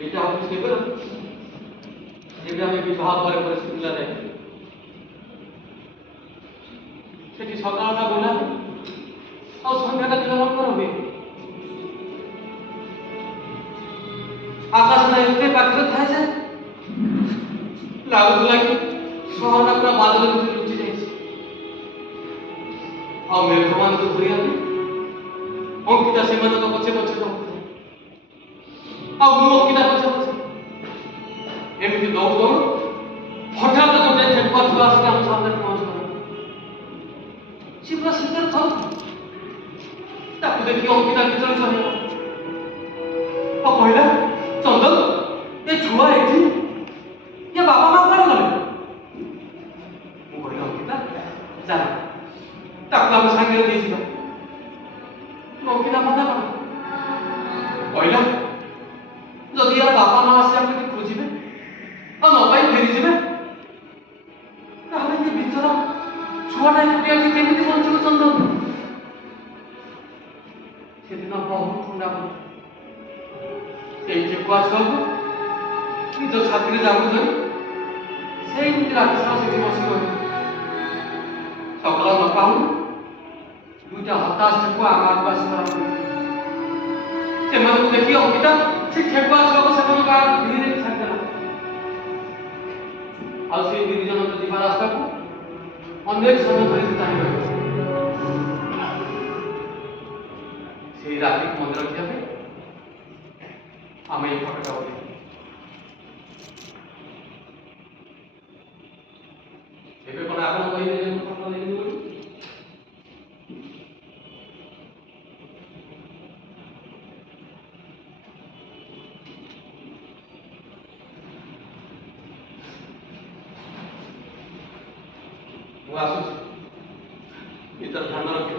ଏଇଟା ହଉଛି ସେ ବେଳ ଯେବେ ଆମେ ବିବାହ ପରେ ପରେ ଶିଖିଲା ଯାଇଥିଲୁ। ସେଠି ସକାଳଟା ବୁଲା ଆଉ ସନ୍ଧ୍ୟାଟା ପିଲାମାନଙ୍କର ହୁଏ। ଆକାଶଟା ଏତେ ପାଖରେ ଥାଏ ଯେ ଲାଗୁଥିଲା କି ସହରଟା ପୁରା ବାଦଲ ଭିତରେ ଲୁଚି ଯାଇଛି। ଆଉ ମେଘମାନଙ୍କୁ ଧରିବା ପାଇଁ ଅଙ୍କିତା ସେମାନଙ୍କ ପଛେ ପଛେ ଦୌଡୁଥାଏ, ଆଉ ମୁଁ ଅଙ୍କିତା ପଛେ ପଛେ। ଏମିତି ଦୌଡୁ ଦୌଡୁ ହଠାତ୍ ଗୋଟେ ଠେକୁଆ ଛୁଆ ଆସିକି ଆମ ସାମ୍ନାରେ ପହଞ୍ଚିଗଲା। ସେ ପୁରା ଶୀତରେ ଥରୁଥିଲା। ତାକୁ ଦେଖି ଅଙ୍କିତା ବିଚଳିତ ହେଲା ଆଉ କହିଲା, ଚନ୍ଦନ, ଏ ଛୁଆ ଏଠି, ଏ ବାପା ମା କୁଆଡ଼େ ଗଲେ? ମୁଁ କହିଲି, ଅଙ୍କିତା ଚାଲ ତାକୁ ଆମେ ସାଙ୍ଗରେ ନେଇଯିବା। ଅଙ୍କିତା ମନା କଲା, କହିଲା ଯଦି ୟା ବାପା ମା ଆସି ଆମକୁ ଖୋଜିବେ ଆଉ ନ ପାଇ ଫେରିଯିବେ, ତାହେଲେ ଏ ବିଚରା ଛୁଆଟା ଏକୁଟିଆ କେମିତି ବଞ୍ଚିବ ଚନ୍ଦନ? ସେଦିନ ବହୁତ ଥଣ୍ଡା ପଡେ। ସେଇ ଠେକୁଆ ଛୁଆକୁ ନିଜ ଛାତିରେ ଜାବୁ ଧରି ସେଇମିତି ରାତି ସାରା ସେଠି ବସି ରହିବ। ସକାଳ ନ ପାଉଣୁ ଦୁଇଟା ହତାଶ ଠେକୁଆ ଆଗକୁ ଆସିବାର ସେମାନଙ୍କୁ ଦେଖି ଅଙ୍କିତା ସେ ଠେକୁଆ ଛୁଆକୁ ସେମାନଙ୍କ ଆଗକୁ ଧୀରେ ଧୀରେ ଛାଡ଼ିଦେଲା। ଆଉ ସେଇ 2 ଜଣଙ୍କ ଯିବା ରାସ୍ତାକୁ ଅନେକ ସମୟ ଧରି ସେ ଚାହିଁ ରହିବ। ସେଇ ରାତିକୁ ମନେ ରଖିବା ପାଇଁ ଆମେ ଏଇ ଫଟୋଟା ଉଠେଇଲୁ। କହିଦେଲେ ମୁଁ କଣ କଲେନି ବୋଲି। ମୁଁ ଆସୁଛି, ନିଜର ଧ୍ୟାନ ରଖିବ।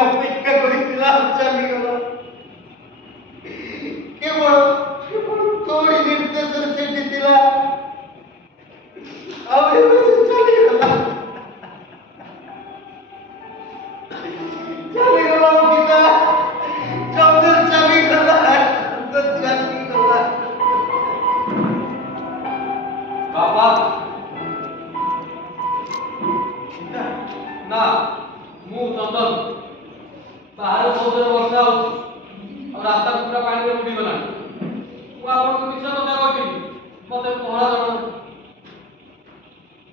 ଅପେକ୍ଷା କରିଥିଲା ଚାଲିଗଲା। କେବଳ ତୋରି ନିର୍ଦ୍ଦେଶରେ ସେଠି ଥିଲା, ଆଉ ଏବେ ସେ ଚାଲିଗଲା। ଚାଲିଗଲା ଅଙ୍କିତା, ଚନ୍ଦନ ଚାଲିଗଲା, ଚନ୍ଦନ ଚାଲିଗଲା। ବାପା ନା, ମୁଁ ଚନ୍ଦନ ବାହାରେ ସବୁବେଳେ ବର୍ଷା ହଉଛି, ଆଉ ରାସ୍ତା ପୁରା ପାଣିରେ ବୁଡ଼ିଗଲାଣି। ମୁଁ ଆପଣଙ୍କୁ ମିଛ କଥା କହିଥିଲି, ମତେ ପହଁରା ଜଣା।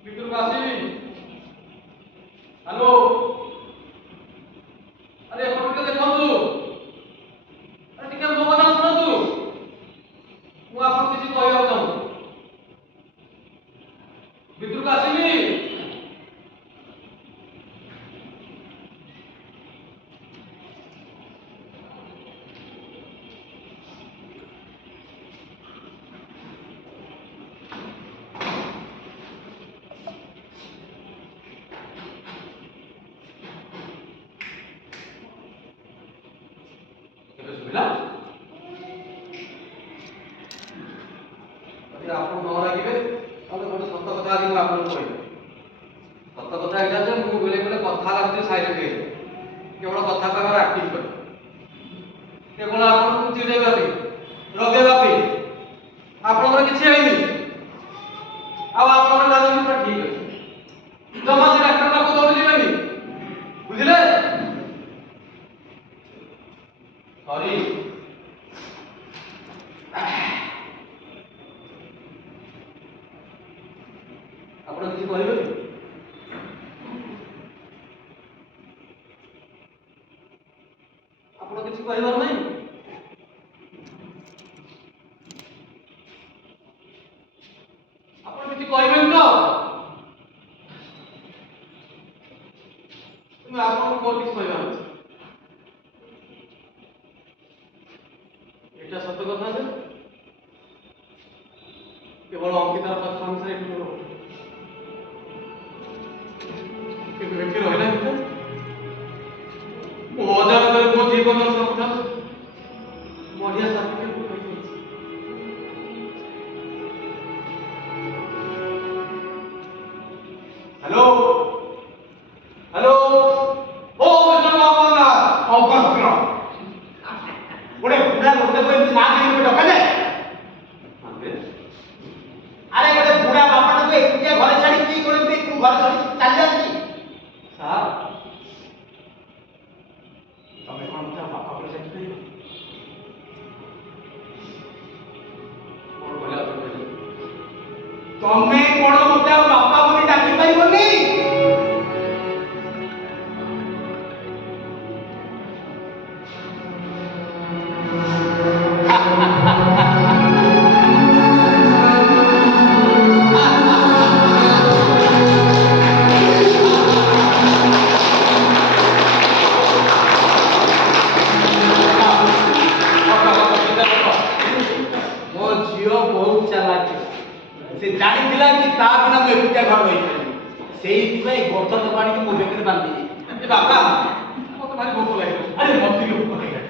ଭିତରକୁ ଆସିବି? ହ୍ୟାଲୋ, ଆରେ ଏପଟ ଟିକେ ଦେଖନ୍ତୁ, ଆରେ ଟିକେ ମୋ କଥା ଶୁଣନ୍ତୁ। ମୁଁ ଆପଣଙ୍କୁ କିଛି କହିବାକୁ ଚାହୁଁଛି, ଭିତରକୁ ଆସିବି? ଶୁଭିଲା? ଯଦି ଆପଣ ନ ରାଗିବେ ତାହେଲେ ଗୋଟେ ସତ କଥା ଆଜି ମୁଁ ଆପଣଙ୍କୁ କହିବି। ସତ କଥା ଏଇଟା ଯେ ମୁଁ ବେଳେ ବେଳେ କଥା ହେଲା ଭିତରେ ସାଇଲେଣ୍ଟ ହେଇଯାଏ, କେବଳ କଥା କହିବାର ଆକ୍ଟିଂ କରେ, କେବଳ ଆପଣଙ୍କୁ ଚିଡ଼େଇବା ପାଇଁ, ରଗେଇବା ପାଇଁ। ଆପଣଙ୍କର କିଛି ହେଇନି, ଆଉ ଆପଣଙ୍କର ରାଜନୀତି ପୁରା ଠିକ ଅଛି। ଜମା ସେ ଡାକ୍ତର ପାଖକୁ ଦୌଡ଼ିଯିବେନି, ବୁଝିଲେ? ସରି। ଆପଣ କିଛି କହିବେନି? ଆପଣ କିଛି କହିବାର ନାହିଁ? ଆପଣ କିଛି କହିବେନି ତ? କିନ୍ତୁ ଆପଣଙ୍କୁ ମୋର କିଛି କହିବାର ଅଛି। ଏଇଟା ସତ କଥା ଯେ କେବଳ ଅଙ୍କିତାର କଥା ଅନୁସାରେ ଏଠି ମୋର କିନ୍ତୁ ଏଠି ରହିଲା ଭିତରେ ମୁଁ ଅଜାଣତରେ ମୋ ଜୀବନର ସବୁଠାରୁ ବଢିଆ ସାଥିକୁ ପାଇଯାଇଛି। ହ୍ୟାଲୋ, ହ୍ୟାଲୋ, ଓ ମିଷ୍ଟର ବାପା, ଅଭଦ୍ର ଗୋଟେ ବୁଢା ଲୋକଟାକୁ ଏମିତି ନା ଧରିକି ଡକାଯାଏ? ଆରେ ଗୋଟେ ବୁଢା ବାପାଟାକୁ ଏକୁଟିଆ ଘରେ ଛାଡି କି କରନ୍ତି? ଘରେ ଛାଡି ଚାଲି ଯାଆନ୍ତି? ସାର୍, ତମେ କଣ ତା ବାପା ପରେ ଚାଲିପାରିବ? କଣ କହିଲା କହିଲେ? ତମେ କଣ ମତେ ଆଉ ବାପା ବୋଲି ଡାକି ପାରିବନି? ଗଛ ତକ ଆଣିକି ମୋ ବେକରେ ବାନ୍ଧି ଏ ବାବା ମତେ ଭାରି ଭୋକ ଲାଗିଲା। ଆରେ ମତେ ବି ଭୋକ ଲାଗିଲା।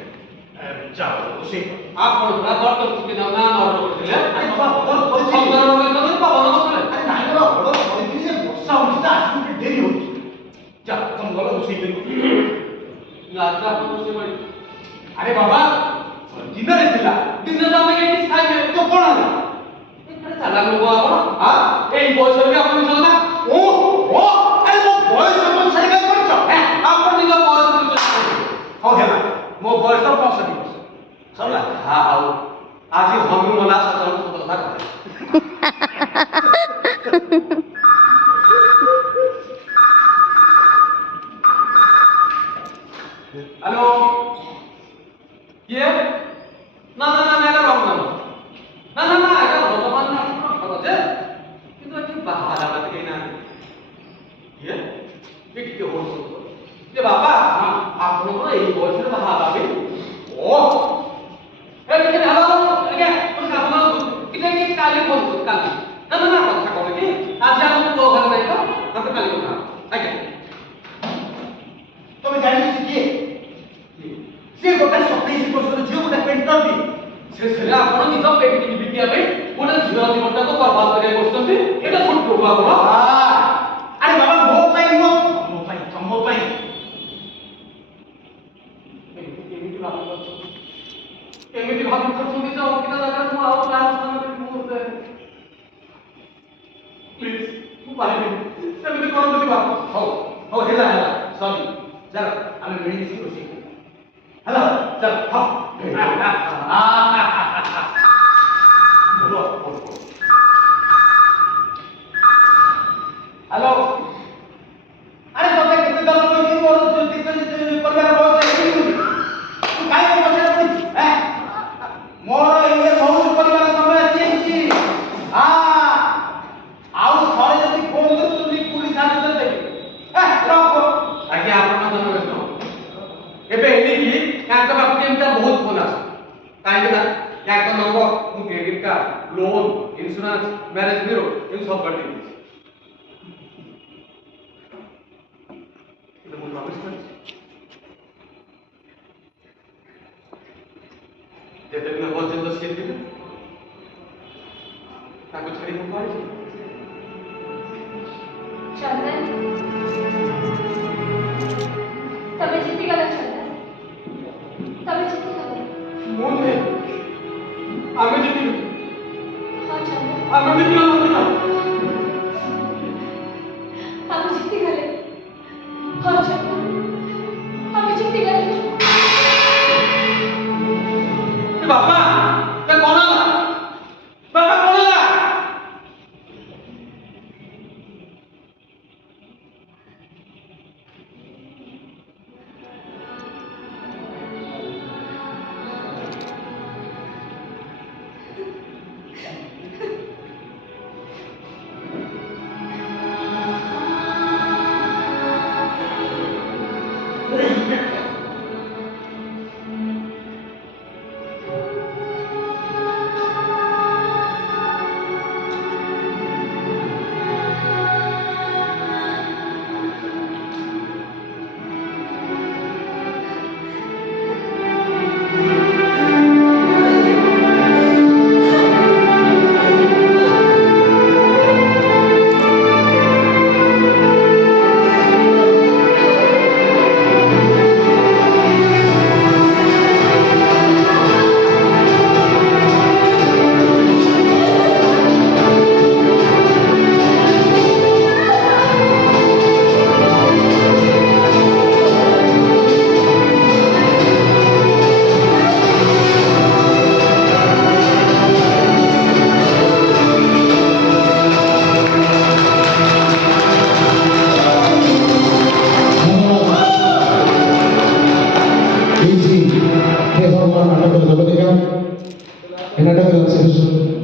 ଯାଅ ରୋଷେଇ କର। ଆପଣ ପୁରା ଦର୍ଦ ଚୁକି ଯାଉ ନା ଅର୍ଡର କରିଥିଲେ। ଆରେ ବାବା ଅର୍ଡର କରିଥିଲି। ସନ୍ଧ୍ୟାରେ ରୋଷେଇ କରିଥିଲେ ପବନ କରୁଥିଲେ। ଆରେ ନାଇଁ ବାବା ଅର୍ଡର କରିଥିଲି ଯେ ବର୍ଷା ହଉଛି ତ ଆସିବାକୁ ଟିକେ ଡେରି ହଉଛି। ଯା ତମ ଗଲ ରୋଷେଇ କରିବ। ରାଜା ଆପଣ ରୋଷେଇ କରି ଆରେ ବାବା ଦିନରେ ଥିଲା। ଦିନରେ ଆମେ କେହି କିଛି ଖାଇବେ। ତ କଣ ହେଲା? ଏଠାରେ ଚାଲାକ ଲୋକ ଆପଣ ଏଇ ବୟସରେ ବି ଆପଣ ମିଛ କଥା। ଓ ଓ ଆରେ ମୋ ବୟସ ଅନୁସାରେ କାଇଁ କରିଛ? ଆପଣ ନିଜ ବୟସ ବୁଝୁଛନ୍ତି। ହଉ ହେଲା ମୋ ବୟସ 65 ବର୍ଷ। ସରିଲା। ଆଉ ଆଜି ହମି ମଲା ସତ କଥା କହିଲେ। হ্যালো কিয়ে না না না এটা রং না না না এটা ভগবান না কথা আছে কিন্তু একটু বাহালা বাতে কেনা কিয়ে কি হচ্ছে যে বাবা আপনার এই বয়সের বাহালা হবে ও এই যে হ্যালো আগে কোন কাম না কিনে কি কালি ফোন কালি না না না কথা কবে কি আজ আমি তো ঘরে নাই তো আমরা কালি কথা আগে ତମେ ଜାଣିଛ କିଏ? ସିଏ ଗୋଟେ 27 ବର୍ଷର ଝିଅ ଗୋଟେ ପେଣ୍ଟର ବି। ସେ ଆପଣ ନିଜ ପେଣ୍ଟିଂ ବିକିବା ପାଇଁ ଗୋଟେ ଝିଅ ଜୀବନଟାକୁ ବର୍ବାଦ କରିବାକୁ ବସୁଛନ୍ତି ଏଇଟା ଛୋଟ ଲୋକ ଆପଣ ଆରେ ବାବା ମୋ ପାଇଁ ନୁହଁ ତମ ପାଇଁ ତମ ପାଇଁ। ଏମିତି ଭାବି କରୁଛନ୍ତି ଯେ ଅଙ୍କିତା ଜାଗାରେ ମୁଁ ଆଉ କ୍ଲାସ ମାନଙ୍କରେ ମୁହୂର୍ତ୍ତେ ପ୍ଲିଜ ମୁଁ ପାରିବିନି ସେମିତି କରନ୍ତୁନି ବାପା। ହଉ ହଉ ହେଲା ହେଲା ସରି ଚାଲ ଆମେ ମିଳିମିଶି ରୋଷେଇ କରିବା ହେଲା ଚାଲ ହଁ ହ୍ୟାଲୋ ଆରେ ତତେ କେତେ ଥର କହିଛି ମୋର ପରିବାର ବୟସ ହେଇନି ତୁ କାହିଁକି ପଛରେ ପଡିଛୁ? ମୋର ଏବେ ବହୁତ ପରିବାର ସମୟ ଆସିଯାଇଛି। ଆଉ ଥରେ ଯଦି ଫୋନ କରୁଛୁ ପୁଲିସ ହାତରେ ଦେବି। ରଖ ଆଜ୍ଞା ଆପଣ ଜନ ବ୍ୟସ୍ତ ଏବେ ଏଣିକି ୟାଙ୍କ ପାଖକୁ ଏମିତି ବହୁତ ଫୋନ ଆସେ କାହିଁକି ନା ୟାଙ୍କ ନମ୍ବର ମୁଁ credit card loan insurance marriage bureau ଏମିତି ସବୁ କରିଦେଇଛି। ମୁଁ ପ୍ରମିଶ କରିଛି ଯେତେ ଦିନ ପର୍ଯ୍ୟନ୍ତ ସିଏ ଥିବେ ତାଙ୍କୁ ଛାଡ଼ି ମୁଁ କୁଆଡ଼େ चंदन तबे जीतीगला चंदन तबे जीतीगला ମୁଁ ନୁହେଁ ଆମେ ଜିତିଲୁ हाँ चंदन ଆମେ ଜିତିଲୁ ନା हम जीतीगले हाँ चंदन हम जीतीगले ବାପା ଏ କଣ ହେଲା ବାପା କଣ ହେଲା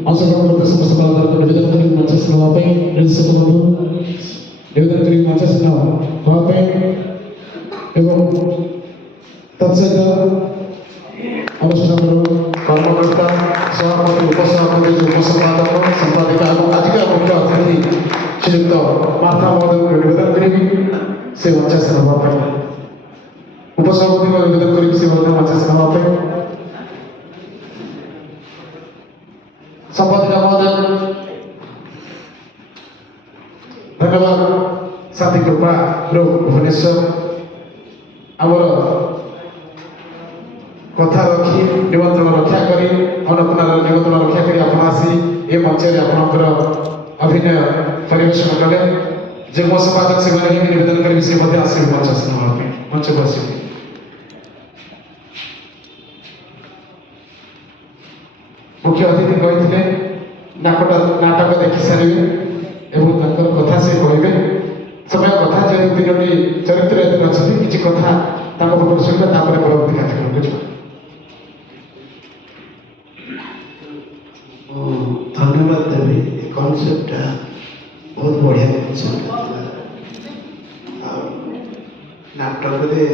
ଅଂଶଗ୍ରହଣ କରୁଥିବା ସମସ୍ତ କଳାକାରଙ୍କୁ ନିବେଦନ କରି ମଞ୍ଚ ସ୍ନେହ ପାଇଁ ନିର୍ଦ୍ଦେଶକ ବନ୍ଧୁ ନିବେଦନ କରି ମଞ୍ଚ ସ୍ନେହ ହେବା ପାଇଁ ଏବଂ ତତ୍ସହିତ অনুষ্ঠাନର କର୍ମକର୍ତ୍ତା ସଭାପତି ଉପସଭାପତି ଉପସମ୍ପାଦକ ସମ୍ପାଦିକା ଏବଂ ଆଜିକା ମୁଖ୍ୟ ଅତିଥି ଶ୍ରୀଯୁକ୍ତ ମାର୍ଥା ମହୋଦୟଙ୍କୁ ନିବେଦନ କରିବି ସେ ମଞ୍ଚାସୀନ ହେବା ପାଇଁ ଉପସଭାପତିଙ୍କୁ ନିବେଦନ କରିବି ସେ ମଧ୍ୟ ମଞ୍ଚାସୀନ ହେବା ପାଇଁ ସମ୍ପାଦିକା ମହୋଦୟ ଧନ୍ୟବାଦ ସାଥୀ କୃପା ଗ୍ରୁପ ଭୁବନେଶ୍ୱର ଆମର କଥା ରଖି ନିମନ୍ତ୍ରଣ ରକ୍ଷା କରି ଅନ୍ନପୂର୍ଣ୍ଣାର ନିମନ୍ତ୍ରଣ ରକ୍ଷା କରି ଆପଣ ଆସି ଏ ମଞ୍ଚରେ ଆପଣଙ୍କର ଅଭିନୟ ପରିବେଷଣ କଲେ ଯୁଗ୍ମ ସମ୍ପାଦକ ସେମାନେ ହିଁ ନିବେଦନ କରିବି ସେ ମଧ୍ୟ ଆସିବେ ମଞ୍ଚାସୀନ ହେବା ପାଇଁ ମଞ୍ଚକୁ ଆସିବେ ମୁଖ୍ୟ ଅତିଥି କହିଥିଲେ ନାଟକ ଦେଖି ସାରିବେ ଏବଂ ତାଙ୍କର କଥା ସେ କହିବେ ସମୟ କଥା ଯେହେତୁ ତିନୋଟି ଚରିତ୍ର ଏଥିରେ ଅଛନ୍ତି କିଛି କଥା ତାଙ୍କ ପଟରୁ ଶୁଣିବା ତାପରେ ପରବର୍ତ୍ତୀ କାର୍ଯ୍ୟକ୍ରମକୁ ଯିବା ଧନ୍ୟବାଦ ଦେବି ଏ କନସେପ୍ଟଟା ବହୁତ ବଢ଼ିଆ କନସେପ୍ଟ ଆଉ ନାଟକରେ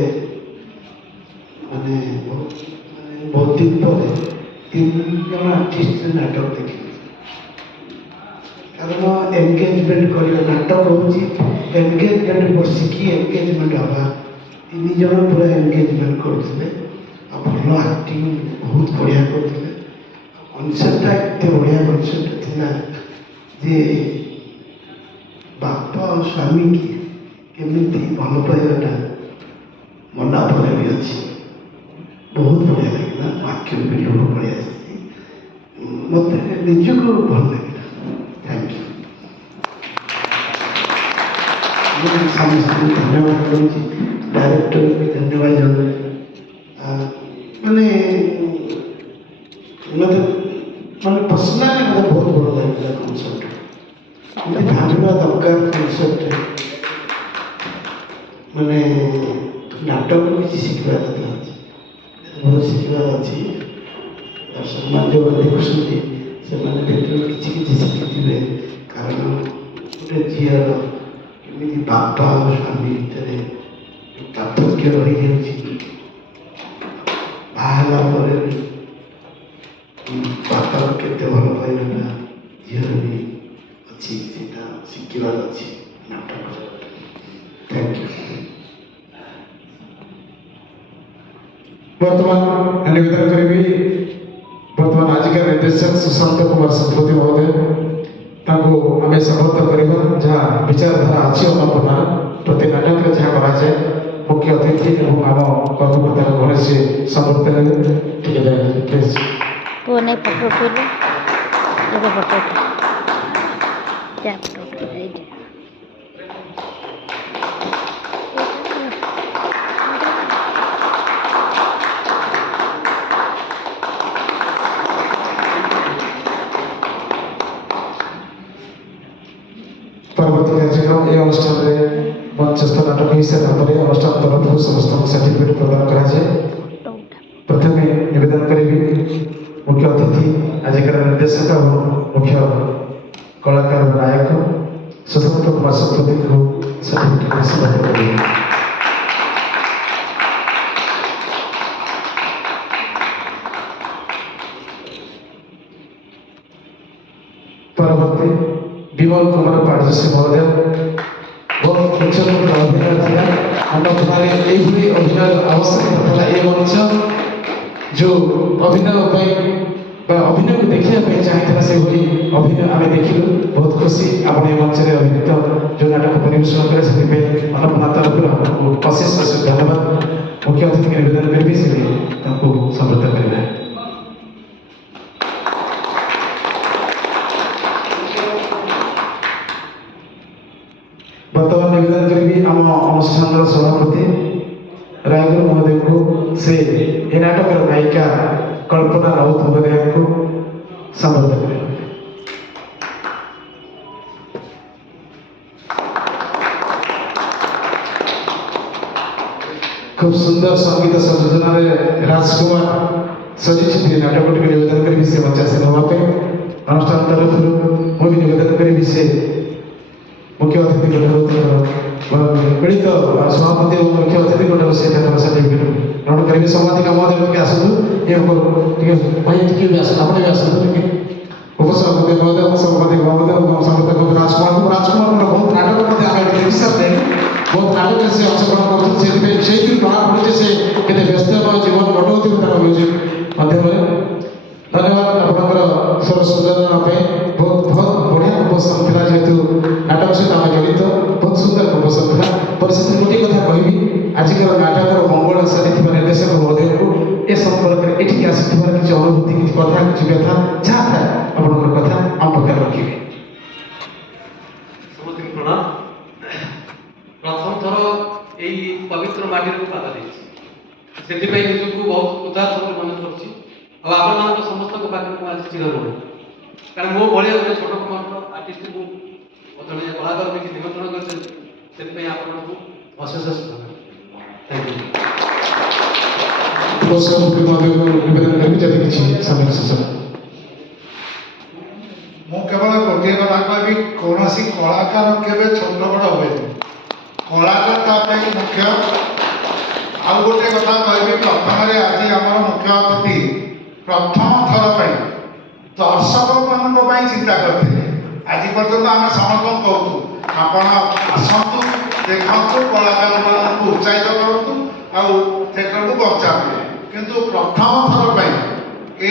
ବହୁତ ଦିନ ପରେ 3 ଜଣ ଆର୍ଟିଷ୍ଟ ନାଟକ ଦେଖିଲି କାରଣ ଏନଗେଜମେଣ୍ଟ କରିବା ନାଟକ ହେଉଛି ଏନଗେଜମେଣ୍ଟ ବସିକି ଏନଗେଜମେଣ୍ଟ ହେବା 3 ଜଣ ପୁରା ଏନଗେଜମେଣ୍ଟ କରୁଥିଲେ ଆଉ ଭଲ ଆକ୍ଟିଂ ବହୁତ ବଢ଼ିଆ କରୁଥିଲେ କନସେପ୍ଟଟା ଏତେ ବଢ଼ିଆ କନସେପ୍ଟ ଥିଲା ଯେ ବାପା ଆଉ ସ୍ୱାମୀକି କେମିତି ଭଲ ପାଇବାଟା ମନା ପରେ ବି ଅଛି ବହୁତ ବଢ଼ିଆ ଲାଗିଲା ଆଖିରୁ ବି ଲୁହ ପଳେଇ ଆସିଛି ମୋତେ ନିଜକୁ ଭଲ ଲାଗିଲା ଥ୍ୟାଙ୍କ ୟୁ ମୁଁ ସମସ୍ତଙ୍କୁ ଧନ୍ୟବାଦ କରୁଛି ଡାଇରେକ୍ଟରକୁ ବି ଧନ୍ୟବାଦ ଜଣାଉଛି ମାନେ ପର୍ସନାଲି ମୋତେ ବହୁତ ଭଲ ଲାଗିଲା କନସେପ୍ଟ ଏମିତି ଭାବିବା ଦରକାର କନସେପ୍ଟରେ ମାନେ ନାଟକରୁ କିଛି ଶିଖିବାର କଥା ଅଛି ବହୁତ ଶିଖିବାର ଅଛି ଦର୍ଶକମାନେ ଯେଉଁମାନେ ଦେଖୁଛନ୍ତି ସେମାନେ ଭିତରୁ କିଛି କିଛି ଶିଖିଥିବେ କାରଣ ଗୋଟେ ଝିଅର କେମିତି ବାପା ଆଉ ସ୍ୱାମୀ ଭିତରେ ପାର୍ଥକ୍ୟ ରହିଯାଉଛି ବାହା ହେଲା ପରେ ବି ବାପାର କେତେ ଭଲ ପାଇବାଟା ଝିଅର ବି ଅଛି ସେଇଟା ଶିଖିବାର ଅଛି ନାଟକ ଥ୍ୟାଙ୍କ ୟୁ ବର୍ତ୍ତମାନ ନିବେଦନ କରିବି ବର୍ତ୍ତମାନ ଆଜିକା ନିର୍ଦ୍ଦେଶକ ସୁଶାନ୍ତ କୁମାର ଶତପଥୀ ମହୋଦୟ ତାଙ୍କୁ ଆମେ ସମର୍ଥ କରିବା ଯାହା ବିଚାରଧାରା ଅଛି ଅନ୍ନପୂର୍ଣ୍ଣା ପ୍ରତି ନାଟକରେ ଯାହା କରାଯାଏ ମୁଖ୍ୟ ଅତିଥି ଏବଂ ଆମ କର୍ମକର୍ତ୍ତାଙ୍କ ଘରେ ସେ ସମର୍ଥ ହେବେ ଟିକେ ପ୍ଲିଜ୍ वो नहीं फोटो उठेलु एगो फोटो उठे क्या फोटो उठे পরবর্তী কার্যক্রম এই অনুষ্ঠানে মঞ্চস্থ নাটক হিসেবে পরে অনুষ্ঠান তরফ সমস্ত সার্টিফিকেট প্রদান করা যায় প্রথমে নিবেদন করিবি मुख्य अतिथि आजिकार निर्देशक और मुख्य कलाकार नायक सुशांत कुमार शतपथी को सर्टिफिकेट समर्पण करेंगे परवर्ती विमल कुमार पाटजसी महोदय बहुत उच्च अभिनय था अन्नपूर्णारे यही अभिनय आवश्यकता था ये मंच जो अभिनय अभिनय को देखा चाहता से अभिनय आम देखिलु बहुत खुशी आप मंच में अभिनीत जो नाटक परिवेषण करें अन्नपूर्णा तरफ अशेष अशेष धन्यवाद मुख्य अतिथि निवेदन करी से समृद्ध करेंगे बर्तमान निवेदन करी आम अनुष्ठान सभापति रायगुरु महोदय को से ए नाटक नायिका कल्पना राउत महोदय को समर्थ करें खूब सुंदर संगीत संयोजन राजकुमार सजी नाटक निवेदन करी से मचासीन होगा अनुष्ठान तरफ मुझे निवेदन करी से मुख्य अतिथि मिलित सभापति और मुख्य अतिथि सर्टिफिकेट ग्रहण करेंगे संवादिका महोदय के आसतु ये भाई टिके भी आस अपने भी आसतु टिके उपसभापति महोदय उपसभापति महोदय संगठक राजकुमार बहुत नाटक मध्य आगे डिविजन में बहुत नाटक से अंशग्रहण करते से जଣା पड़े से केते व्यस्त जीवन कटौती म्यूजिक माध्यम धन्यवाद आपंकर स्वर सृजन बहुत बहुत बढ़िया प्रपोजन था जेहेतु नाटक सहित आम जड़ित बहुत सुंदर प्रपोजन था परिशेष गोटे कथा कहि आजिकर नाटक मंगल सारी निर्देशक महोदय को ए संपर्क एठिक आसिथिबार किछि अनुभूति किछि कथा किछि व्यथा जहाँ था आपंकर कथा आम पाखे रखिए समस्त प्रणाम प्रथम थर यही पवित्र माटी को पाद देछि सेथिबाई निजको बहुत उदार सब मन करछि और आपण समस्त पाखे आज चिरऋणी कारण मो भाई गोटे छोट कुमार आर्टिस्ट को जड़े कलाकार देखिए निमंत्रण कर अशेष अशेष थैंक यू उपसभापति महोदय को निवेदन करेंगे जब किसी समय से ମୁଁ କେବଳ ଗୋଟିଏ କଥା କହିବି କୌଣସି କଳାକାର କେବେ ଛୋଟ ବଡ଼ ହୁଏନି କଳାକାର ତା ପାଇଁ ମୁଖ୍ୟ ଆଉ ଗୋଟିଏ କଥା କହିବି ପ୍ରଥମରେ ଆଜି ଆମର ମୁଖ୍ୟ ଅତିଥି ପ୍ରଥମ ଥର ପାଇଁ ଦର୍ଶକମାନଙ୍କ ପାଇଁ ଚିନ୍ତା କରିଥିଲେ ଆଜି ପର୍ଯ୍ୟନ୍ତ ଆମେ ସମସ୍ତଙ୍କୁ କହୁଛୁ ଆପଣ ଆସନ୍ତୁ ଦେଖନ୍ତୁ କଳାକାରମାନଙ୍କୁ ଉତ୍ସାହିତ କରନ୍ତୁ ଆଉ ଥିଏଟରକୁ ବଞ୍ଚାନ୍ତୁ କିନ୍ତୁ ପ୍ରଥମ ଥର ପାଇଁ ଏ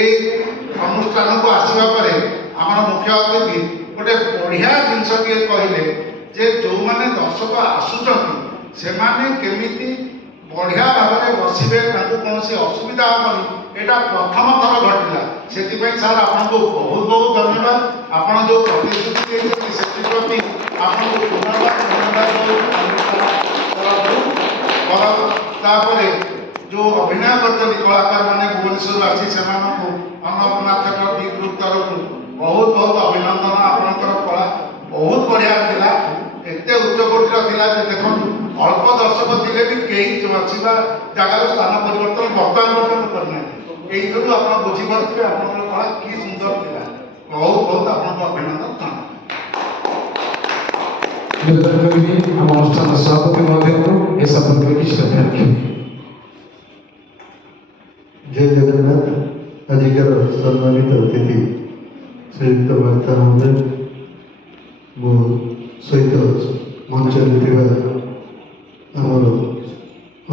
ଅନୁଷ୍ଠାନକୁ ଆସିବା ପରେ ଆମର ମୁଖ୍ୟ ଅତିଥି ଗୋଟେ ବଢ଼ିଆ ଜିନିଷଟିଏ କହିଲେ ଯେ ଯେଉଁମାନେ ଦର୍ଶକ ଆସୁଛନ୍ତି ସେମାନେ କେମିତି ବଢ଼ିଆ ଭାବରେ ବସିବେ ତାଙ୍କୁ କୌଣସି ଅସୁବିଧା ହେବନି ଏଇଟା ପ୍ରଥମ ଥର ଘଟିଲା ସେଥିପାଇଁ ସାର୍ ଆପଣଙ୍କୁ ବହୁତ ବହୁତ ଧନ୍ୟବାଦ ଆପଣ ଯେଉଁ ପ୍ରତିଶ୍ରୁତି ଦେଇଛନ୍ତି ସେଥିପ୍ରତି ଆପଣଙ୍କୁ ପୁନର୍ବାର ଧନ୍ୟବାଦ ତାପରେ ଯେଉଁ ଅଭିନୟ କରିଛନ୍ତି କଳାକାରମାନେ ଭୁବନେଶ୍ୱରରୁ ଆସି ସେମାନଙ୍କୁ ଅନ୍ନପୂର୍ଣ୍ଣା ଥିଏଟର ବି ଗ୍ରୁପ୍ ତରଫରୁ ବହୁତ ବହୁତ ଅଭିନନ୍ଦନ ଆପଣଙ୍କର କଳା ବହୁତ ବଢ଼ିଆ ଥିଲା ଏତେ ଉଚ୍ଚକୋଟୀର ଥିଲା ଯେ ଦେଖନ୍ତୁ ଅଳ୍ପ ଦର୍ଶକ ଥିଲେ ବି କେହି ବସିବା ଜାଗାର ସ୍ଥାନ ପରିବର୍ତ୍ତନ ବର୍ତ୍ତମାନ ପର୍ଯ୍ୟନ୍ତ କରିନାହାନ୍ତି ଏଇଥିରୁ ଆପଣ ବୁଝିପାରୁଥିବେ ଆପଣଙ୍କର କଳା କି ସୁନ୍ଦର ଥିଲା ବହୁତ ବହୁତ ଆପଣଙ୍କୁ ଅଭିନନ୍ଦନ निवेदन करेंगे हम अनुष्ठान सभापति महोदय को ए संपर्क की श्रद्धा रखेंगे जय जगन्नाथ आजिकार सम्मानित अतिथि श्रीयुक्त वार्ता महोदय मो सहित मंच आमर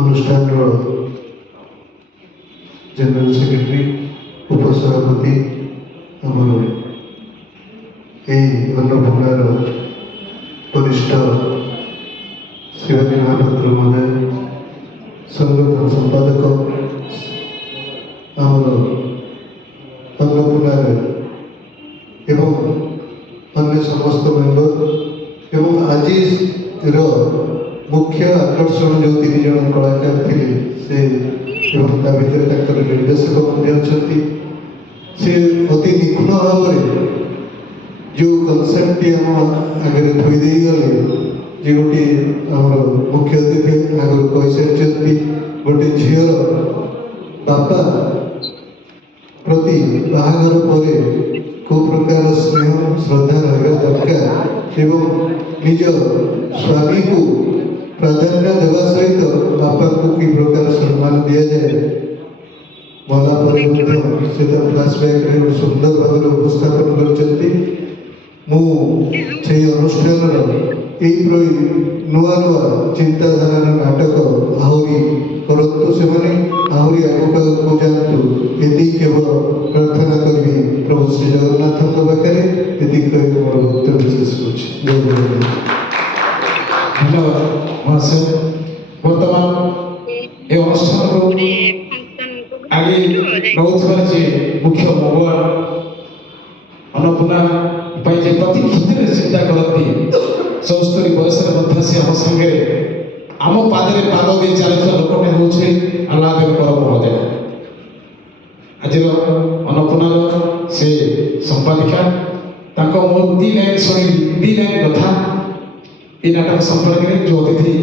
अनुष्ठान जनरल सेक्रेटरी उपसभापति आमर अन्नपूर्णार वरिष्ठ शिवाजी महापात्र महोदय संगठन संपादक आमर अन्नपूर्णार एवं अन्य समस्त मेम्बर एवं आज मुख्य आकर्षण जो 3 जन कलाकार थे से निर्देशक अच्छा से अति निपुण भाव जो कनसेप्ट आम आगे थोदे गले जे गोटे आम मुख्य अतिथि आगे कही सारी गोटे झीर बापा प्रति बाहागर पर को प्रकार स्नेह श्रद्धा रहा दरकार एवं निज स्वामी को प्राधान्य देवा सहित बापा को कि प्रकार सम्मान दि जाए मला फ्लाशबैक सुंदर भाव उपस्थापन कर अनुष्ठान नुआ नुआ चिंताधारा नाटक आहरी करतु से आहरी आगे को जातु ये केवल प्रार्थना करी प्रभु श्री जगन्नाथ पाखे ये कह मोर वक्तव्य शेष कर धन्यवाद महाशय बर्तमान ये अनुष्ठान को आगे रोजगार जे मुख्य भगवान अन्नपूर्णा जे प्रति क्षितिर चिंता करती 74 बयस से आम संगे आम पादे पाद दे चलता लोकटे हूँ आह्लादेव महोदय आज अन्नपूर्णार से संपादिका मो 2 लाइन शुणी 2 लाइन कथा ये नाटक संपर्क में जो अतिथि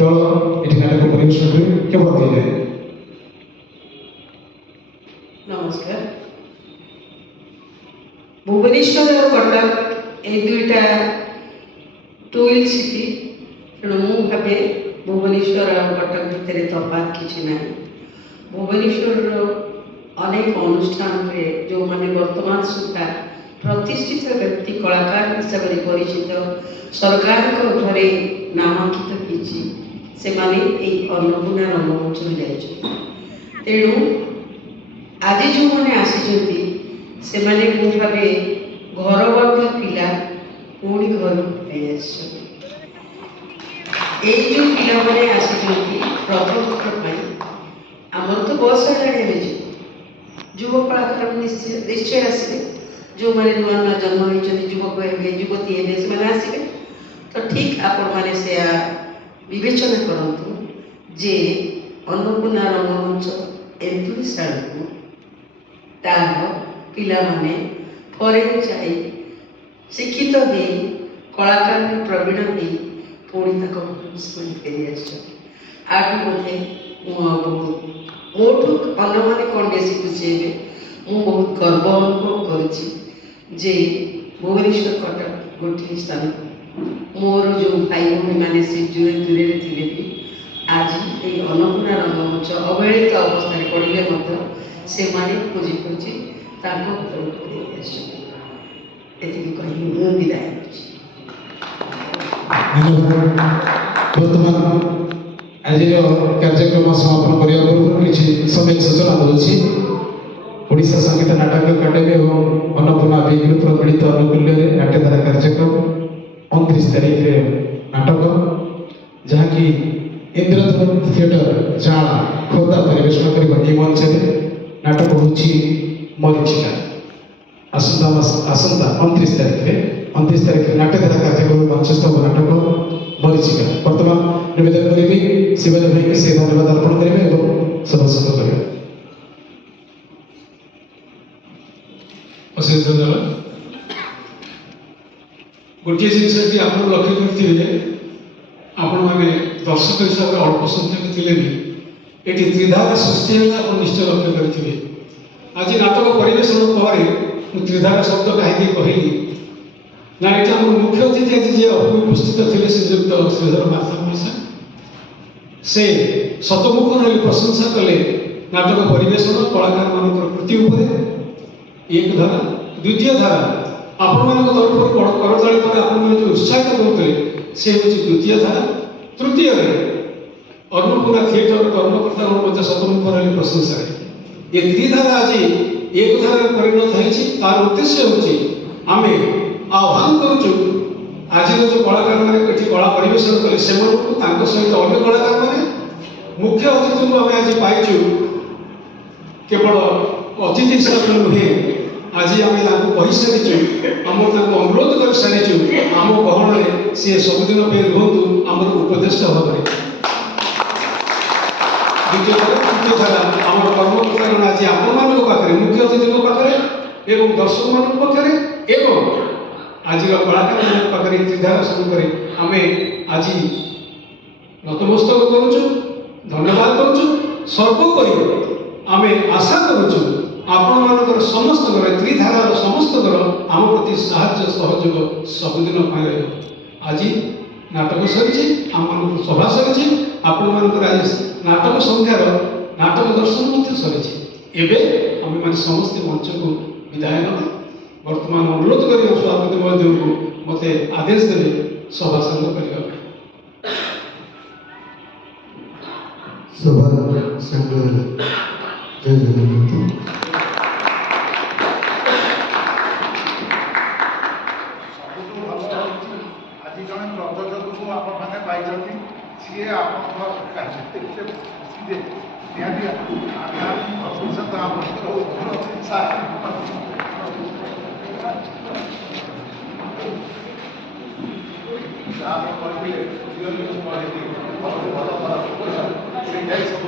दल ये नाटक परिवेशन करेंगे केवल 2 लाइन नमस्कार भुवनेश्वर और कटक ये 2टा टुइल सिटी तेणु मु भावे भुवनेश्वर और कटक भितर तफात किसी ना ଭୁବନେଶ୍ୱରର ଅନେକ ଅନୁଷ୍ଠାନରେ ଯେଉଁମାନେ ବର୍ତ୍ତମାନ ସୁଦ୍ଧା ପ୍ରତିଷ୍ଠିତ ବ୍ୟକ୍ତି କଳାକାର ହିସାବରେ ପରିଚିତ ସରକାରଙ୍କ ଘରେ ନାମାଙ୍କିତ ହେଇଛି ସେମାନେ ଏହି ଅନ୍ନପୂର୍ଣ୍ଣା ରଙ୍ଗମଞ୍ଚକୁ ଯାଇଛନ୍ତି। ତେଣୁ ଆଜି ଯେଉଁମାନେ ଆସିଛନ୍ତି ସେମାନେ ମୁଁ ଭାବେ ଘର ବନ୍ଧା ପିଲା ପୁଣି ଘରକୁ ଫେରି ଆସିଛନ୍ତି। ଏଇ ଯେଉଁ ପିଲାମାନେ ଆସିଛନ୍ତି ପ୍ରଥମ ଥର ପାଇଁ ଆମର ତ ବୟସ ହେଲାଣି ଆମେ ଯିବୁ ଯୁବ କଳାକାର ନିଶ୍ଚୟ ଆସିବେ, ଯେଉଁମାନେ ନୂଆ ନୂଆ ଜନ୍ମ ହୋଇଛନ୍ତି ଯୁବକ ହେବେ ଯୁବତୀ ହେବେ ସେମାନେ ଆସିବେ। ତ ଠିକ୍ ଆପଣମାନେ ସେୟା ବିବେଚନା କରନ୍ତୁ ଯେ ଅନ୍ନପୂର୍ଣ୍ଣା ରଙ୍ଗମଞ୍ଚ ଏନ୍ତୁଡ଼ିଶାଳକୁ ତାର ପିଲାମାନେ ଫରେନ୍ ଯାଇ ଶିକ୍ଷିତ ହୋଇ କଳାକାରରେ ପ୍ରବୀଣ ହୋଇ ପୁଣି ତାଙ୍କ ସେମାନେ ଫେରି ଆସିଛନ୍ତି। ଆଠୁ ବୋଧେ ମୁଁ ମୋଠୁ ଅନ୍ୟମାନେ କ'ଣ ବେଶୀ ଖୁସି ହେବେ। ମୁଁ ବହୁତ ଗର୍ବ ଅନୁଭବ କରୁଛି ଯେ ଭୁବନେଶ୍ୱର କଟକ ଗୋଟିଏ ସ୍ଥାନ ମୋର ଯେଉଁ ଭାଇ ଭଉଣୀମାନେ ସେ ଦୂରରେ ଥିଲେ ବି ଆଜି ଏହି ଅନ୍ନପୂର୍ଣ୍ଣା ରଙ୍ଗମଞ୍ଚ ଅବହେଳିତ ଅବସ୍ଥାରେ ପଡ଼ିଲେ ମଧ୍ୟ ସେମାନେ ଖୋଜି ଖୋଜି ତାଙ୍କ ଘରକୁ ଫେରି ଆସିଛନ୍ତି। ଏତିକି କହି ମୁଁ ବିଦାୟ କରୁଛି। ବର୍ତ୍ତମାନ ଆଜିର କାର୍ଯ୍ୟକ୍ରମ ସମାପନ କରିବା ପୂର୍ବରୁ କିଛି ସମୟ ସୂଚନା ଦେଉଛି। ଓଡ଼ିଶା ସଙ୍ଗୀତ ନାଟକ ଏକାଡେମୀ ଏବଂ ଅନ୍ନପୂର୍ଣ୍ଣା ବି ଗ୍ରୁପର ମିଳିତ ଆନୁକୂଲ୍ୟରେ ନାଟ୍ୟଧାରା କାର୍ଯ୍ୟକ୍ରମ 29 ତାରିଖରେ ନାଟକ ଯାହାକି ଇନ୍ଦ୍ରଧନୁ ଥିଏଟର ଜାଳା ଖୋର୍ଦ୍ଧା ପରିବେଷଣ କରିବ। ଏହି ମଞ୍ଚରେ ନାଟକ ହେଉଛି ମରିଚିକା। ଆସନ୍ତା 29 ତାରିଖରେ ନାଟ୍ୟଧାରା କାର୍ଯ୍ୟକ୍ରମ ମଞ୍ଚସ୍ଥ ହେବ ନାଟକ ମରିଚିକା। ବର୍ତ୍ତମାନ ନିବେଦନ କରିବି ଶିବନ ଭାଇକି ସେ ଧନ୍ୟବାଦ ଅର୍ପଣ କରିବେ ଏବଂ ସଭାସଦ କରିବେ। ଅଶେଷ ଧନ୍ୟବାଦ। ଗୋଟିଏ ଜିନିଷ ଏଠି ଆପଣ ଲକ୍ଷ୍ୟ କରିଥିବେ, ଆପଣମାନେ ଦର୍ଶକ ହିସାବରେ ଅଳ୍ପ ସଂଖ୍ୟକ ଥିଲେ ବି ଏଠି ତ୍ରିଧାରା ସୃଷ୍ଟି ହେଲା ଆପଣ ନିଶ୍ଚୟ ଲକ୍ଷ୍ୟ କରିଥିବେ। ଆଜି ନାଟକ ପରିବେଷଣ ପରେ ମୁଁ ତ୍ରିଧାରା ଶବ୍ଦ କାହିଁକି କହିଲି ନା ଏଠି ଆମର ମୁଖ୍ୟ ଅତିଥି ଆଜି ଯିଏ ଉପସ୍ଥିତ ଥିଲେ ଶ୍ରୀଯୁକ୍ତ ଶ୍ରୀଧର ମାଥା ମହାଶୟ, ସେ ଶତମୁଖ ରହି ପ୍ରଶଂସା କଲେ ନାଟକ ପରିବେଷଣ କଳାକାରମାନଙ୍କର କୃତି ଉପରେ। ଏକ ଧାରା, ଦ୍ୱିତୀୟ ଧାରା ଆପଣମାନଙ୍କ ତରଫରୁ କରତାଳି ପରେ ଆପଣମାନେ ଯେଉଁ ଉତ୍ସାହିତ କରୁଥିଲେ ସେ ହେଉଛି ଦ୍ୱିତୀୟ ଧାରା। ତୃତୀୟରେ ଅନ୍ନପୂର୍ଣ୍ଣା ଥିଏଟର କର୍ମକର୍ତ୍ତାଗଣ ମଧ୍ୟ ଶତମୁଖ ରହି ପ୍ରଶଂସାରେ ଏ ତ୍ରିଧାରା ଆଜି ଏକ ଧାରାରେ ପରିଣତ ହେଇଛି। ତାର ଉଦ୍ଦେଶ୍ୟ ହେଉଛି ଆମେ ଆହ୍ୱାନ କରୁଛୁ ଆଜିର ଯେଉଁ କଳାକାରମାନେ ଏଠି କଳା ପରିବେଷଣ କଲେ ସେମାନଙ୍କୁ ତାଙ୍କ ସହିତ ଅନ୍ୟ କଳାକାରମାନେ ମୁଖ୍ୟ ଅତିଥିଙ୍କୁ ଆମେ ଆଜି ପାଇଛୁ। କେବଳ ଅତିଥି ହିସାବରେ ନୁହେଁ, ଆଜି ଆମେ ତାଙ୍କୁ କହିସାରିଛୁ, ଆମେ ତାଙ୍କୁ ଅନୁରୋଧ କରିସାରିଛୁ ଆମ ଗହଣରେ ସିଏ ସବୁଦିନ ପାଇଁ ରୁହନ୍ତୁ ଆମର ଉପଦେଷ୍ଟା ଭାବରେ। ଦ୍ୱିତୀୟ ଧାରା ଆମର କର୍ମକର୍ତ୍ତାଗଣ ଆଜି ଆପଣମାନଙ୍କ ପାଖରେ ମୁଖ୍ୟ ଅତିଥିଙ୍କ ପାଖରେ ଏବଂ ଦର୍ଶକମାନଙ୍କ ପାଖରେ ଏବଂ ଆଜିର କଳାକାରମାନଙ୍କ ପାଖରେ ତ୍ରିଧାରା ସମ୍ମୁଖରେ ଆମେ ଆଜି ନତମସ୍ତକ କରୁଛୁ, ଧନ୍ୟବାଦ କରୁଛୁ। ସର୍ବୋପରି ଆମେ ଆଶା କରୁଛୁ ଆପଣମାନଙ୍କର ସମସ୍ତଙ୍କର ତ୍ରିଧାରାର ସମସ୍ତଙ୍କର ଆମ ପ୍ରତି ସାହାଯ୍ୟ ସହଯୋଗ ସବୁଦିନ ପାଇଁ ରହିବ। ଆଜି ନାଟକ ସରିଛି, ଆମମାନଙ୍କର ସଭା ସରିଛି, ଆପଣମାନଙ୍କର ଆଜି ନାଟକ ସଂଧ୍ୟାର ନାଟକ ଦର୍ଶନ ମଧ୍ୟ ସରିଛି। ଏବେ ଆମେମାନେ ସମସ୍ତେ ମଞ୍ଚକୁ ବିଦାୟ ନେବା। ବର୍ତ୍ତମାନ ଅନୁରୋଧ କରିବା ସଭାପତି ମହୋଦୟଙ୍କୁ ମୋତେ ଆଦେଶ ଦେଲେ ସଭା ସାଙ୍ଗ କରିବା ପାଇଁ। ସଭା ସାଙ୍ଗ ଜୟ ଜଗନ୍ନାଥ। ସବୁଠୁ ଭଲ ହେଉଛି ଆଜି ଜଣେ ପ୍ରଯୋଜକକୁ ଆପଣ ମାନେ ପାଇଛନ୍ତି, ସିଏ ଆପଣଙ୍କ କାର୍ଯ୍ୟରେ ଖୁସିରେ ନିହାତି ଆଗାମୀ ଭବିଷ୍ୟତ ଆପଣଙ୍କର ଉଜ୍ଜଳ ଯାହା କହିଲେ ଭଲ ଭଲ ସେଇଟାই ସବୁ